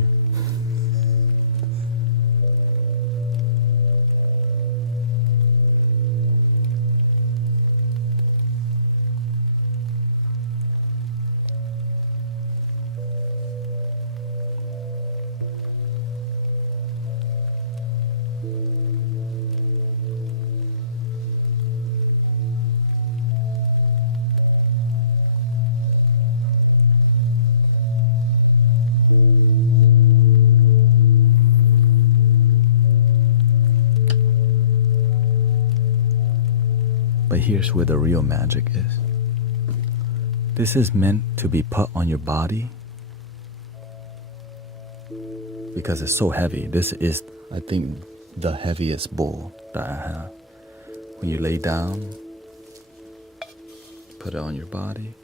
But here's where the real magic is. This is meant to be put on your body because it's so heavy. This is, I think, the heaviest bowl that I have. When you lay down, put it on your body.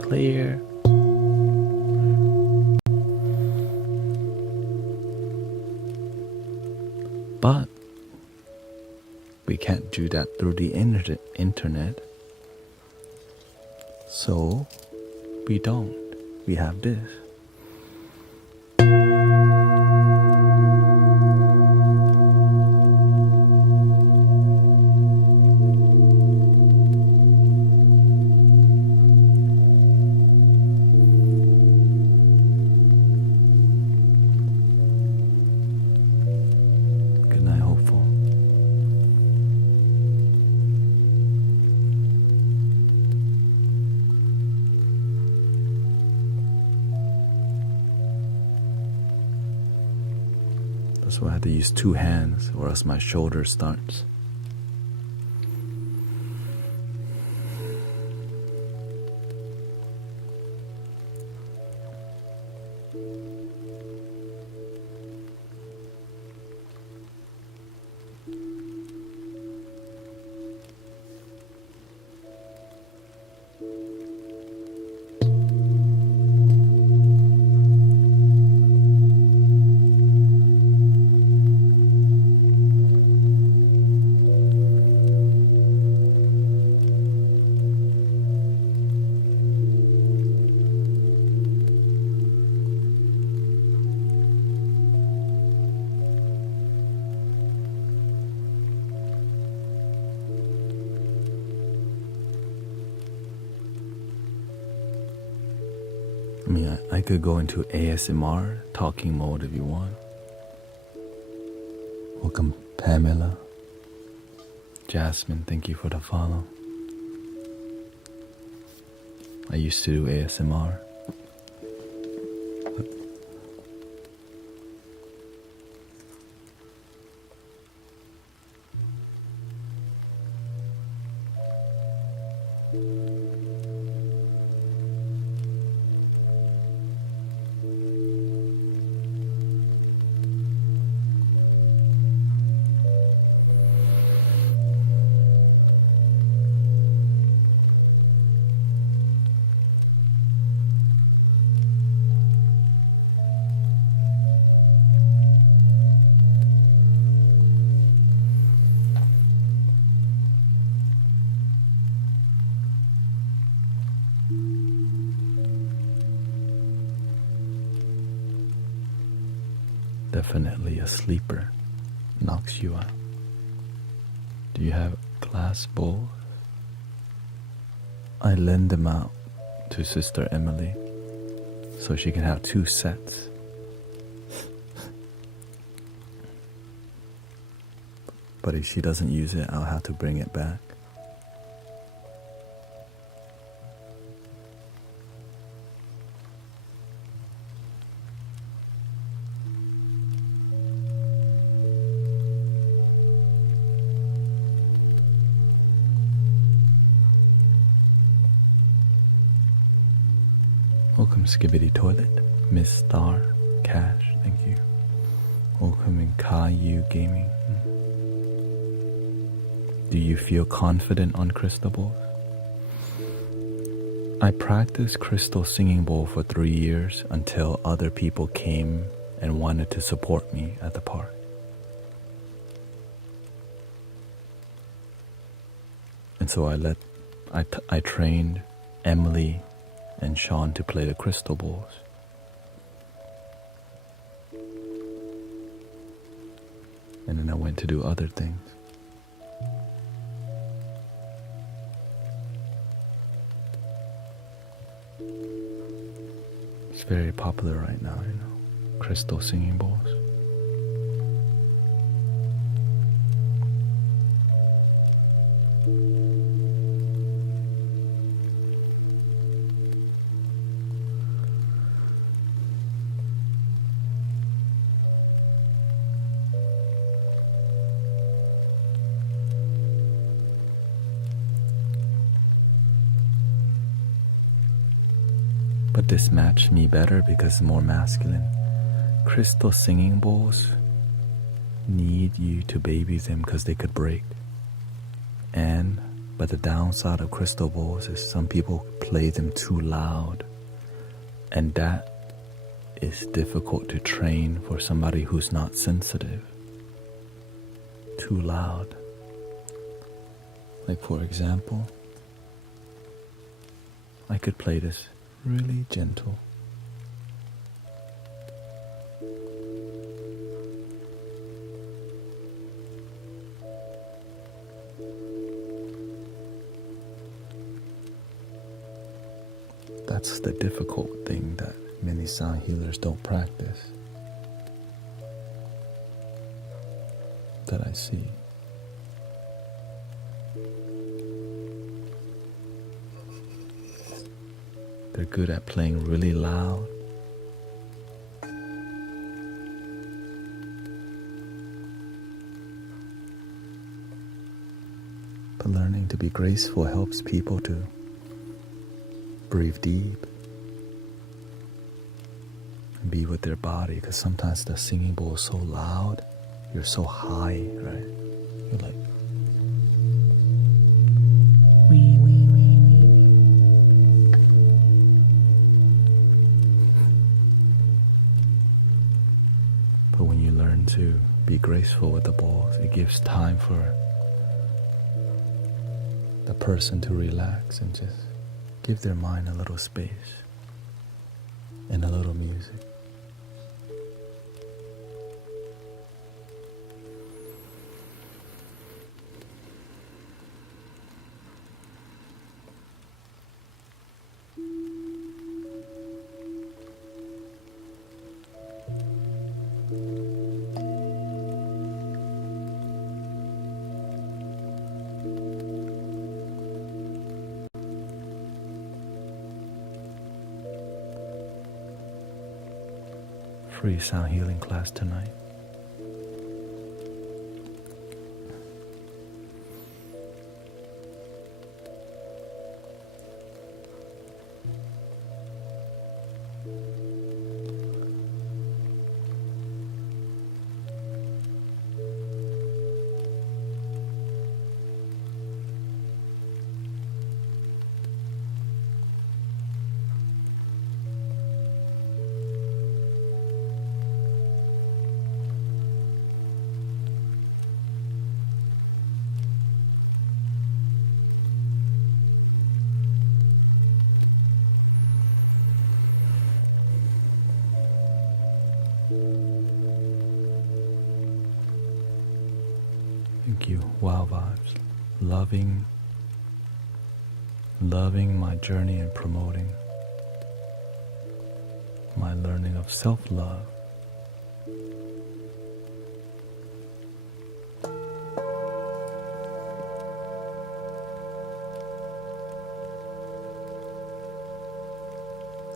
Clear. But we can't do that through the internet. So we don't. We have this. So I had to use 2 hands or else my shoulder starts. I mean, I could go into ASMR talking mode if you want. Welcome, Pamela. Jasmine, thank you for the follow. I used to do ASMR. Definitely a sleeper. Knocks you out. Do you have glass bowls? I lend them out to Sister Emily so she can have 2 sets. But if she doesn't use it, I'll have to bring it back. Welcome, Skibbity Toilet. Miss Star, Cash, thank you. Welcome in Caillou Gaming. Do you feel confident on crystal bowls? I practiced crystal singing bowl for 3 years until other people came and wanted to support me at the park. And so I trained Emily and Sean to play the crystal bowls. And then I went to do other things. It's very popular right now, you know, crystal singing bowls. But this matched me better because it's more masculine. Crystal singing bowls need you to baby them because they could break. But the downside of crystal bowls is some people play them too loud. And that is difficult to train for somebody who's not sensitive. Too loud. Like for example, I could play this really gentle. That's the difficult thing that many sound healers don't practice, that I see. They're good at playing really loud, But learning to be graceful helps people to breathe deep and be with their body, because sometimes the singing bowl is so loud, you're so high, right? You're like, wee, wee, wee, wee. But when you learn to be graceful with the bowls, it gives time for the person to relax and just give their mind a little space and a little music. Free sound healing class tonight. Thank you, Wow Vibes. Loving my journey and promoting my learning of self-love.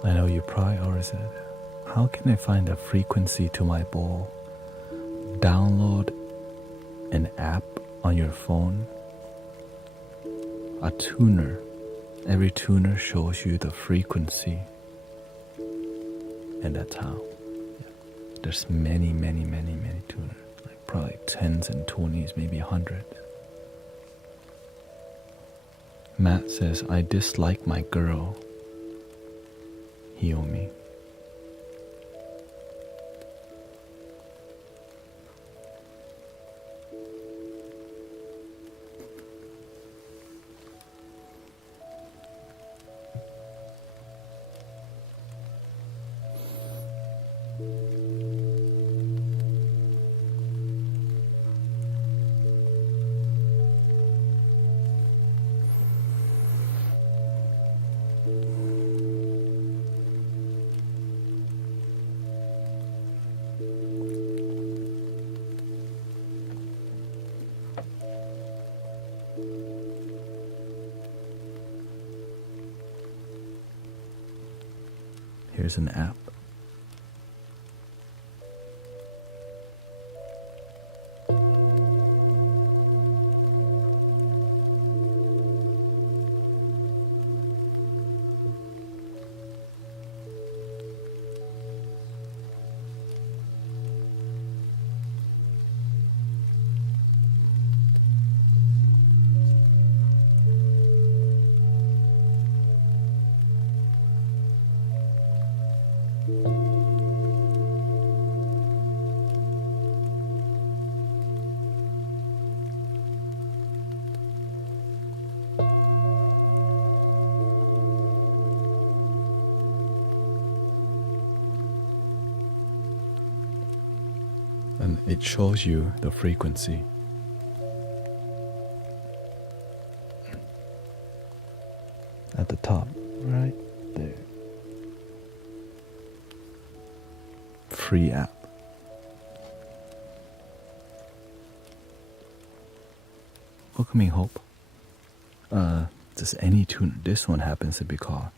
I know you probably already said, how can I find a frequency to my bowl? Download an app on your phone, a tuner. Every tuner shows you the frequency, and that's how. Yeah. There's many tuners, like probably tens and twenties, maybe hundreds. Matt says, I dislike my girl. Heal me. Here's an app. And it shows you the frequency. At the top, right there. Free app. Welcoming Hope. Just any tuner. This one happens to be called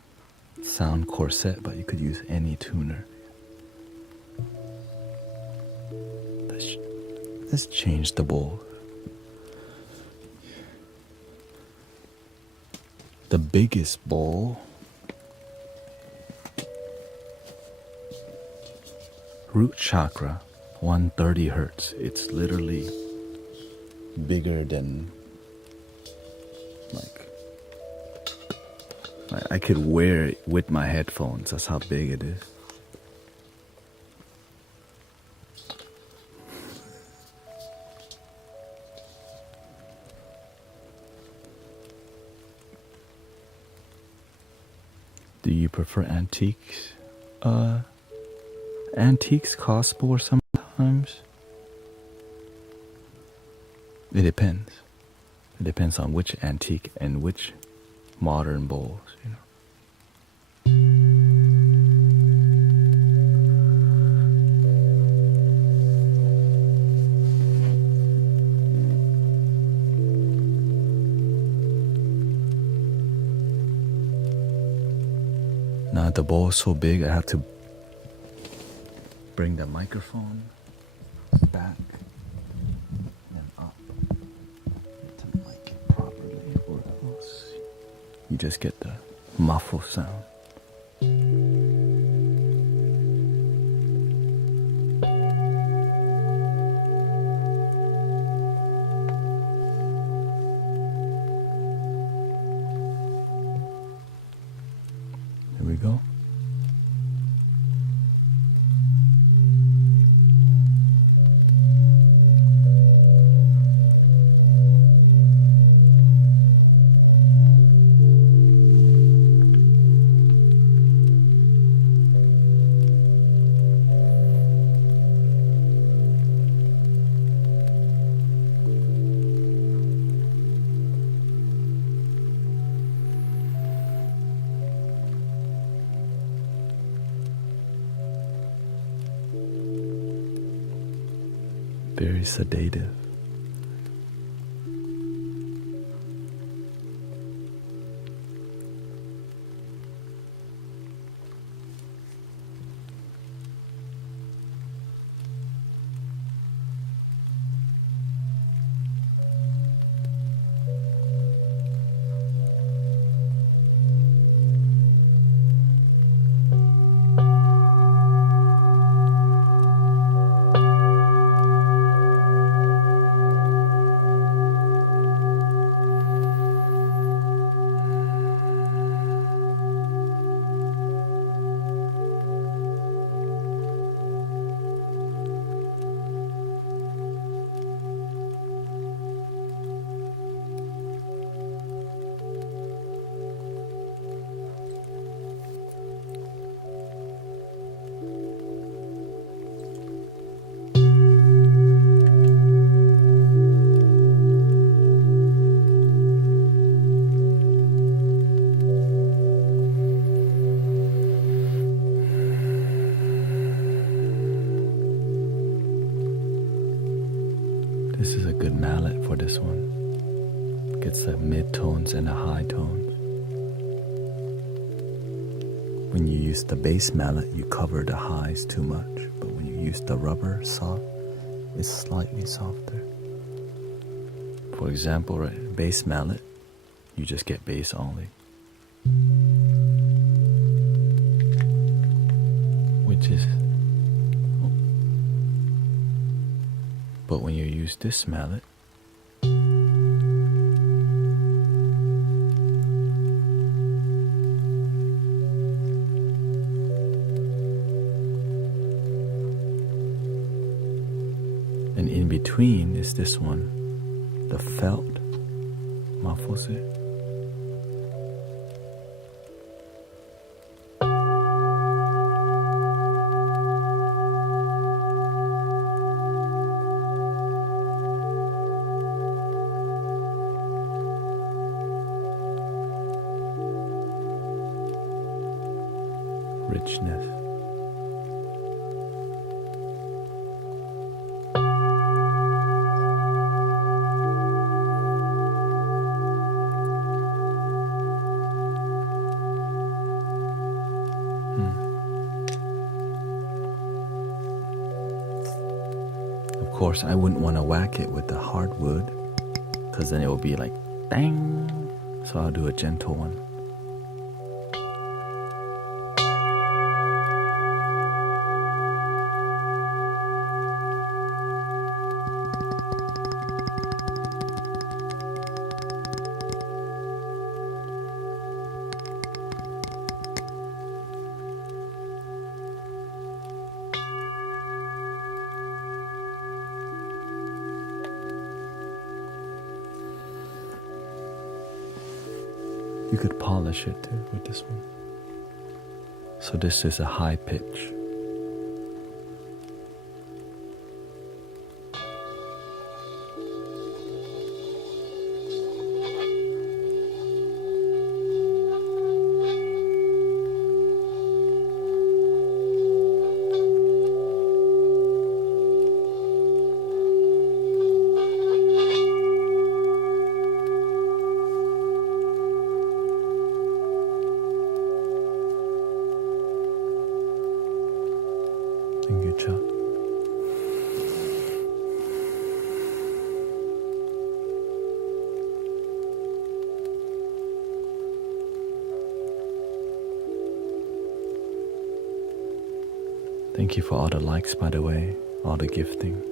Sound Corset, but you could use any tuner. Let's change the bowl. The biggest bowl, root chakra, 130 hertz. It's literally bigger than like I could wear it with my headphones. That's how big it is. Do you prefer antiques? Antiques cost more sometimes. It depends. It depends on which antique and which modern bowls, you know. Now the bowl is so big, I have to bring the microphone back and up to mic it properly, or else you just get the muffled sound. Here we go. Very sedative. This is a good mallet for this one. Gets the mid-tones and the high tones. When you use the bass mallet, you cover the highs too much. But when you use the rubber soft, it's slightly softer. For example, right, bass mallet, you just get bass only. Which is... But when you use this mallet, and in between is this one, the felt muffles it. Richness. Of course, I wouldn't want to whack it with the hardwood, because then it will be like bang. So I'll do a gentle one. You could polish it too with this one. So this is a high pitch. Thank you, Chuck. Thank you for all the likes, by the way, all the gifting.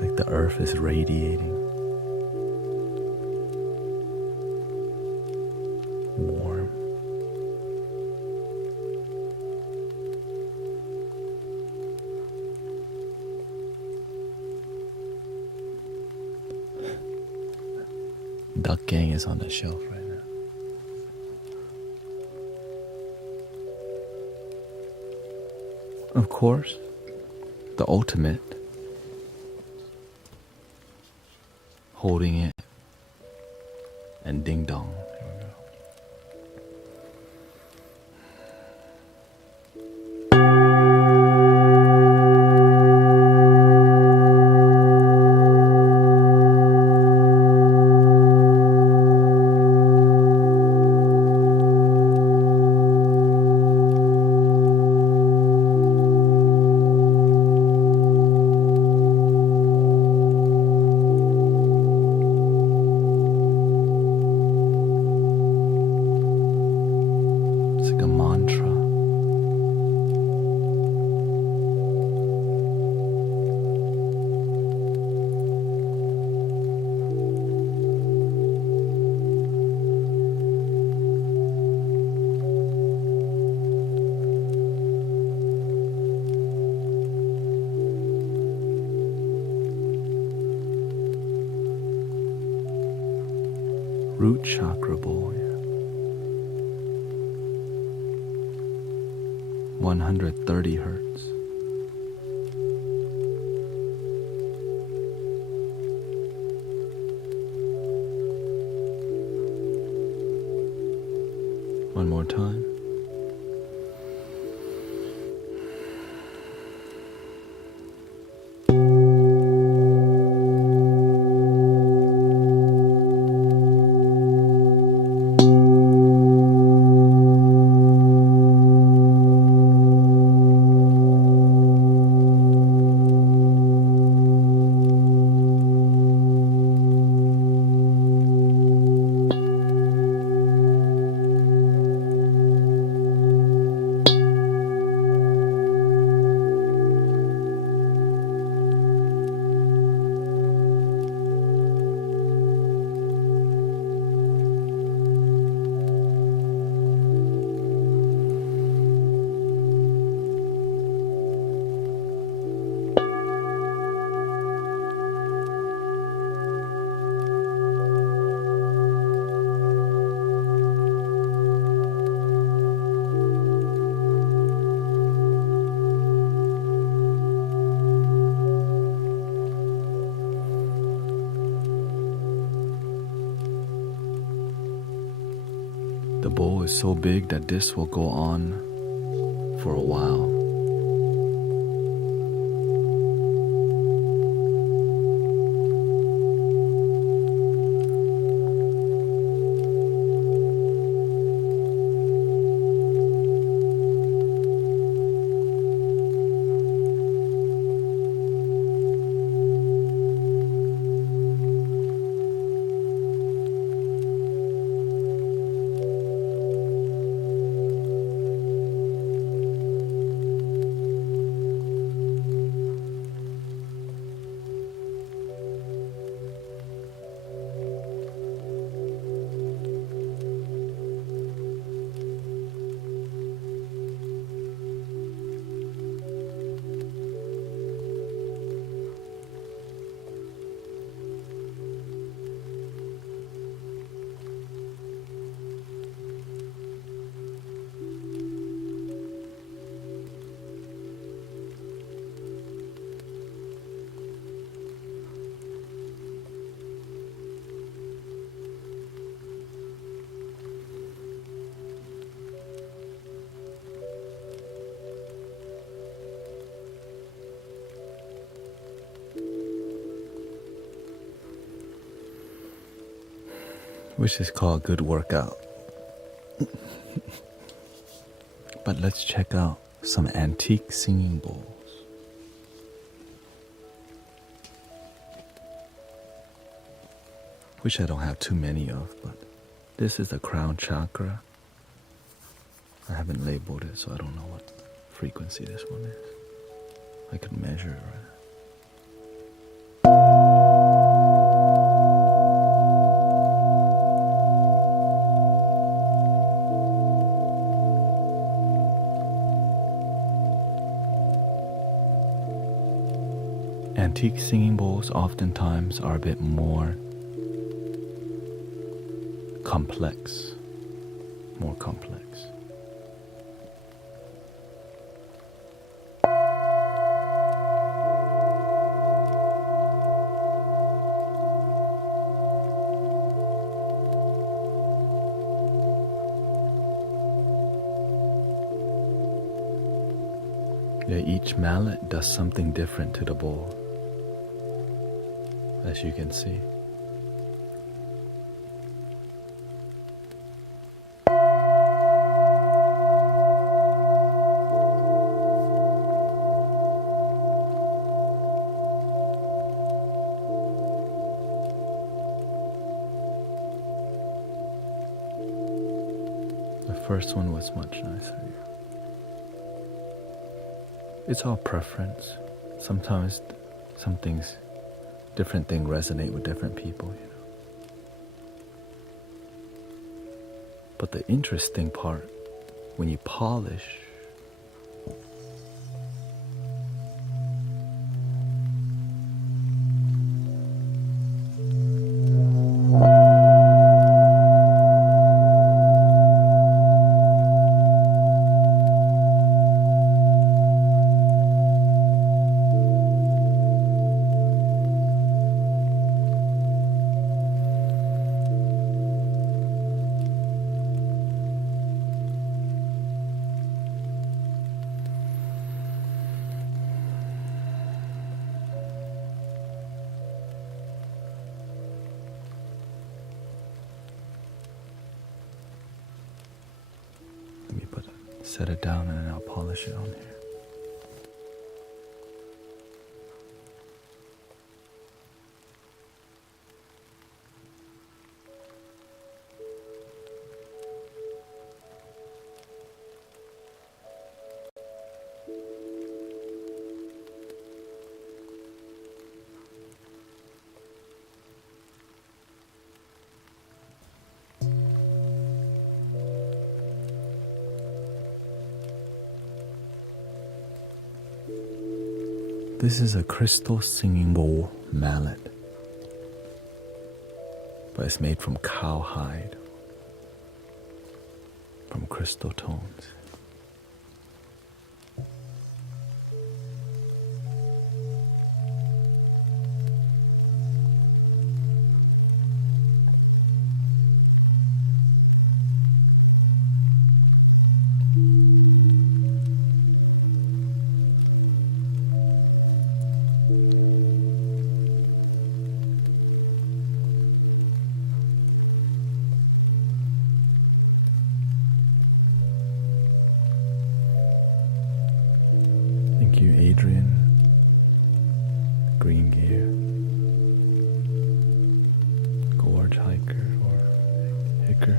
Like the earth is radiating. Warm. Duck Gang is on the shelf right now. Of course, the ultimate. Holding it and ding dong. Here we go. Root chakra bowl, yeah. 130 hertz. One more time. The bowl is so big that this will go on for a while. Which is called good workout. But let's check out some antique singing bowls. Which I don't have too many of, but this is the crown chakra. I haven't labeled it, so I don't know what frequency this one is. I could measure it right now. Antique singing bowls oftentimes are a bit more complex, more complex. Yeah, each mallet does something different to the bowl, as you can see. The first one was much nicer. It's all preference. Sometimes different things resonate with different people, you know. But the interesting part, when you polish, set it down and then I'll polish it on here. This is a crystal singing bowl mallet, but it's made from cowhide, from crystal tones. Adrian, Green Gear, Gorge Hiker or Hicker.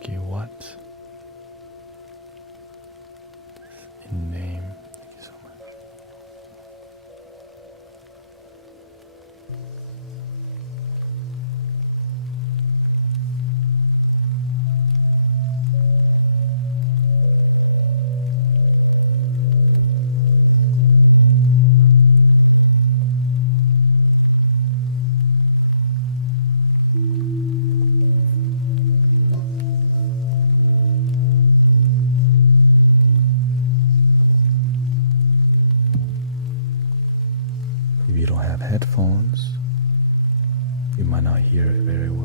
Okay, what? In name. Thank you so much. If you don't have headphones, you might not hear it very well.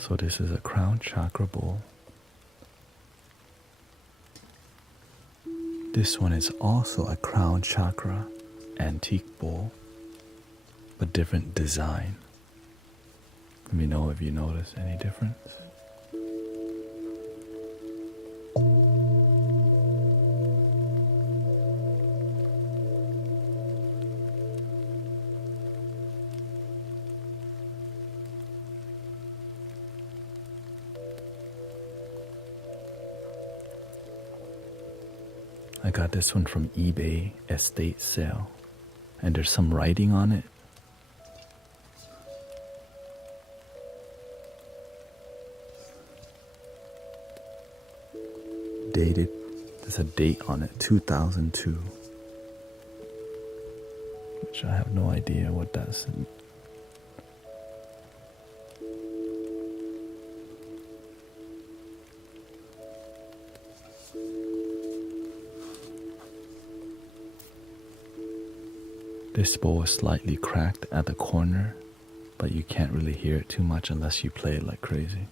So this is a crown chakra bowl. This one is also a crown chakra antique bowl, but different design. Let me know if you notice any difference. I got this one from eBay estate sale, and there's some writing on it. Dated, there's a date on it, 2002, which I have no idea what that's. This bowl is slightly cracked at the corner, but you can't really hear it too much unless you play it like crazy.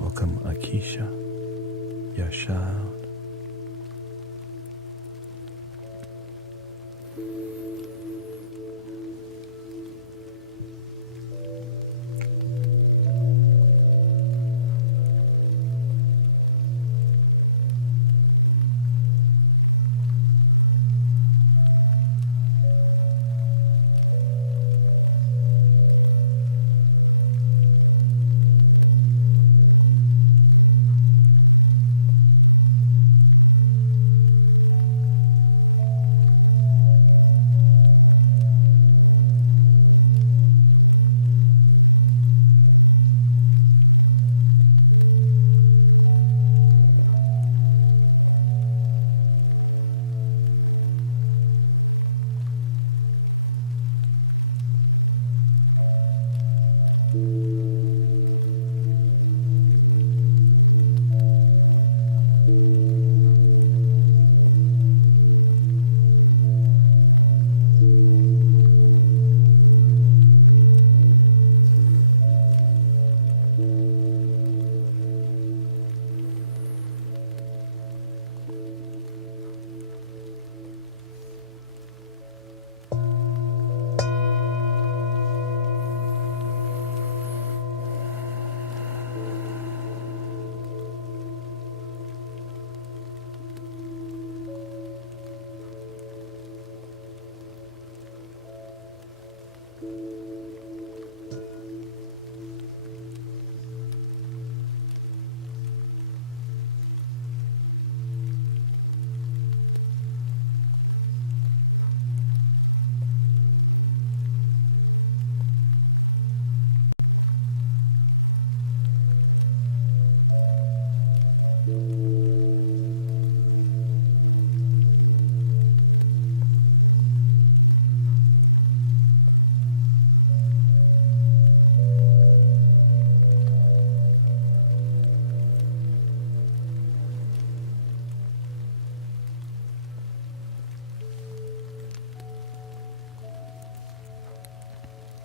Welcome, Akisha, Yashad.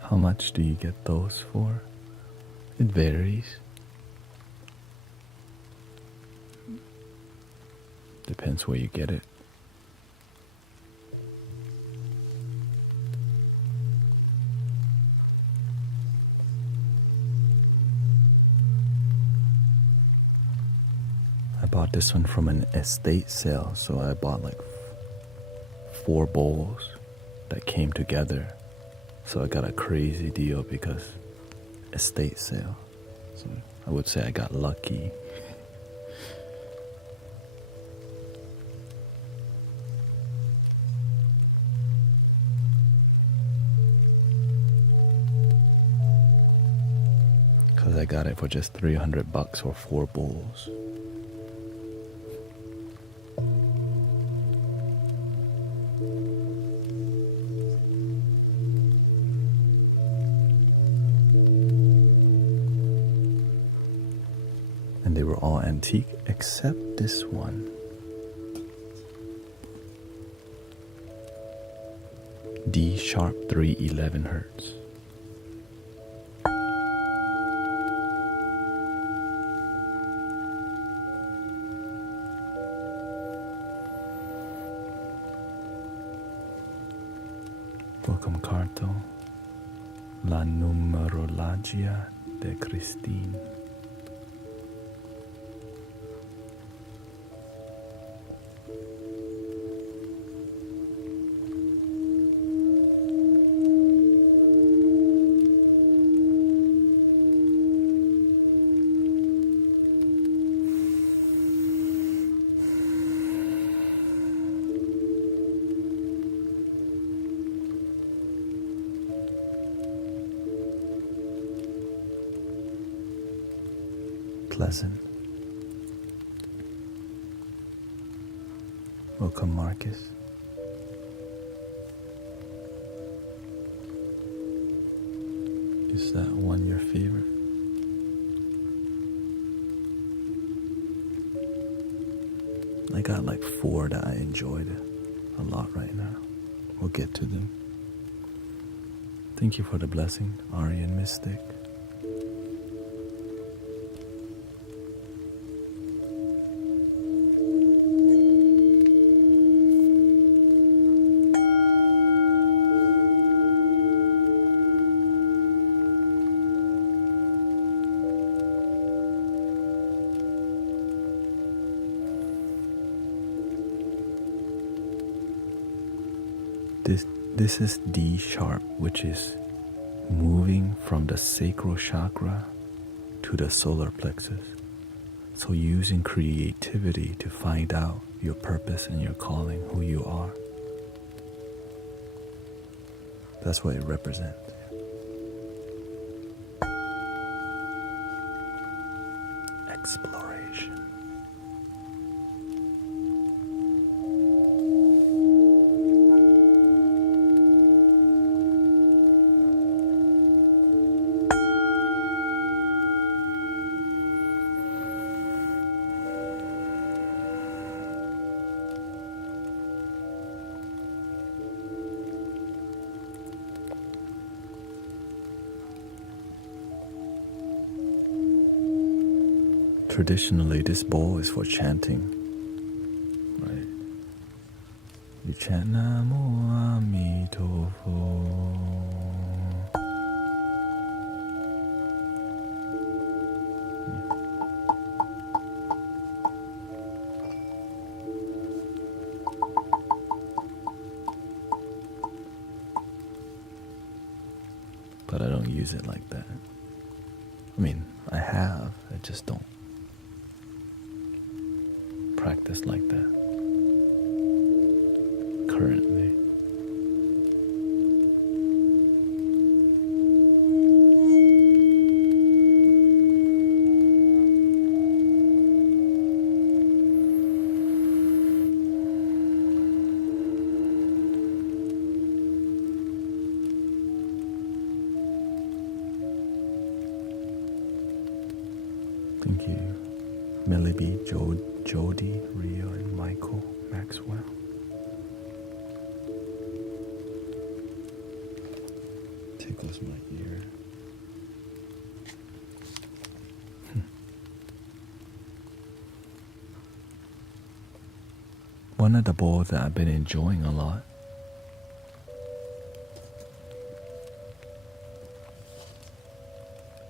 How much do you get those for? It varies. Depends where you get it. I bought this one from an estate sale, so I bought like 4 bowls that came together. So I got a crazy deal because estate sale. So I would say I got lucky. Because I got it for just $300 for 4 bowls. And they were all antique except this one. D sharp 311 hertz. Welcome, Carto. La numerologia de Christine. Pleasant. Welcome, Marcus. Is that one your favorite? I got like 4 that I enjoyed a lot right now. We'll get to them. Thank you for the blessing, Aryan Mystic. This is D sharp, which is moving from the sacral chakra to the solar plexus. So using creativity to find out your purpose and your calling, who you are. That's what it represents. Exploration. Traditionally, this bowl is for chanting, right? You chant Namo Amitofo. But I don't use it like that. I mean, I have, I just don't practice like that currently. Thank you, Melody, Jody, Rio, and Michael Maxwell. tickles my ear. One of the bowls that I've been enjoying a lot.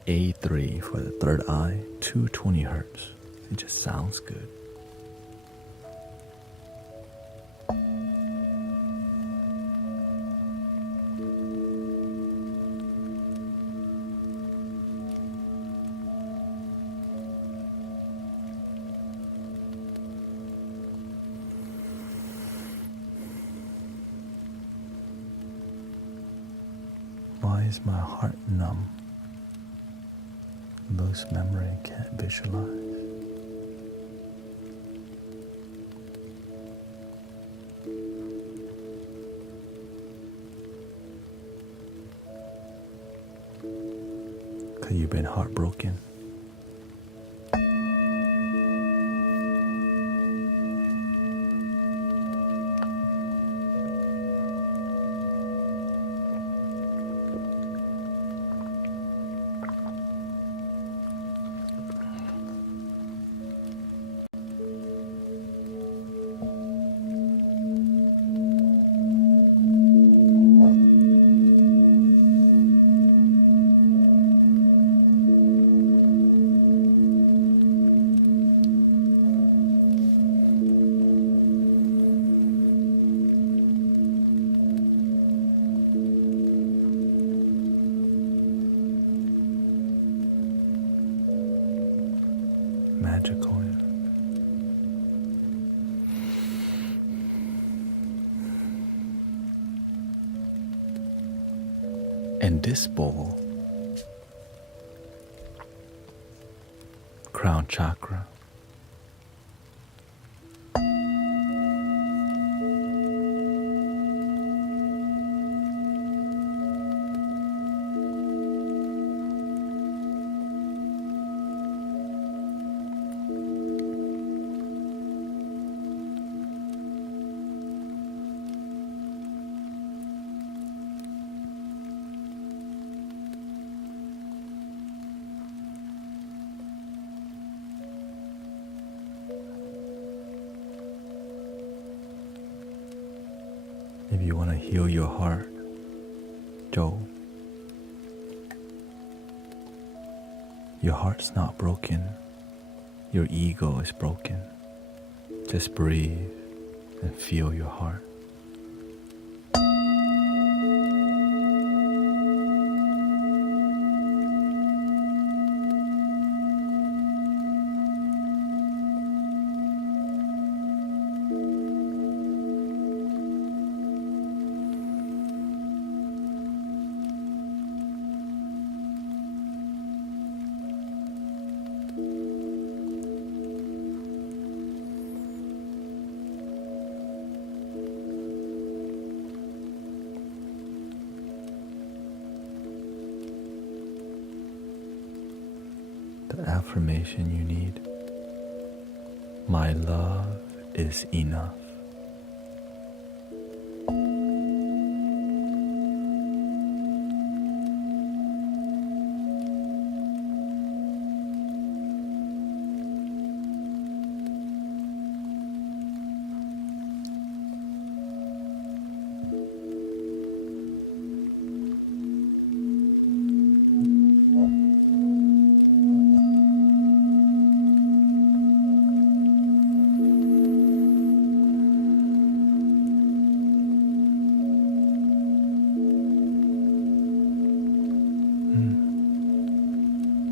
A3 for the third eye, 220 hertz. It just sounds good. Why is my heart numb? Loose memory, can't visualize. Cause you've been heartbroken. Magical. And this bowl, crown chakra. If you want to heal your heart, Joe, your heart's not broken. Your ego is broken. Just breathe and feel your heart. The affirmation you need. My love is enough.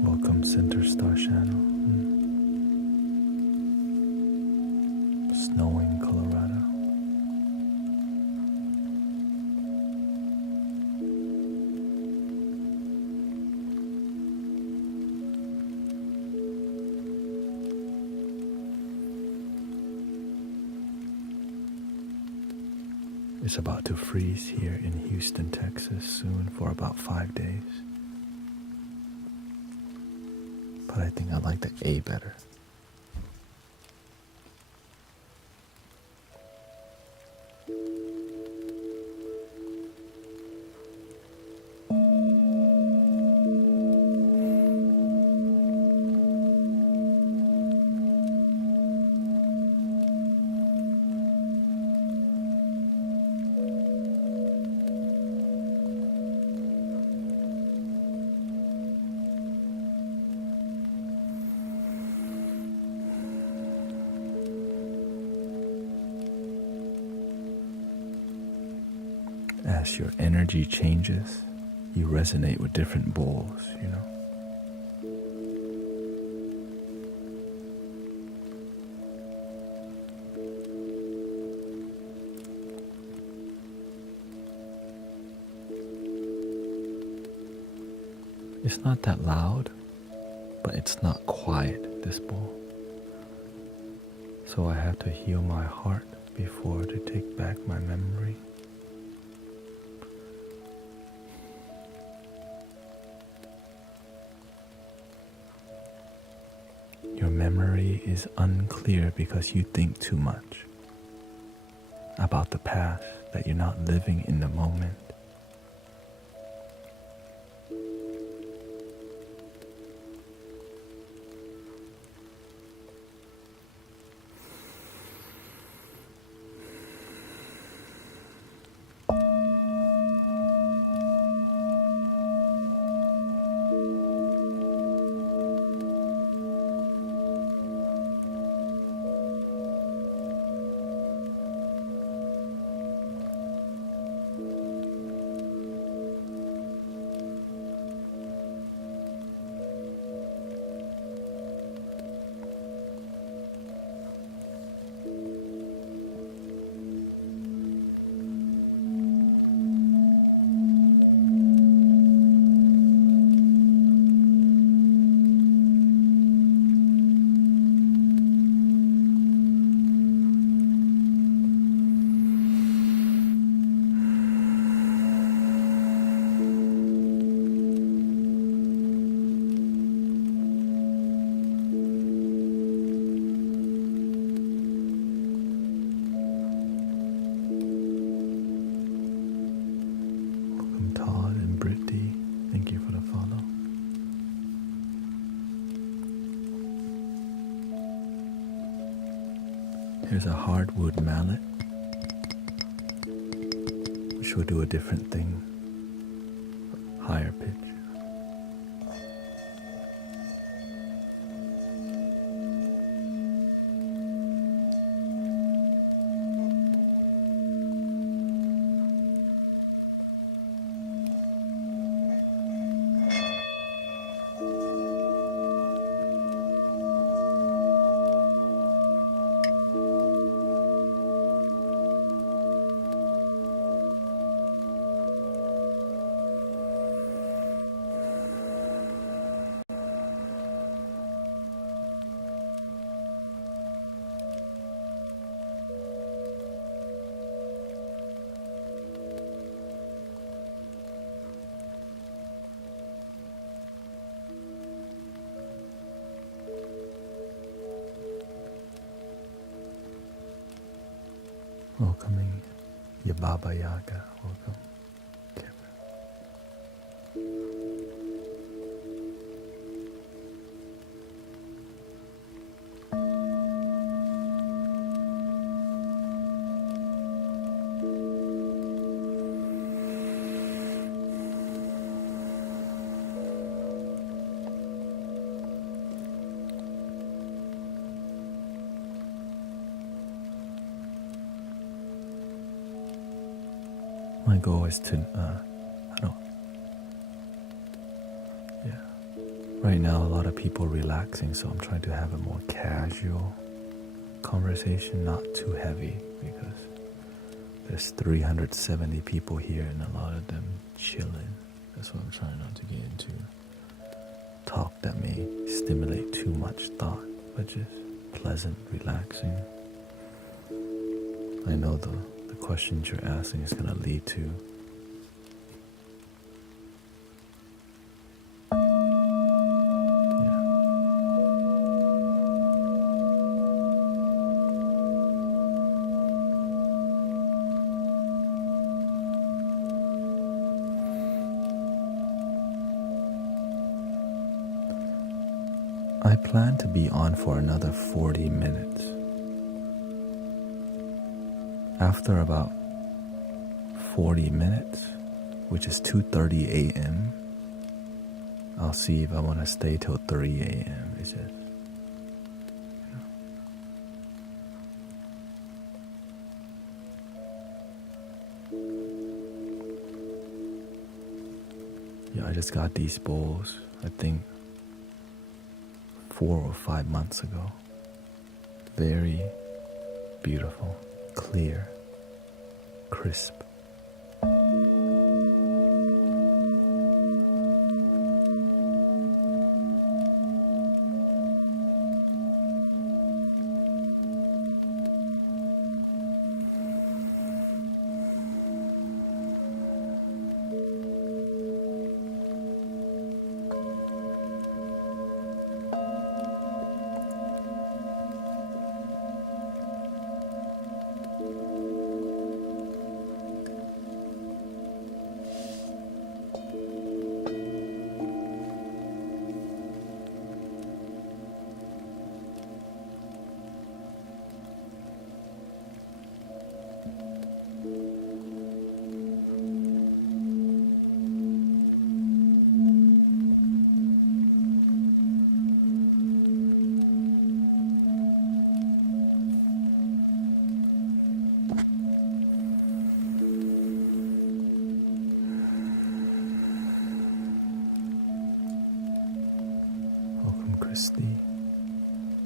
Welcome, Center Star Channel. Snowing Colorado. It's about to freeze here in Houston, Texas soon for about 5 days. But I think I like the A better. as your energy changes, you resonate with different bowls, you know. It's not that loud, but it's not quiet, this bowl. So I have to heal my heart before to take back my memory. Your memory is unclear because you think too much about the past, that you're not living in the moment. Here's a hardwood mallet, which will do a different thing, higher pitch. Welcoming your Baba Yaga. Welcome. My goal is to, right now a lot of people relaxing, so I'm trying to have a more casual conversation, not too heavy, because there's 370 people here and a lot of them chilling. That's what I'm trying not to get into talk that may stimulate too much thought, but just pleasant, relaxing. I know the questions you're asking is going to lead to I plan to be on for another 40 minutes. After about 40 minutes, which is 2:30 a.m., I'll see if I want to stay till 3 a.m. It's just, Yeah, I just got these bowls, I think 4 or 5 months ago. Very beautiful, clear, crisp. Welcome, Christy.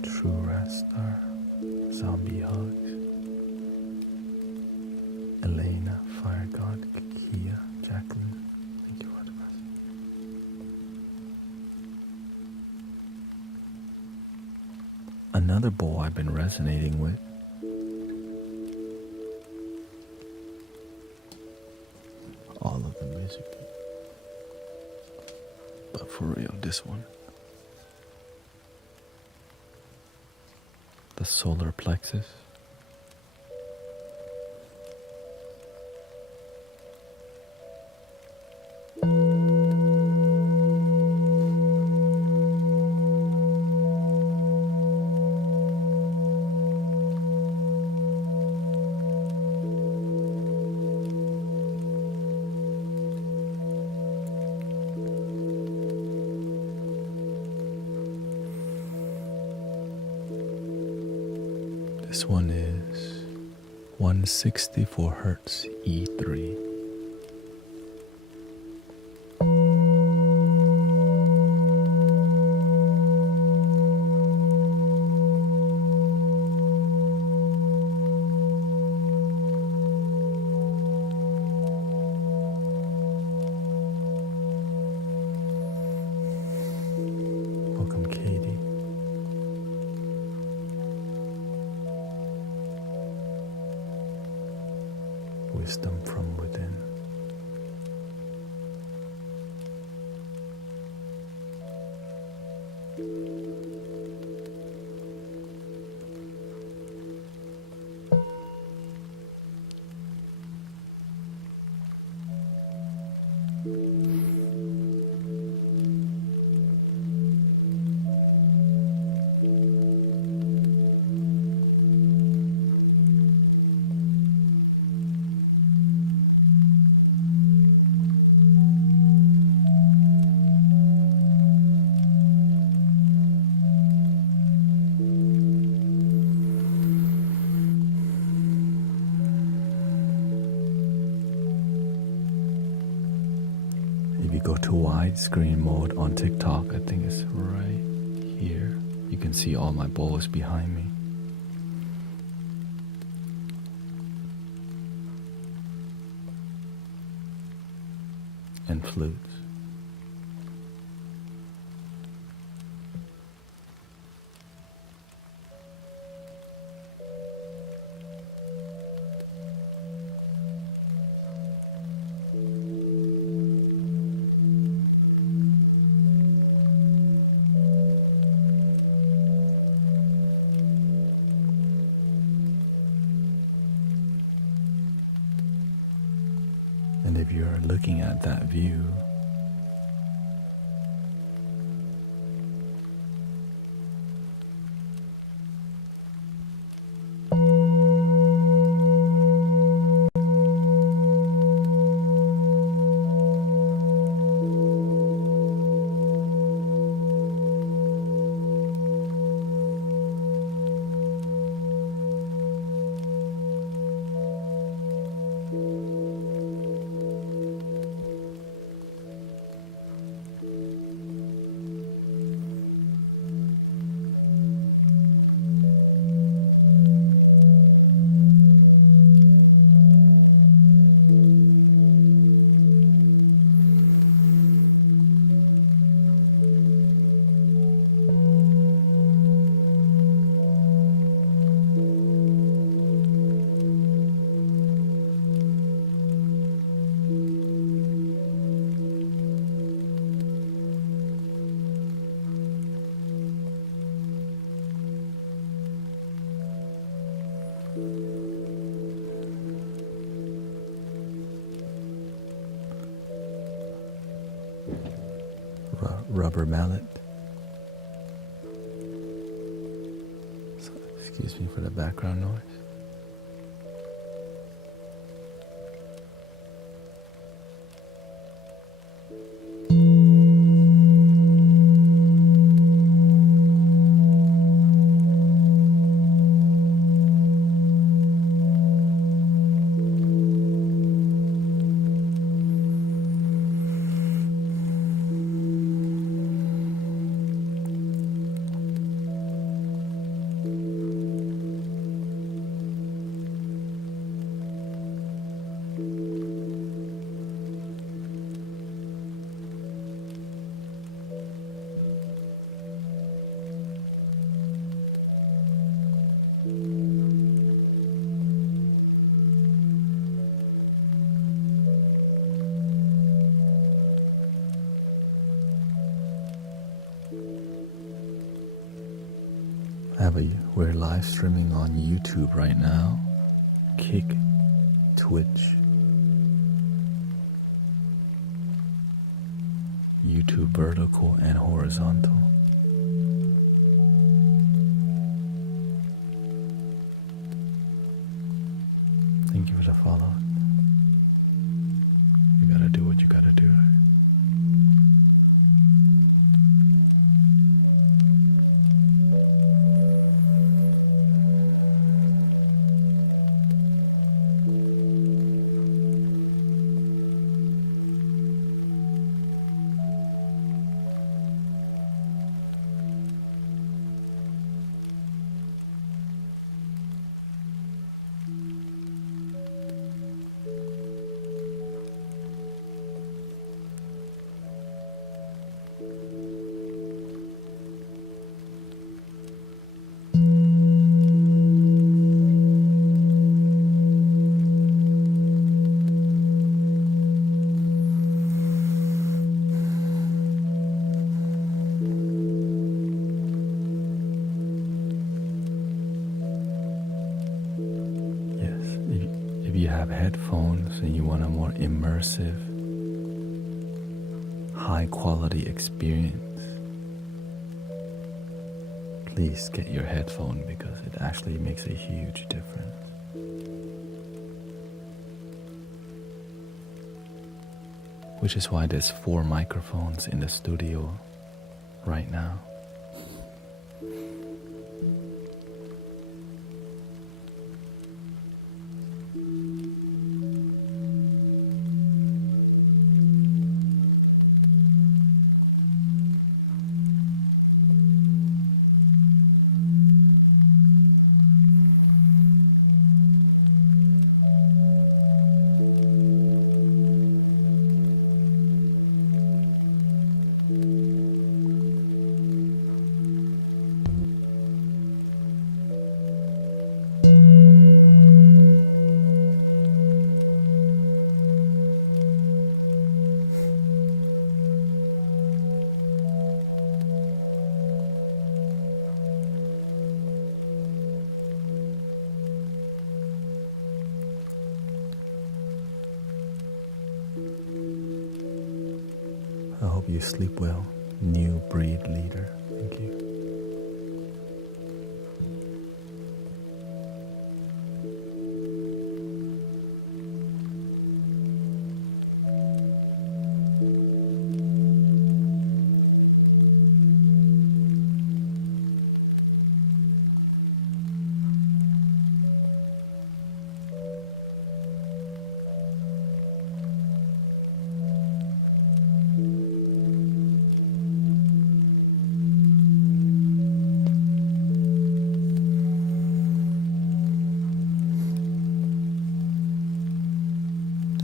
True Rastar. Zombie Hugs. Elena, Fire God, Kia, Jacqueline. Thank you for the message. Another bowl I've been resonating with. All of the music. But for real, this one. The solar plexus. This one is 164 Hertz E3. Welcome, Katie. Wisdom from within. If you go to widescreen mode on TikTok, I think it's right here. You can see all my bowls behind me. And flutes. And if you're looking at that view, rubber mallet. So, excuse me for the background noise. We're live streaming on YouTube right now, Kick, Twitch, YouTube vertical and horizontal. Thank you for the follow. You gotta do what you gotta do. If you have headphones and you want a more immersive, high quality experience, please get your headphone because it actually makes a huge difference. Which is why there's 4 microphones in the studio right now. I hope you sleep well, new breed leader. Thank you.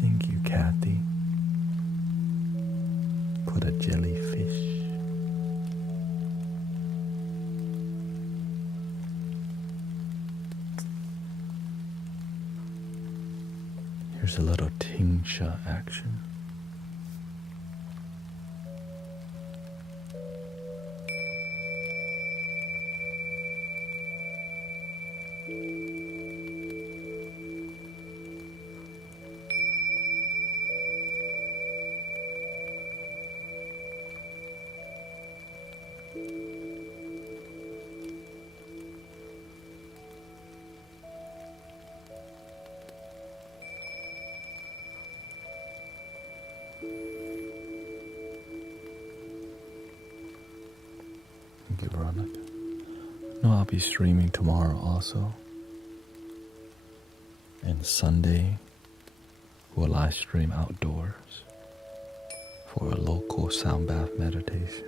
Thank you, Kathy. Put a jellyfish. Here's a little tingsha action. Thank you, Veronica. No, I'll be streaming tomorrow also. And Sunday, we'll live stream outdoors for a local Soundbath meditation.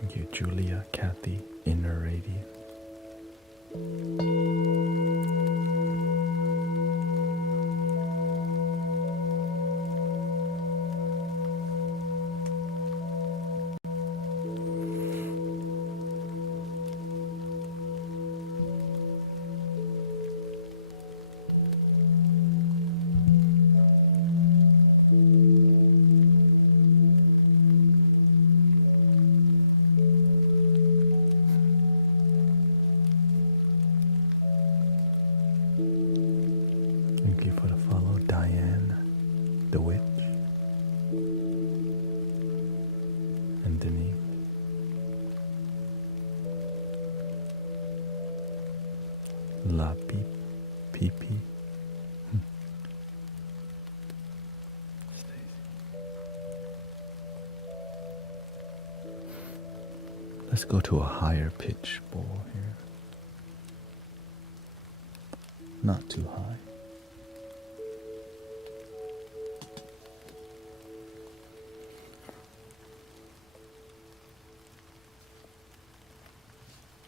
Thank you, Julia, Kathy, Inner Radiant. Thank you for the follow, Diane, the witch, and Denise. La Peep, Pee. Let's go to a higher pitch bowl here. Not too high.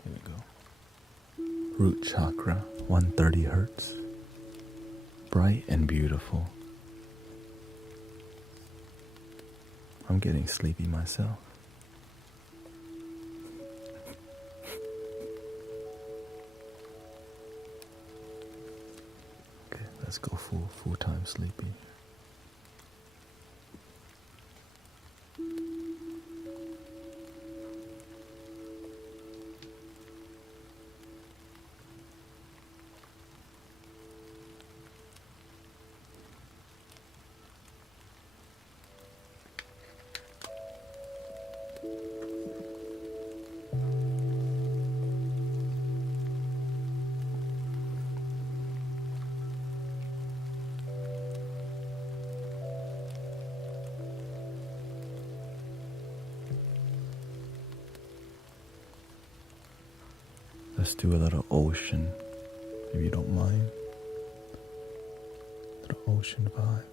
Here we go. Root chakra, 130 hertz. Bright and beautiful. I'm getting sleepy myself. Okay, let's go full-time sleepy. Let's do a little ocean, if you don't mind. Little ocean vibe.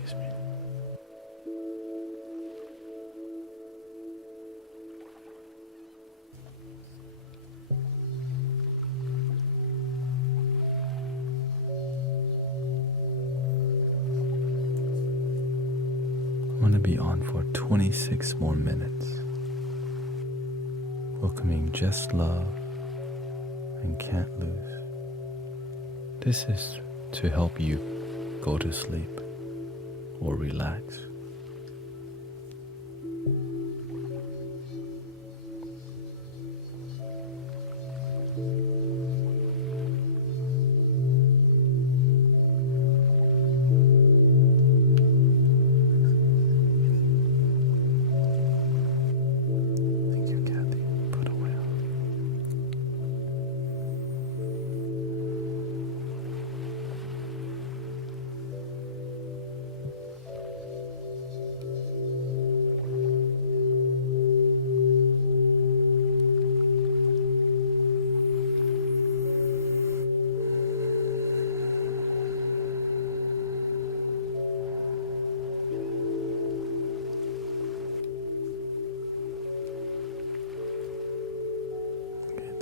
Excuse me. I'm going to be on for 26 more minutes. Welcoming Just Love and Can't Lose. This is to help you go to sleep or relax. Thank you, Kathy. Put away.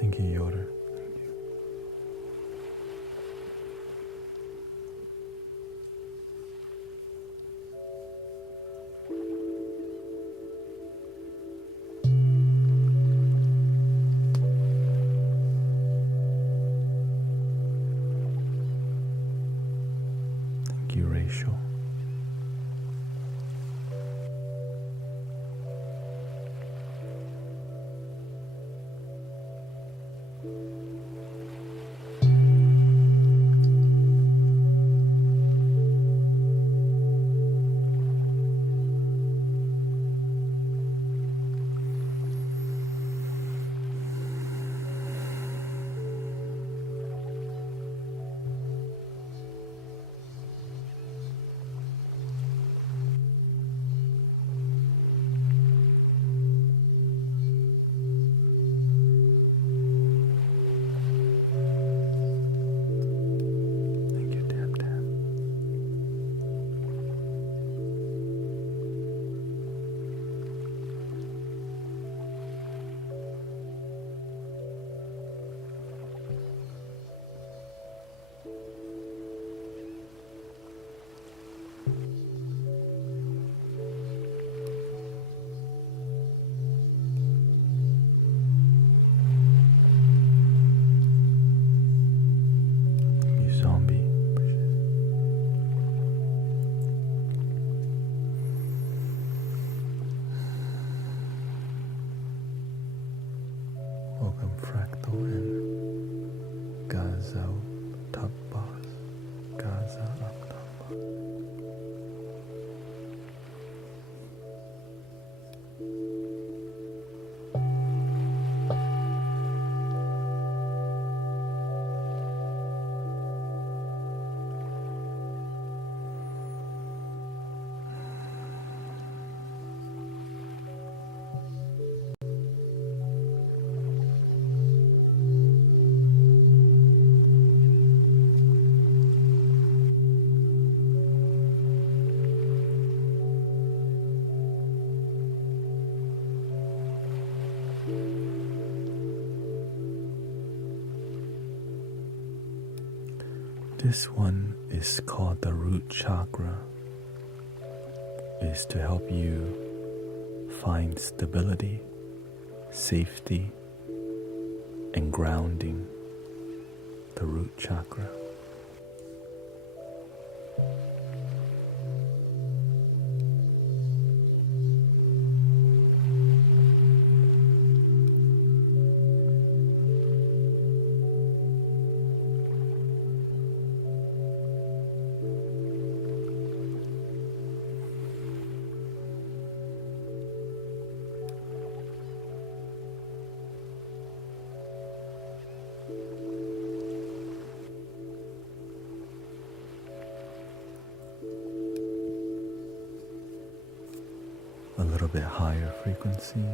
Thank you, Yoder. Thank you, Rachel. Welcome, Fractal and Gaza Tabbas. Gaza Tabbas. This one is called the root chakra. It is to help you find stability, safety, and grounding. The root chakra. A little bit higher frequency.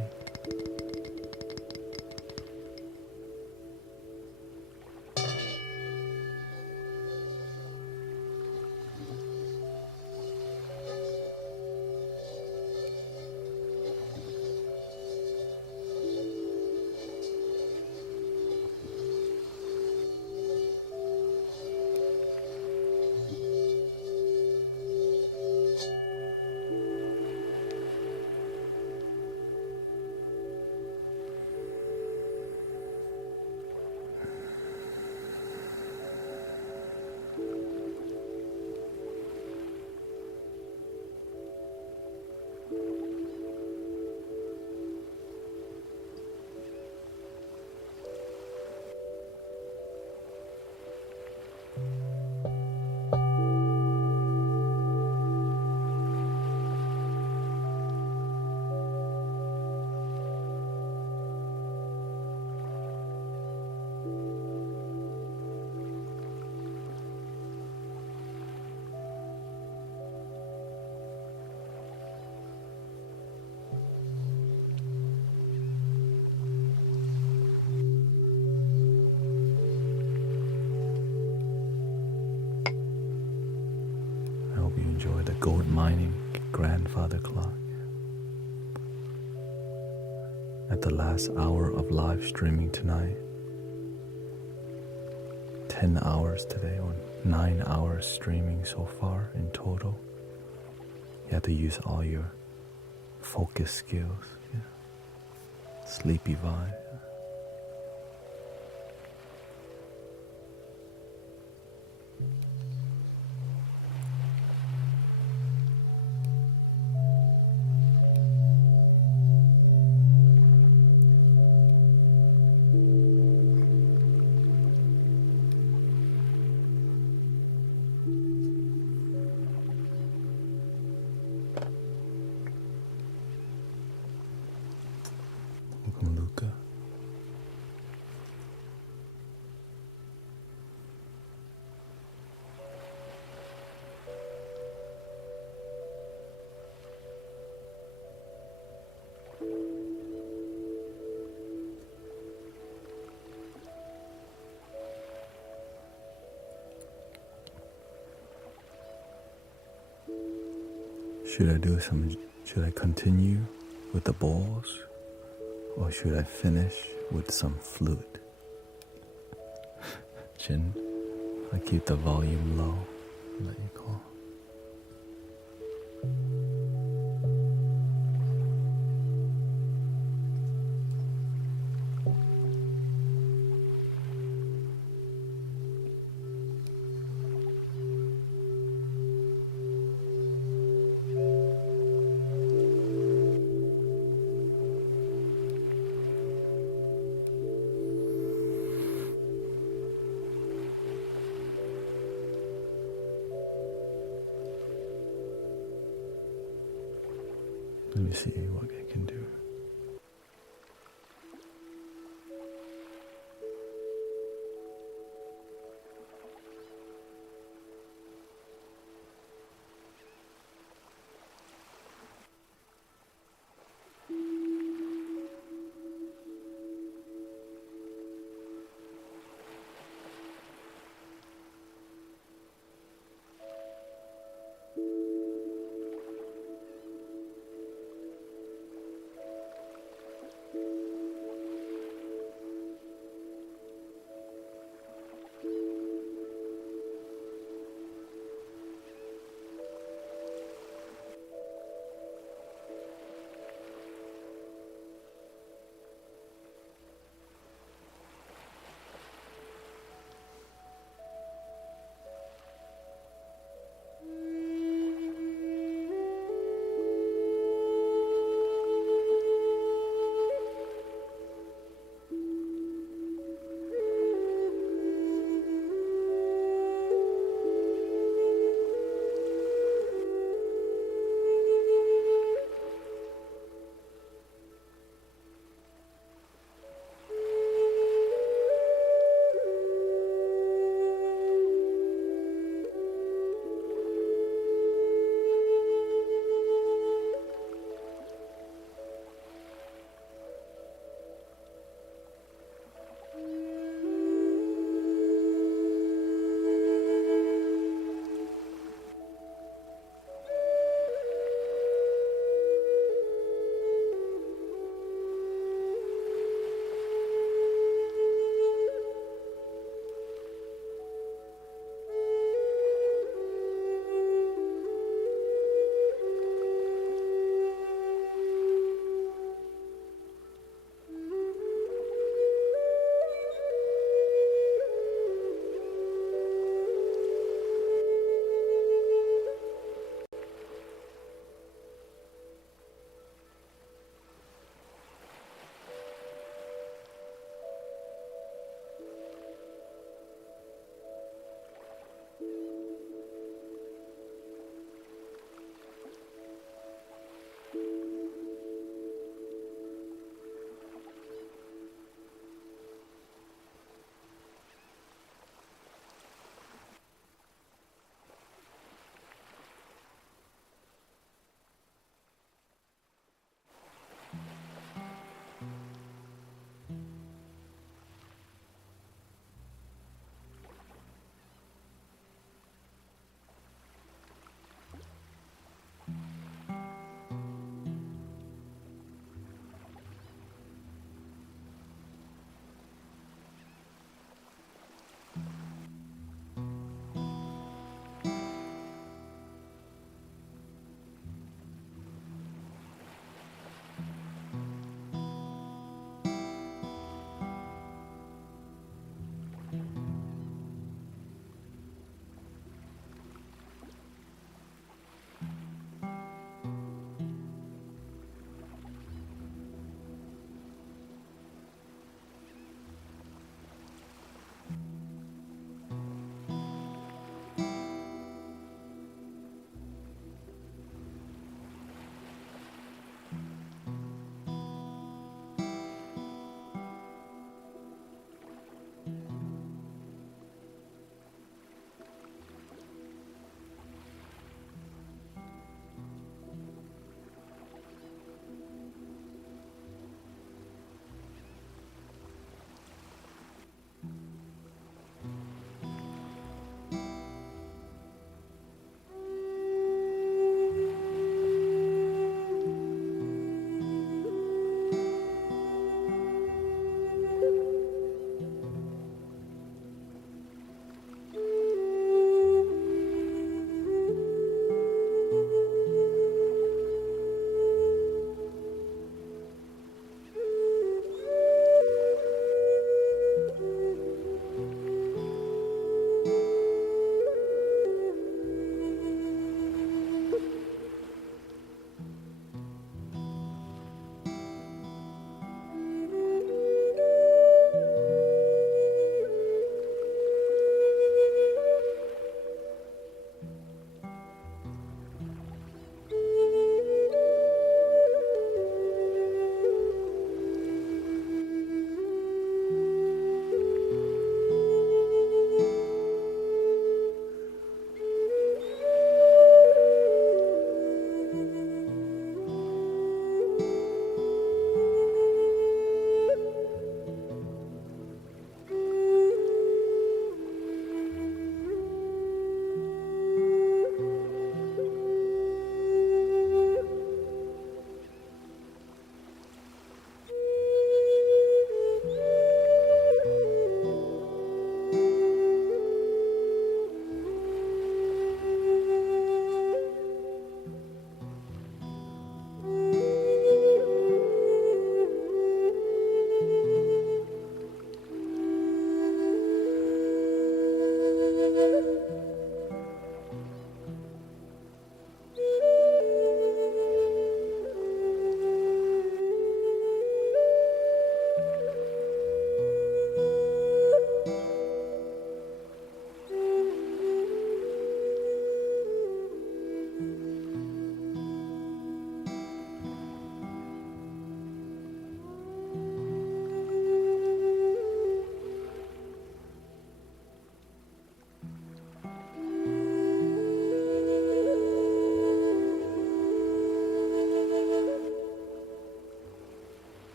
Enjoy the gold mining grandfather clock. At the last hour of live streaming tonight, 10 hours today, or 9 hours streaming so far in total. You have to use all your focus skills. Yeah. Sleepy vibe. Welcome, Luca. Should I continue with the balls, or should I finish with some flute? Jin, I keep the volume low. Let you call. Let me see what I can do.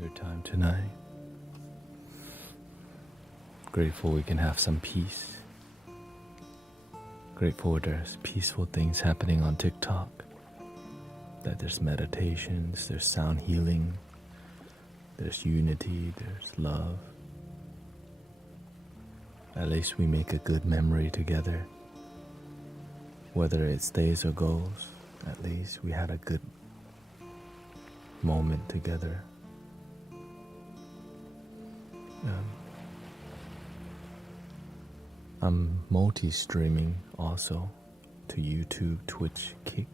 your time tonight. Grateful we can have some peace. Grateful there's peaceful things happening on TikTok. That there's meditations, there's sound healing, there's unity, there's love. At least we make a good memory together. Whether it stays or goes, at least we had a good moment together. I'm multi-streaming also to YouTube, Twitch, Kick.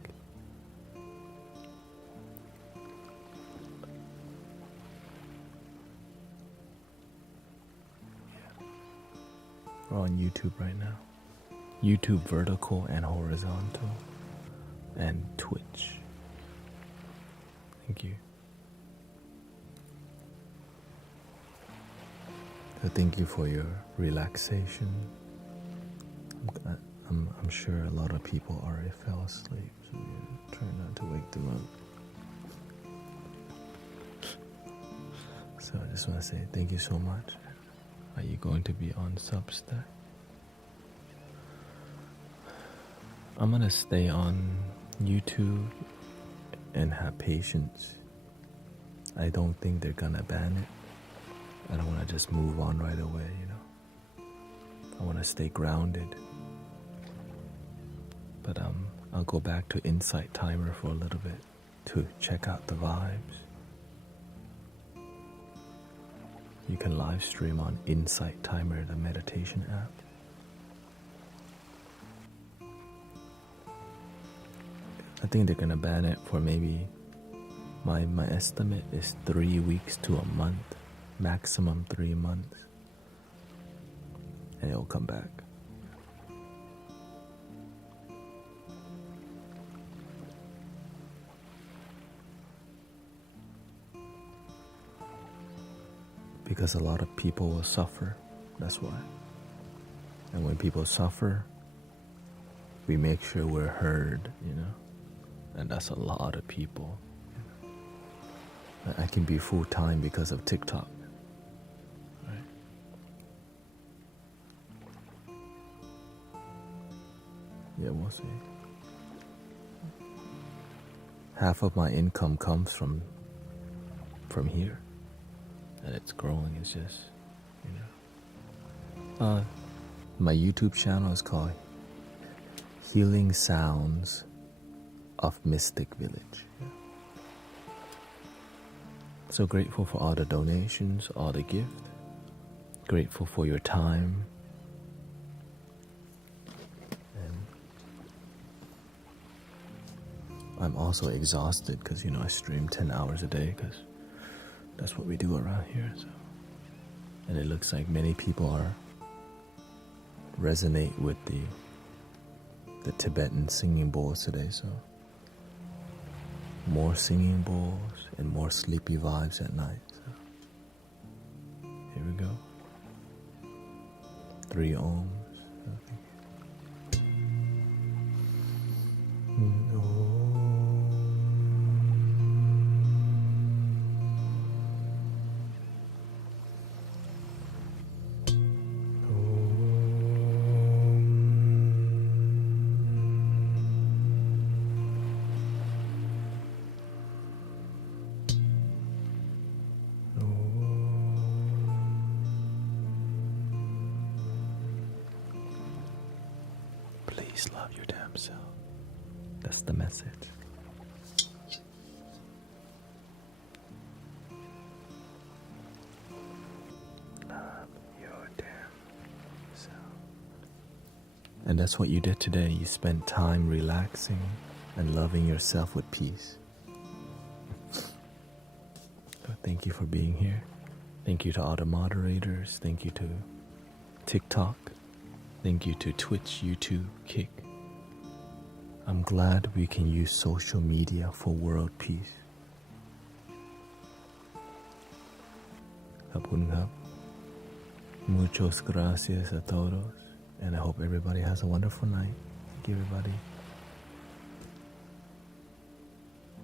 We're on YouTube right now. YouTube vertical and horizontal. And Twitch. Thank you. So thank you for your relaxation. I'm sure a lot of people already fell asleep, so we're trying not to wake them up. So I just want to say thank you so much. Are you going to be on Substack? I'm gonna stay on YouTube and have patience. I don't think they're gonna ban it. I don't want to just move on right away, you know. I want to stay grounded. But I'll go back to Insight Timer for a little bit to check out the vibes. You can live stream on Insight Timer, the meditation app. I think they're gonna ban it for maybe, my estimate is 3 weeks to a month, maximum 3 months, and it'll come back. Because a lot of people will suffer, that's why. And when people suffer, we make sure we're heard, you know. And that's a lot of people. I can be full-time because of TikTok. Right? Yeah, we'll see. Half of my income comes from here. And it's growing, it's just, you know. My YouTube channel is called Healing Sounds of Mystic Village. So grateful for all the donations, all the gift. Grateful for your time. And I'm also exhausted because, you know, I stream 10 hours a day because that's what we do around here. So, and it looks like many people resonate with the Tibetan singing bowls today. So more singing bowls and more sleepy vibes at night. So here we go. 3 ohms. Please love your damn self. That's the message. Love your damn self. And that's what you did today. You spent time relaxing and loving yourself with peace. So thank you for being here. Thank you to all the moderators. Thank you to TikTok. Thank you to Twitch, YouTube, Kick. I'm glad we can use social media for world peace. Muchos gracias a todos. And I hope everybody has a wonderful night. Thank you, everybody.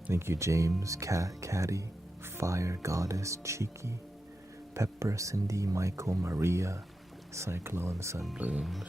Thank you, James, Caddy, Fire Goddess, Cheeky, Pepper, Cindy, Michael, Maria, Cyclone, Sunblooms,